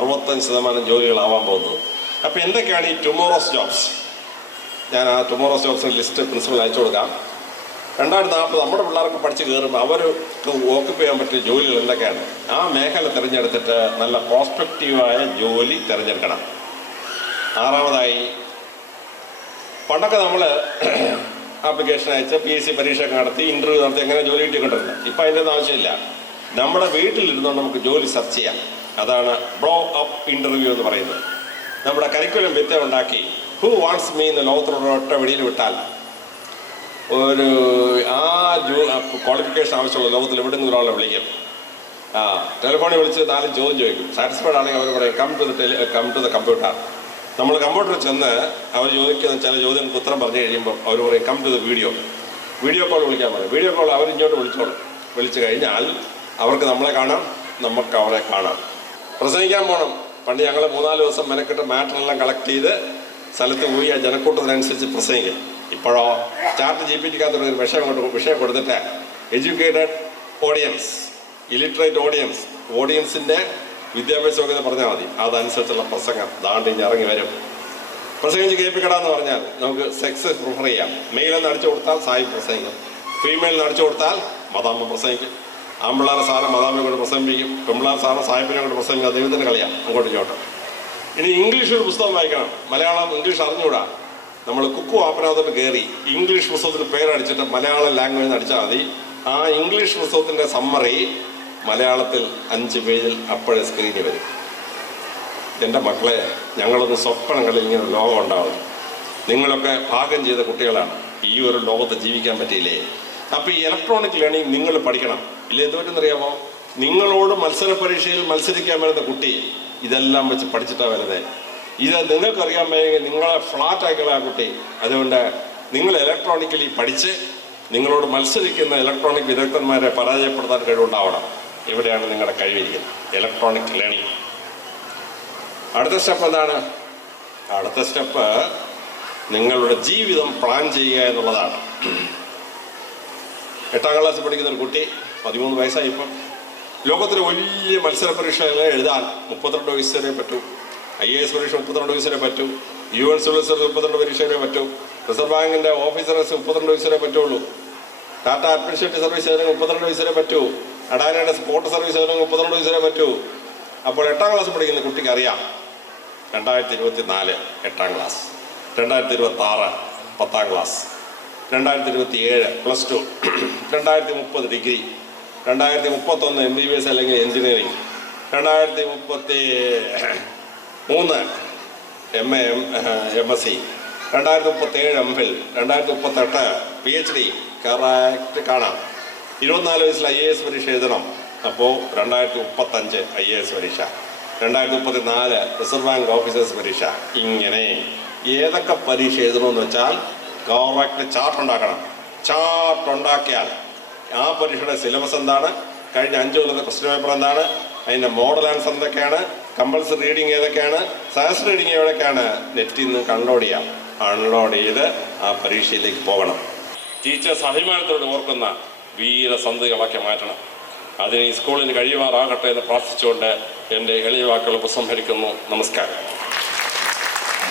65% ജോലികളാവാൻ പോകുന്നത്. അപ്പോൾ എന്തൊക്കെയാണ് ഈ ടുമോറോസ് ജോബ്സ്? ഞാൻ ആ ടുമോറോസ് ജോബ്സിൻ്റെ ലിസ്റ്റ് പ്രിൻസിപ്പൽ അയച്ചു കൊടുക്കാം. 2040 നമ്മുടെ പിള്ളേർക്ക് പഠിച്ച് കയറുമ്പോൾ അവർക്ക് ഓക്കുപ്പ് ചെയ്യാൻ പറ്റിയ ജോലികൾ എന്തൊക്കെയാണ്? ആ മേഖല തിരഞ്ഞെടുത്തിട്ട് നല്ല പ്രോസ്പെക്റ്റീവായ ജോലി തിരഞ്ഞെടുക്കണം. 6-മതായി പണ്ടൊക്കെ നമ്മൾ ആപ്ലിക്കേഷൻ അയച്ച് PSC പരീക്ഷയൊക്കെ നടത്തി ഇൻ്റർവ്യൂ നടത്തി എങ്ങനെ ജോലി കിട്ടിക്കൊണ്ടിരുന്നത്. ഇപ്പം അതിൻ്റെ ഒന്നും ആവശ്യമില്ല. നമ്മുടെ വീട്ടിലിരുന്നുകൊണ്ട് നമുക്ക് ജോലി സെർച്ച് ചെയ്യാം. അതാണ് ബ്ലോ അപ്പ് ഇൻ്റർവ്യൂ എന്ന് പറയുന്നത്. നമ്മുടെ കരിക്കുലം വ്യത്യ ഉണ്ടാക്കി ഹൂ വാണ്ട്സ് മീ എന്ന് ലോകത്തിലുള്ള ഒറ്റ വെളിയിൽ വിട്ടാൽ ഒരു ക്വാളിഫിക്കേഷൻ ആവശ്യമുള്ള ലോകത്തിൽ എവിടെ നിന്ന് ഒരാളെ വിളിക്കും. ടെലിഫോണിൽ വിളിച്ച് 4 ചോദ്യം ചോദിക്കും. സാറ്റിസ്ഫൈഡ് ആണെങ്കിൽ അവർ പറയും കം ടു ദ കമ്പ്യൂട്ടർ. നമ്മൾ കമ്പ്യൂട്ടറിൽ ചെന്ന് അവർ ചോദിക്കുന്ന ചില ചോദ്യങ്ങൾക്ക് ഉത്തരം പറഞ്ഞു കഴിയുമ്പോൾ അവർ പറയും come to the video call വിളിക്കാൻ പറയും. വീഡിയോ കോൾ അവർ ഇങ്ങോട്ട് വിളിച്ചോളും. വിളിച്ചു കഴിഞ്ഞാൽ അവർക്ക് നമ്മളെ കാണാം, നമുക്ക് അവരെ കാണാം. പ്രസംഗിക്കാൻ പോകണം. പണ്ട് ഞങ്ങൾ 3-4 ദിവസം മെനക്കെട്ട് മാറ്ററെല്ലാം കളക്ട് ചെയ്ത് സ്ഥലത്ത് പോയി ആ ജനക്കൂട്ടത്തിനനുസരിച്ച് പ്രസംഗിക്കും. ഇപ്പോഴോ ചാറ്റ് GPT-ക്കകത്തൊരു വിഷയം കൊടുത്തിട്ട് എഡ്യൂക്കേറ്റഡ് ഓഡിയൻസ്, ഇലിറ്ററേറ്റ് ഓഡിയൻസിൻ്റെ വിദ്യാഭ്യാസമൊക്കെ പറഞ്ഞാൽ മതി. അതനുസരിച്ചുള്ള പ്രസംഗം ദാണ്ടിഞ്ഞ് ഇറങ്ങി വരും. പ്രസംഗിച്ച് കേൾപ്പിക്കടാന്ന് പറഞ്ഞാൽ നമുക്ക് സെക്സ് പ്രിഫർ ചെയ്യാം. മെയിലെന്ന് അടിച്ചു കൊടുത്താൽ സാഹിബ് പ്രസംഗിക്കും, ഫീമെയിലിന് അടിച്ചു കൊടുത്താൽ മദാമ്മ പ്രസംഗിക്കും. ആമ്പിള്ളാരെ സാധനം മദാമ്മയെ കൊണ്ട് പ്രസംഗിക്കും, പെമ്പിള്ളാർ സാധനം സാഹിബിനെ കൊണ്ട് പ്രസംഗിക്കും. ദൈവത്തിന് കളിയാം അങ്ങോട്ടും ഇങ്ങോട്ടും. ഇനി ഇംഗ്ലീഷ് ഒരു പുസ്തകം വായിക്കണം. മലയാളം ഇംഗ്ലീഷ് അറിഞ്ഞുകൂടാ. നമ്മൾ കുക്കു ആപ്പിനകത്തോട്ട് കയറി ഇംഗ്ലീഷ് പുസ്തകത്തിന് പേരടിച്ചിട്ട് മലയാളം ലാംഗ്വേജ് അടിച്ചാൽ മതി. ആ ഇംഗ്ലീഷ് പുസ്തകത്തിൻ്റെ സമ്മറി മലയാളത്തിൽ 5 പേജിൽ അപ്പോഴേ സ്ക്രീനിൽ വരും. എൻ്റെ മക്കളെ, ഞങ്ങളൊന്ന് സ്വപ്നങ്ങളിൽ ഇങ്ങനെ ലോകം ഉണ്ടാവും. നിങ്ങളൊക്കെ ഭാഗ്യം ചെയ്ത കുട്ടികളാണ്. ഈ ഒരു ലോകത്ത് ജീവിക്കാൻ പറ്റിയില്ലേ? അപ്പോൾ ഈ ഇലക്ട്രോണിക് ലേണിംഗ് നിങ്ങൾ പഠിക്കണം. ഇല്ല എന്തുപറ്റുന്നറിയാമോ? നിങ്ങളോട് മത്സര പരീക്ഷയിൽ മത്സരിക്കാൻ വരുന്ന കുട്ടി ഇതെല്ലാം വെച്ച് പഠിച്ചിട്ടാണ് വരുന്നത്. ഇത് നിങ്ങൾക്കറിയാൻ വയ്യെങ്കിൽ നിങ്ങളെ ഫ്ലാറ്റ് ആക്കിയുള്ള ആ കുട്ടി. അതുകൊണ്ട് നിങ്ങൾ ഇലക്ട്രോണിക്കലി പഠിച്ച് നിങ്ങളോട് മത്സരിക്കുന്ന ഇലക്ട്രോണിക് വിദഗ്ധന്മാരെ പരാജയപ്പെടുത്താൻ കഴിവുണ്ടാവണം. ഇവിടെയാണ് നിങ്ങളുടെ കഴിവിരിക്കുന്നത്, ഇലക്ട്രോണിക് ലേണിംഗ്. അടുത്ത സ്റ്റെപ്പ് എന്താണ്? അടുത്ത സ്റ്റെപ്പ് നിങ്ങളുടെ ജീവിതം പ്ലാൻ ചെയ്യുക എന്നുള്ളതാണ്. 8ാം ക്ലാസ്സിൽ പഠിക്കുന്ന ഒരു കുട്ടി 13 വയസ്സായി. ഇപ്പം ലോകത്തിലെ വലിയ മത്സര പരീക്ഷകൾ എഴുതാൻ 32 വയസ്സ് വരെ പറ്റൂ. IAS പരീക്ഷ 32 വയസ്സ് വരെ പറ്റൂ. UN സിവിൽ സർവീസ് 32 പരീക്ഷ വരെ പറ്റൂ. റിസർവ് ബാങ്കിൻ്റെ ഓഫീസേഴ്സ് 32 വയസ്സ് വരെ പറ്റുള്ളൂ. ടാറ്റ അഡ്മിനിസ്ട്രേറ്റീവ് സർവീസ് ഏതെങ്കിലും 32 വയസ്സ് വരെ പറ്റൂ. അഡാനിയുടെ സ്പോർട്ട് സർവീസ് ഏതെങ്കിലും 32 വയസ്സ് വരെ പറ്റൂ. അപ്പോൾ 8ാം ക്ലാസ് പഠിക്കുന്ന കുട്ടിക്ക് അറിയാം 2024 8ാം ക്ലാസ്, 2026 10ാം ക്ലാസ്, 2027 +2, 2030 ഡിഗ്രി, 2031 MBBS അല്ലെങ്കിൽ engineering, 2033 MA MSc, 2037 MPhil, 2038 PhD. Correct കാണാം. 24 വയസ്സിൽ IAS പരീക്ഷ എഴുതണം. അപ്പോൾ 2035 IAS പരീക്ഷ, 2034 റിസർവ് ബാങ്ക് ഓഫീസേഴ്സ് പരീക്ഷ. ഇങ്ങനെ ഏതൊക്കെ പരീക്ഷ എഴുതണമെന്ന് വെച്ചാൽ കറക്റ്റ് ചാർട്ട് ഉണ്ടാക്കണം. ചാർട്ട് ഉണ്ടാക്കിയാൽ ആ പരീക്ഷയുടെ സിലബസ് എന്താണ്, കഴിഞ്ഞ 5 കൊല്ലത്തെ ക്വസ്റ്റ്യൻ പേപ്പർ എന്താണ്, അതിൻ്റെ മോഡൽ ആൻസർ എന്തൊക്കെയാണ്, കമ്പൾസറി റീഡിങ് ഏതൊക്കെയാണ്, സയൻസ് റീഡിങ് ഏതൊക്കെയാണ്, നെറ്റിൽ നിന്ന് അൺലോഡ് ചെയ്ത് ആ പരീക്ഷയിലേക്ക് പോകണം. ടീച്ചേഴ്സ് അഭിമാനത്തോട് ഓർക്കുന്ന വീരസന്ധികളാക്കി മാറ്റണം. അതിന് ഈ സ്കൂളിന് കഴിയുമാറാകട്ടെ എന്ന് പ്രാർത്ഥിച്ചുകൊണ്ട് എൻ്റെ എളിയ വാക്കുകൾ ഉപസംഹരിക്കുന്നു. നമസ്കാരം.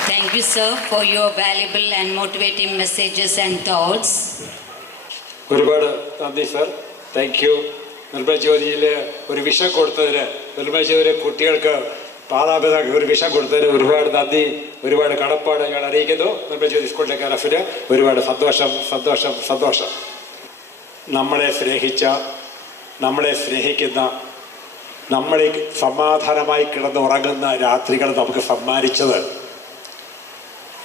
Thank you, sir, for your valuable and motivating messages and thoughts. ഒരുപാട് നന്ദി സർ. Thank you. നിർഭയ ജ്യോതിയിൽ ഒരു വിഷം കൊടുത്തതിന്, നിർഭയ ജ്യോതിയിലെ കുട്ടികൾക്ക് മാതാപിതാക്കൾ ഒരു വിഷം കൊടുത്തതിന് ഒരുപാട് നന്ദി, ഒരുപാട് കടപ്പാട് ഞങ്ങൾ അറിയിക്കുന്നു. നിർഭയ ജ്യോതി സ്കൂളിലെ കരഫിന് ഒരുപാട് സന്തോഷം. നമ്മളെ സ്നേഹിക്കുന്ന, നമ്മളെ സമാധാനമായി കിടന്നുറങ്ങുന്ന രാത്രികൾ നമുക്ക് സമ്മാനിച്ചത്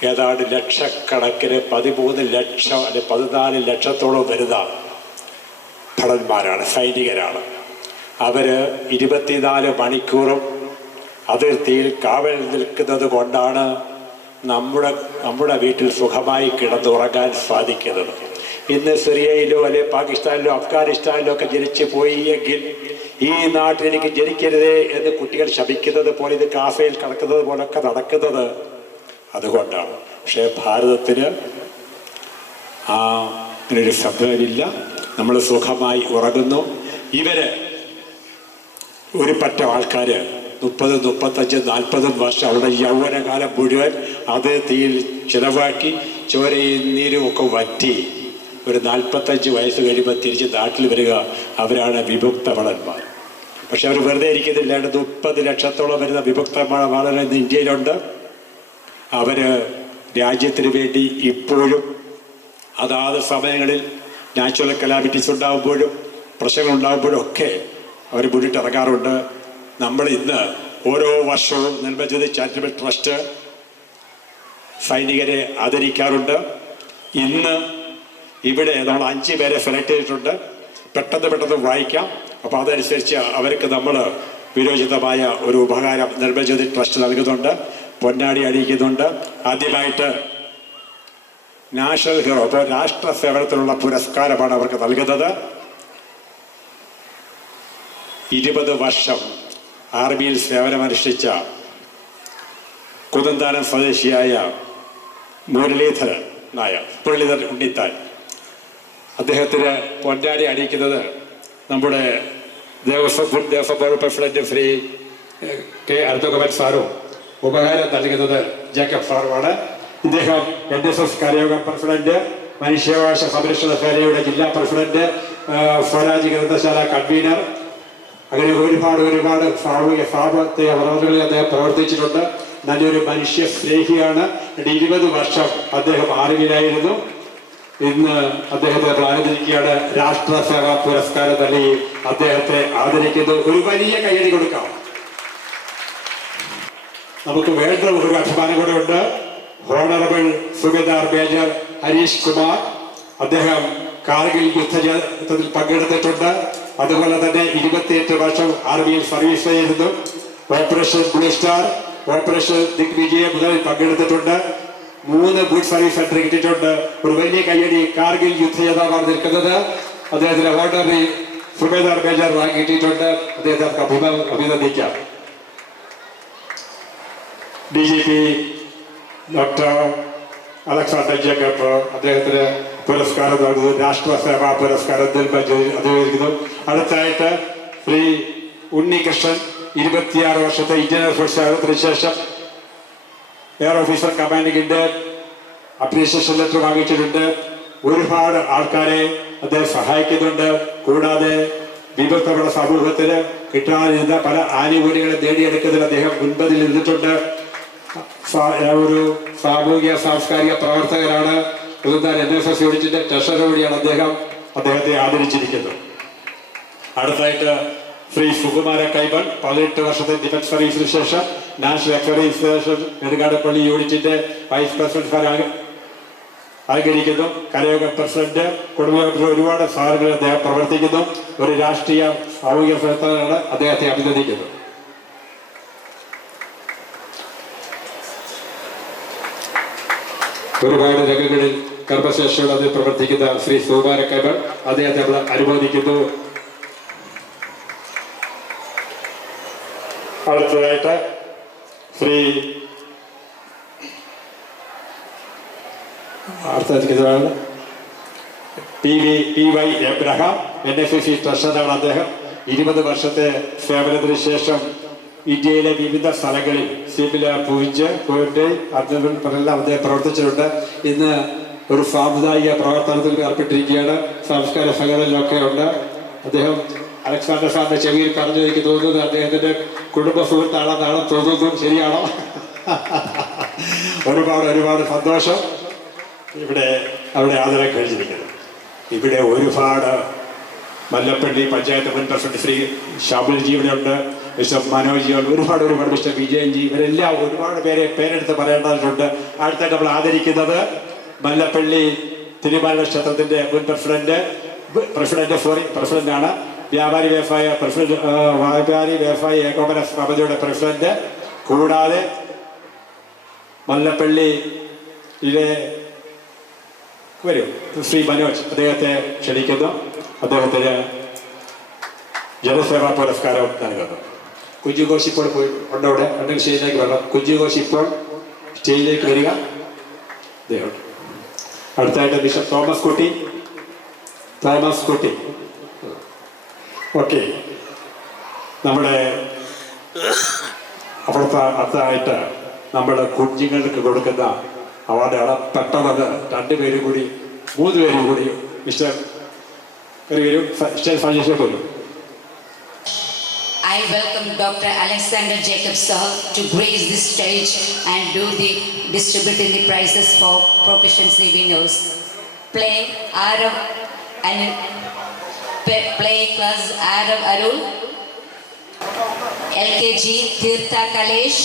ഏതാണ്ട് ലക്ഷക്കണക്കിന് 13 ലക്ഷം അല്ലെങ്കിൽ 14 ലക്ഷത്തോളം വരുന്ന ഭടന്മാരാണ്, സൈനികരാണ്. അവർ 24 മണിക്കൂറും അതിർത്തിയിൽ കാവൽ നിൽക്കുന്നത് കൊണ്ടാണ് നമ്മുടെ വീട്ടിൽ സുഖമായി കിടന്നുറങ്ങാൻ സാധിക്കുന്നത്. ഇന്ന് സിറിയയിലോ അല്ലെങ്കിൽ പാകിസ്ഥാനിലോ അഫ്ഗാനിസ്ഥാനിലോ ഒക്കെ ജനിച്ചു പോയി എങ്കിൽ ഈ നാട്ടിൽ എനിക്ക് ജനിക്കരുതേ എന്ന് കുട്ടികൾ ശപിക്കുന്നത് പോലെ, ഇത് കാഫയിൽ കിടക്കുന്നത് പോലൊക്കെ നടക്കുന്നത് അതുകൊണ്ടാണ്. പക്ഷേ ഭാരതത്തിന് അങ്ങനൊരു സംഭവമില്ല. നമ്മൾ സുഖമായി ഉറങ്ങുന്നു. ഇവര് ഒരു പറ്റം ആൾക്കാർ 30, 35, 40 വർഷം അവരുടെ യൗവനകാലം മുഴുവൻ അത് തീയിൽ ചിലവാക്കി ചോരയും നീരും ഒക്കെ വറ്റി ഒരു 45 വയസ്സ് കഴിയുമ്പോൾ തിരിച്ച് നാട്ടിൽ വരിക. അവരാണ് വിമുക്ത ഭടന്മാർ. പക്ഷെ അവർ വെറുതെ ഇരിക്കുന്നില്ല. 30 ലക്ഷത്തോളം വരുന്ന വിമുക്ത ഭടന്മാർ ഇന്ന് ഇന്ത്യയിലുണ്ട്. അവർ രാജ്യത്തിന് വേണ്ടി ഇപ്പോഴും അതാത് സമയങ്ങളിൽ നാച്ചുറൽ കലാമിറ്റീസ് ഉണ്ടാകുമ്പോഴും പ്രശ്നങ്ങളുണ്ടാകുമ്പോഴും ഒക്കെ അവർ മുന്നിട്ടിറങ്ങാറുണ്ട്. നമ്മൾ ഇന്ന് ഓരോ വർഷവും നിർഭയ ജ്യോതി ചാരിറ്റബിൾ ട്രസ്റ്റ് സൈനികരെ ആദരിക്കാറുണ്ട്. ഇന്ന് ഇവിടെ നമ്മൾ 5 പേരെ സെലക്ട് ചെയ്തിട്ടുണ്ട്. പെട്ടെന്ന് വായിക്കാം. അപ്പോൾ അതനുസരിച്ച് അവർക്ക് നമ്മൾ വിരോചിതമായ ഒരു ഉപകാരം നിർഭയ ജ്യോതി ട്രസ്റ്റ് നൽകുന്നുണ്ട്, പൊന്നാടി അണിയിക്കുന്നുണ്ട്. ആദ്യമായിട്ട് നാഷണൽ ഹീറോ, അപ്പോൾ രാഷ്ട്ര സേവനത്തിനുള്ള പുരസ്കാരമാണ് അവർക്ക് നൽകുന്നത്. 20 വർഷം ആർമിയിൽ സേവനമനുഷ്ഠിച്ച കുതന്താനം സ്വദേശിയായ മുരളീധരൻ ഉണ്ണിത്താൻ, അദ്ദേഹത്തിന് പൊന്നാടി അണിയിക്കുന്നത് നമ്മുടെ Devaswom board president Shri K അർത്തുകുമാർ സാറും ഉപകാരം നൽകുന്നത് ജേക്കബ് സാറുമാണ്. ഇദ്ദേഹം NSS കരയോഗം പ്രസിഡന്റ്, മനുഷ്യാവകാശ സംരക്ഷണ സേനയുടെ ജില്ലാ പ്രസിഡന്റ്, സ്വരാജ് ഗ്രന്ഥശാല കൺവീനർ, അങ്ങനെ ഒരുപാട് സാമ്പത്തിക പ്രവർത്തനങ്ങളിൽ അദ്ദേഹം പ്രവർത്തിച്ചിട്ടുണ്ട്. നല്ലൊരു മനുഷ്യ സ്നേഹിയാണ്. 20 വർഷം അദ്ദേഹം ആർമിയിലായിരുന്നു. ഇന്ന് അദ്ദേഹത്തെ ആദരിക്കുകയാണ്. രാഷ്ട്രസേവാ പുരസ്കാരം നൽകി അദ്ദേഹത്തെ ആദരിക്കുന്നു. ഒരു വലിയ കയ്യടി കൊടുക്കാം. നമുക്ക് വേണ്ട ഒരു അഭിമാനം കൂടെ ഉണ്ട്. ഹോണറബിൾ സുബേദാർ മേജർ ഹരീഷ് കുമാർ, അദ്ദേഹം കാർഗിൽ യുദ്ധത്തിൽ പങ്കെടുത്തിട്ടുണ്ട്. അതുപോലെ തന്നെ 28 വർഷം ആർമിയിൽ സർവീസ് ചെയ്തിരുന്നു. ഓപ്പറേഷൻ ബ്ലൂ സ്റ്റാർ, ഓപ്പറേഷൻ ദിഗ്വിജയം മുതൽ പങ്കെടുത്തിട്ടുണ്ട്. 3 ഗുഡ് സർവീസ് സെന്റർ കിട്ടിയിട്ടുണ്ട്. ഒരു വലിയ കയ്യടി. കാർഗിൽ യുദ്ധജേതാവാണ് നിൽക്കുന്നത്. അദ്ദേഹത്തിന് ഹോണറബിൾ സുബേദാർ മേജർ റാങ്ക് കിട്ടിയിട്ടുണ്ട്. അദ്ദേഹത്തെ അഭിനന്ദിക്കാം. DGP ഡോക്ടർ അലക്സാണ്ടർ ജേക്കബ്, അദ്ദേഹത്തിന് പുരസ്കാരം നൽകുന്നത് രാഷ്ട്രസേവാ പുരസ്കാരം അദ്ദേഹിക്കുന്നു. അടുത്തായിട്ട് ശ്രീ ഉണ്ണികൃഷ്ണൻ, 26 വർഷത്തെ ഇന്ത്യൻ എയർഫോഴ്സ് സേവനത്തിന് ശേഷം എയർ ഓഫീസർ കമാൻഡിങ്ങിന്റെ അപ്രീസിയേഷൻ ലെറ്റർ വാങ്ങിച്ചിട്ടുണ്ട്. ഒരുപാട് ആൾക്കാരെ അദ്ദേഹം സഹായിക്കുന്നുണ്ട്. കൂടാതെ വിമുക്തപ്പെട്ട സമൂഹത്തിന് കിട്ടാനിരുന്ന പല ആനുകൂല്യങ്ങളും നേടിയെടുക്കുന്നതിൽ അദ്ദേഹം മുൻപതിൽ നിന്നിട്ടുണ്ട്. ഒരു സാമൂഹിക സാംസ്കാരിക പ്രവർത്തകരാണ്. പുതുതാൻ NSS യൂണിറ്റിന്റെ ട്രഷറർ കൂടിയാണ് അദ്ദേഹത്തെ ആദരിച്ചിരിക്കുന്നത്. അടുത്തായിട്ട് ശ്രീ സുകുമാര കൈമൾ 18 വർഷത്തെ ഡിഫൻസ് സർവീസിന് ശേഷം നാഷണൽ എക്സൈസ് നെടുങ്കാടപ്പള്ളി യൂണിറ്റിന്റെ വൈസ് പ്രസിഡന്റ് അലങ്കരിക്കുന്നു. കരയോഗ പ്രസിഡന്റ്, കുടുംബ ഒരുപാട് സ്ഥാനങ്ങളിൽ അദ്ദേഹം പ്രവർത്തിക്കുന്നു. ഒരു രാഷ്ട്രീയ സാമൂഹിക പ്രവർത്തകനാണ്. അദ്ദേഹത്തെ അഭിനന്ദിക്കുന്നു. ഒരുപാട് രംഗങ്ങളിൽ കർമ്മശേഷിയോടെ പ്രവർത്തിക്കുന്ന ശ്രീ സുകുമാര കൈമൾ അദ്ദേഹത്തെ നമ്മൾ അനുമോദിക്കുന്നു. അടുത്തതായിട്ട് ശ്രീ PY എബ്രഹാം NSS ട്രഷററാണ് അദ്ദേഹം. 20 വർഷത്തെ സേവനത്തിന് ശേഷം ഇന്ത്യയിലെ വിവിധ സ്ഥലങ്ങളിൽ സിമില പൂഞ്ച് കോയട്ടെ അതെല്ലാം അദ്ദേഹം പ്രവർത്തിച്ചിട്ടുണ്ട്. ഇന്ന് ഒരു സാമുദായിക പ്രവർത്തനത്തിൽ ഏർപ്പെട്ടിരിക്കുകയാണ്. സംസ്കാര സംഘടനയിലൊക്കെ ഉണ്ട്. അദ്ദേഹം അലക്സാണ്ടർ സാറിന്റെ ചെവിയിൽ പറഞ്ഞു എനിക്ക് തോന്നുന്നത് അദ്ദേഹത്തിന്റെ കുടുംബ സുഹൃത്താണെന്നാണ് തോന്നുന്നു. ശരിയാണോ? ഒരുപാട് സന്തോഷം. അവിടെ ആദരം കഴിഞ്ഞിരിക്കുന്നത്. ഇവിടെ ഒരുപാട് മല്ലപ്പള്ളി പഞ്ചായത്ത് മുൻ പ്രസിഡന്റ് ശ്രീ ഷാബുൽജി ഇവിടെയുണ്ട്, മിസ്റ്റർ മനോജി, ഒരുപാട് മിസ്റ്റർ വിജയൻജി, ഇവരെല്ലാം ഒരുപാട് പേരെടുത്ത് പറയേണ്ടതുണ്ട്. അടുത്തായിട്ട് നമ്മൾ ആദരിക്കുന്നത് മല്ലപ്പള്ളി തിരുമാല ക്ഷേത്രത്തിന്റെ മുൻ പ്രസിഡന്റാണ്, വ്യാപാരി വ്യവസായ ഏകോപന സമിതിയുടെ പ്രസിഡന്റ്, കൂടാതെ മല്ലപ്പള്ളിയിലെ വരും ശ്രീ മനോജ്, അദ്ദേഹത്തെ ക്ഷണിക്കുന്നു. അദ്ദേഹത്തിന് ജനസേവാ പുരസ്കാരം നൽകുന്നു. കുഞ്ചുഘോഷ് ഇപ്പോൾ ഉണ്ടവിടെ ഉണ്ടെങ്കിൽ സ്റ്റേജിലേക്ക് വരണം. കുഞ്ചുഘോഷ് ഇപ്പോൾ സ്റ്റേജിലേക്ക് വരിക. അദ്ദേഹം അടുത്തായിട്ട് ബിഷപ്പ് തോമസ് കുട്ടി. ഓക്കെ, നമ്മുടെ അവിടുത്തെ അടുത്തായിട്ട് നമ്മൾ കുഞ്ഞുങ്ങൾക്ക് കൊടുക്കുന്ന അവാർഡാണ്. പെട്ടെന്ന് 2 പേരും കൂടി 3 പേരും കൂടി മിസ്റ്റർ പോലും. I welcome Dr. Alexander Jacob sir to grace this stage and do the distributing the prizes for proficiency winners. Play class Arav Arul, LKG Tirtha Kalesh.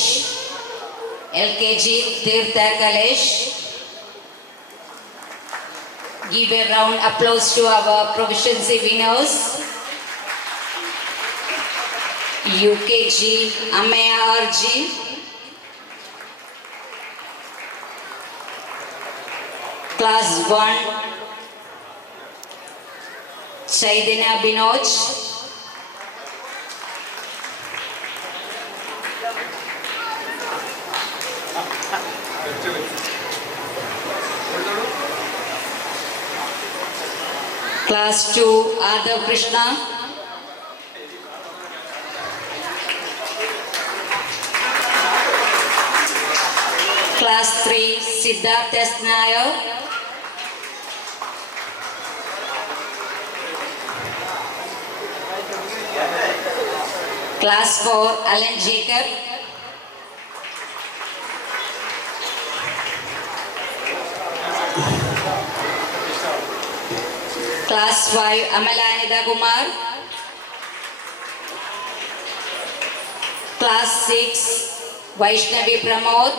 Give a round applause to our proficiency winners. UKG Amaya RG, Class 1 Chaitanya Binoj, Class 2 Adav Krishna, Class 3 Siddharth S. Nair, Class 4 Alan Jacob, Class 5 Amalanida Kumar, Class 6 Vaishnavi Pramod,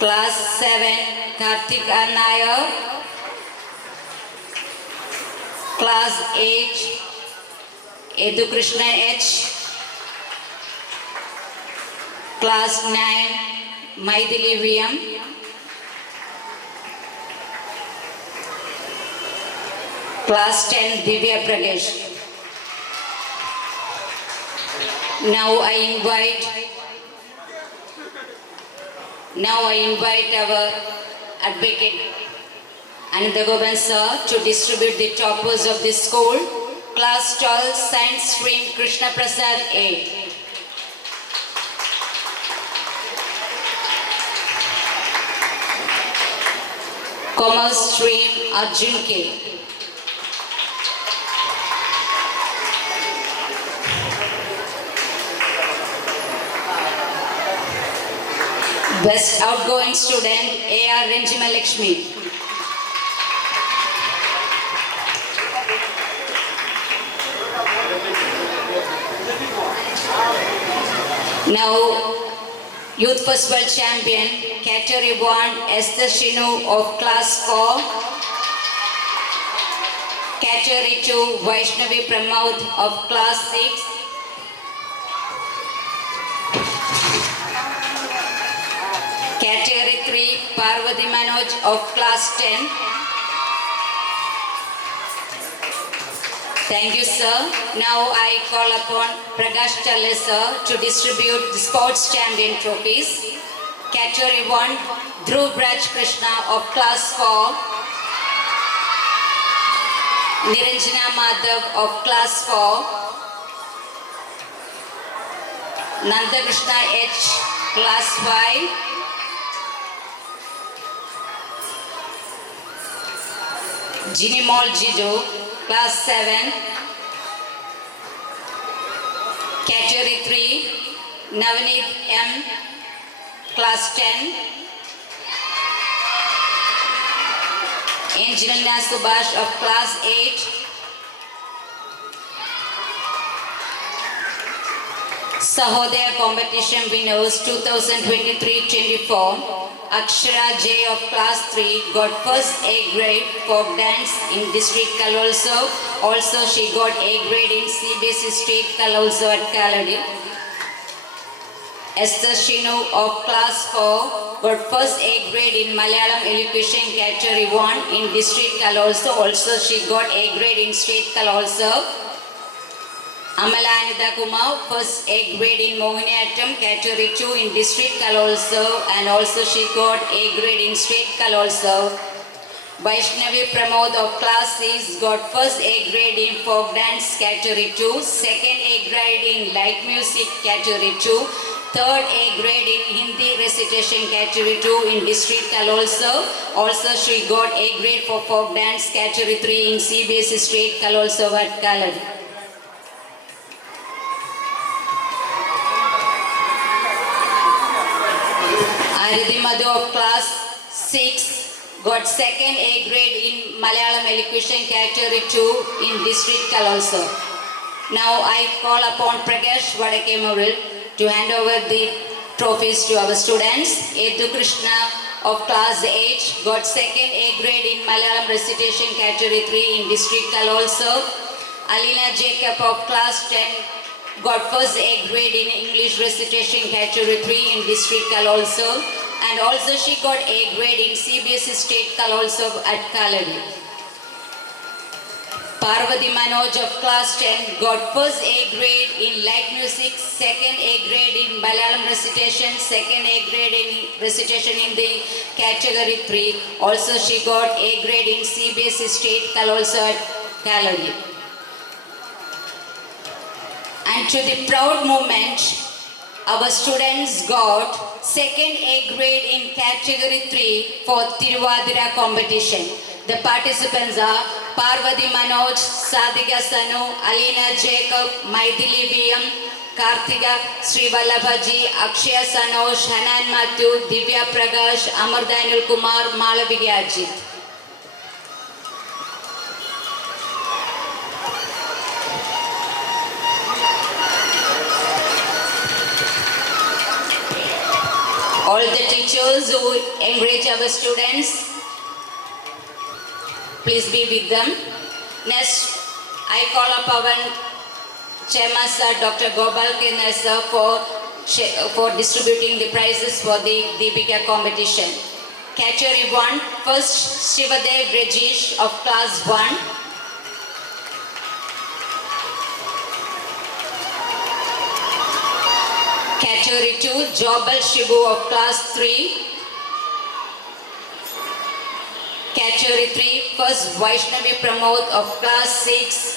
Class 7 Karthik Nair, Class 8 Edu Krishna H, Class 9 Maithili VM, Class 10 Divya Pragesh. Now I invite our advocate Anandagopan sir to distribute the toppers of this school. Class 12 Science Stream Krishna Prasad A. Commerce Stream Arjun K. Best outgoing student A.R. Renjima Lakshmi. Now, Youth Festival Champion, category 1, Esther Shinu of Class 4. Category 2, Vaishnavi Pramod of Class 6. Category 3, Parvati Manoj of Class 10. Thank you, sir. Now I call upon Prakash Challe, sir, to distribute the sports champion trophies. Category 1, Dhruv Raj Krishna of Class 4. Niranjana Madhav of Class 4. Nanda Krishna H, Class 5. Jinimol Jijo, Class 7. Category 3, Navneet M, Class 10. Angelina Subhash of Class 8. Sahodaya competition winners 2023-24. Akshara J of Class 3 got first A grade folk dance in District Kalolso. Also she got A grade in CBSE State Kalolso at Kaladi. Esther Shinu of Class 4 got first A grade in Malayalam Elocution Category 1 in District Kalolso. Also she got A grade in State Kalolso. Amalanida Kumar, first A grade in Mohiniyattam, Category 2 in District Kalolso, and also she got A grade in State Kalolso. Vaishnavi Pramod of Class 6 got first A grade in Folk Dance Category 2, second A grade in Light Music Category 2, third A grade in Hindi Recitation Category 2 in District Kalolso. Also she got A grade for Folk Dance Category 3 in CBSE State Kalolso at Kaladi. Aridhi Madhu of Class 6 got second A grade in Malayalam Elocution Category 2 in District Kalolso. Now I call upon Prakash Vadakemuril to hand over the trophies to our students. Edu Krishna of Class 8 got second A grade in Malayalam Recitation Category 3 in District Kalolso. Alina Jacob of Class 10 got first A grade in English Recitation Category 3 in District Kalolso, and also she got A grade in CBSE State Kalolso at Kaladi. Parvati Manoj of Class 10 got first A grade in Light Music, second A grade in Malayalam Recitation, second A grade in Recitation in the Category 3. Also she got A grade in CBSE State Kalolso at Kaladi. And to the proud moment, our students got second A grade in Category 3 for Tiruvadira competition. The participants are Parvati Manoj, Sadhika Sanu, Alina Jacob, Maithili VM, Karthika Srivallabhaji, Akshaya Sanosh, Hanan Matthew, Divya Prakash, Amardanul Kumar, Malavika Ajit. All the teachers who encourage our students, please be with them. Next, I call up our Chairman Sir, Dr. Gopal K. Sir, for distributing the prizes for the Deepika competition. Category 1, first Shivadev Rajesh of Class 1. Category 2, Jobal Shibu of Class 3. Category 3, first Vaishnavi Pramod of Class 6.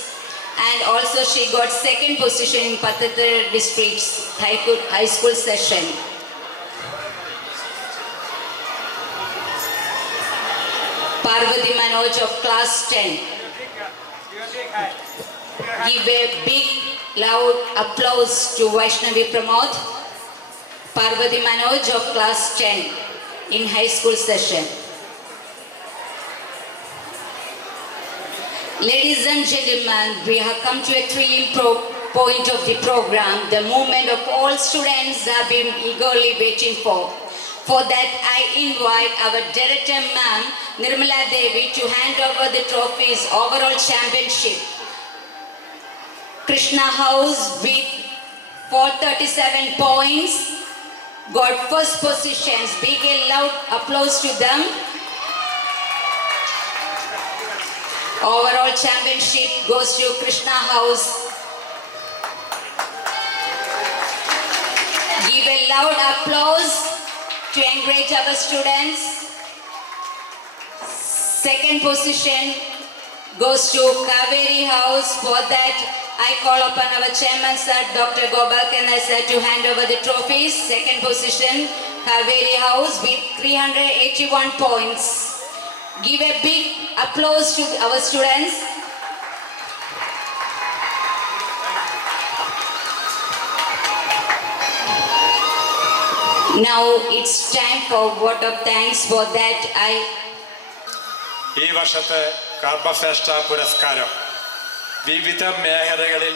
And also she got second position in Patatara District's high school session. Parvati Manoj of Class 10. Give a big loud applause to Vaishnavi Pramod. Parvati Manoj of class 10 in high school session. Ladies and gentlemen, we have come to a thrilling point of the program. The movement of all students have been eagerly waiting for. For that, I invite our director, Ma'am Nirmala Devi, to hand over the trophies overall championship. Krishna House with 437 points got first positions. Big and loud applause to them. Overall championship goes to Krishna House. Give a loud applause to encourage our students. Second position goes to Kaveri House. For that, I call upon our chairman, sir, Dr. Gopal K. sir, to hand over the trophies. Second position, Kaveri House with 381 points. Give a big applause to our students. Now it's time for vote of thanks. For that, ഈ വർഷത്തെ കർമ്മശ്രേഷ്ഠ പുരസ്കാരം വിവിധ മേഖലകളിൽ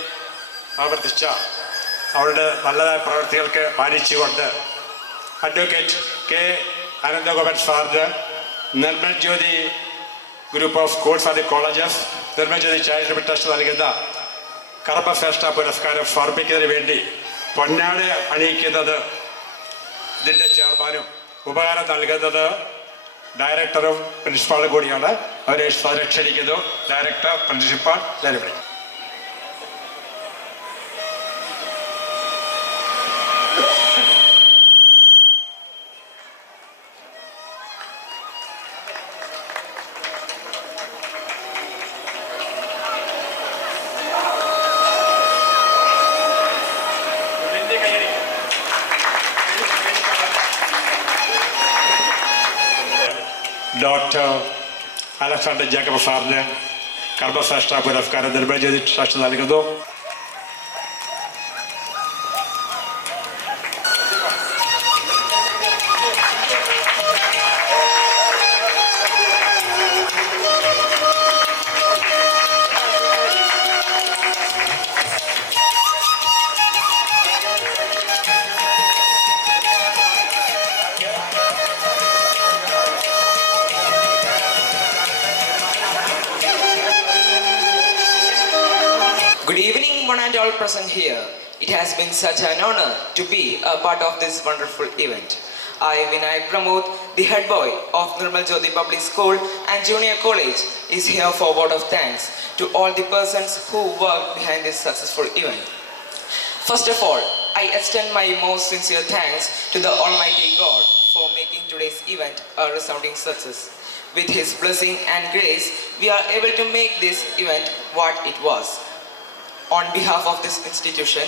ആവർത്തിച്ച അവരുടെ നല്ലതായ പ്രവൃത്തികൾക്ക് പാലിച്ചുകൊണ്ട് advocate K Ananthagopan സാറിന് Nirmal Jyothi group of schools and colleges Nirmal Jyothi charitable trust നൽകുന്ന കർമ്മശ്രേഷ്ഠ പുരസ്കാരം സമർപ്പിക്കുന്നതിന് വേണ്ടി പൊന്നാട് അണിയിക്കുന്നത് ഇതിൻ്റെ ചെയർമാനും ഉപകാരം നൽകുന്നത് ഡയറക്ടറും പ്രിൻസിപ്പാളും കൂടിയാണ്. അവരെ ക്ഷണിക്കുന്നു. ഡയറക്ടർ, പ്രിൻസിപ്പാൾ, എല്ലാവരും. ഡോക്ടർ അലക്സാണ്ടർ ജേക്കബ് സാറിന് കർമ്മശ്രേഷ്ഠ പുരസ്കാരം നിർമ്മൽ ജ്യോതി ട്രസ്റ്റ് നൽകുന്നു. Good evening, one and all present here. It has been such an honor to be a part of this wonderful event. I, Vinayak Pramod, the head boy of Nirmal Jyoti Public School and Junior College, is here for a word of thanks to all the persons who worked behind this successful event. First of all, I extend my most sincere thanks to the Almighty God for making today's event a resounding success. With His blessing and grace, we are able to make this event what it was. On behalf of this institution,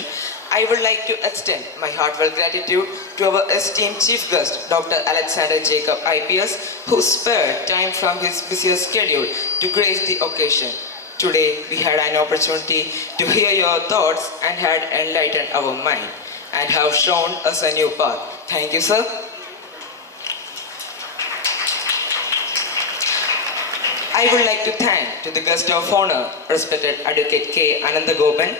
I would like to extend my heartfelt gratitude to our esteemed chief guest, Dr. Alexander Jacob IPS, who spared time from his busy schedule to grace the occasion. Today, we had an opportunity to hear your thoughts and had enlightened our mind and have shown us a new path. Thank you, sir. I would like to thank to the guest of honor, respected Advocate K. Anandagopan,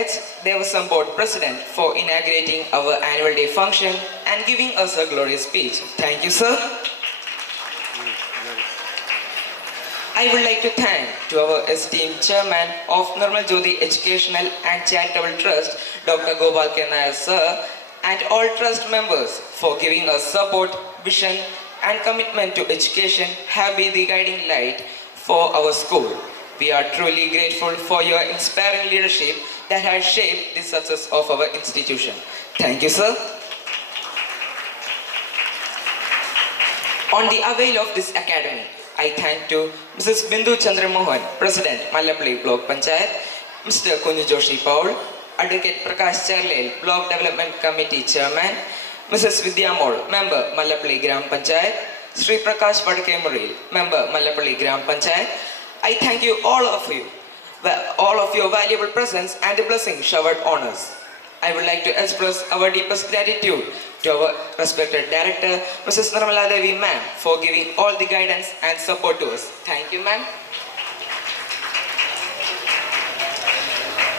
ex-Devasam Board President, for inaugurating our annual day function and giving us a glorious speech. Thank you, sir. I would like to thank to our esteemed Chairman of Nirmal Jyoti Educational and Charitable Trust, Dr. Gopal K. Nair, sir, and all trust members for giving us support, vision, and commitment to education have been the guiding light for our school. We are truly grateful for your inspiring leadership that has shaped the success of our institution. Thank you, sir. On the avail of this academy, I thank to Mrs. Bindu Chandramohan, President, Mallappally Block Panchayat, Mr. Kunju Joshi Paul, Advocate Prakash Charlel, Block Development Committee Chairman, Mrs. Vidya Mol, Member, Mallappally Gram Panchayat, Sri Prakash Padkemuril, Member, Mallappally Gram Panchayat. I thank you, all of your valuable presence and the blessing showered on us. I would like to express our deepest gratitude to our respected director, Mrs. Nirmala Devi ma'am, for giving all the guidance and support to us. Thank you, ma'am.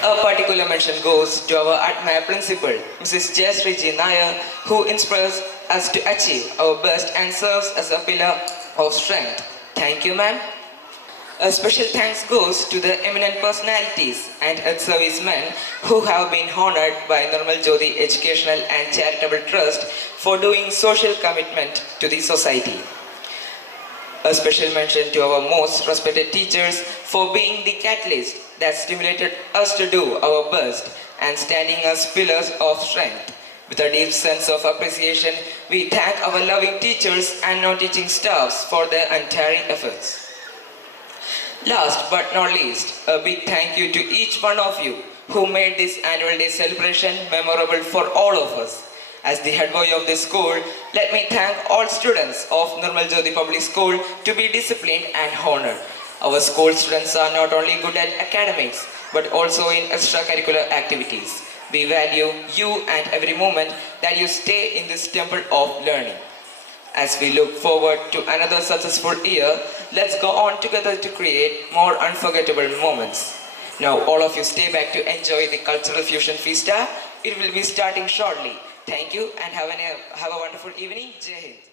A particular mention goes to our admired principal, Mrs. Jayashree G. Nair, who inspires us to achieve our best and serves as a pillar of strength. Thank you, ma'am. A special thanks goes to the eminent personalities and ex-servicemen who have been honored by Nirmal Jyoti Educational and Charitable Trust for doing social commitment to the society. A special mention to our most respected teachers for being the catalyst that stimulated us to do our best and standing as pillars of strength. With a deep sense of appreciation, we thank our loving teachers and non-teaching staffs for their untiring efforts. Last but not least, a big thank you to each one of you who made this annual day celebration memorable for all of us. As the head boy of this school, let me thank all students of Nirmal Jyoti Public School to be disciplined and honored. Our school students are not only good at academics, but also in extracurricular activities. We value you and every moment that you stay in this temple of learning. As we look forward to another successful year, let's go on together to create more unforgettable moments. Now all of you stay back to enjoy the Cultural Fusion Fiesta. It will be starting shortly. Thank you and have a wonderful evening. Jai Hind.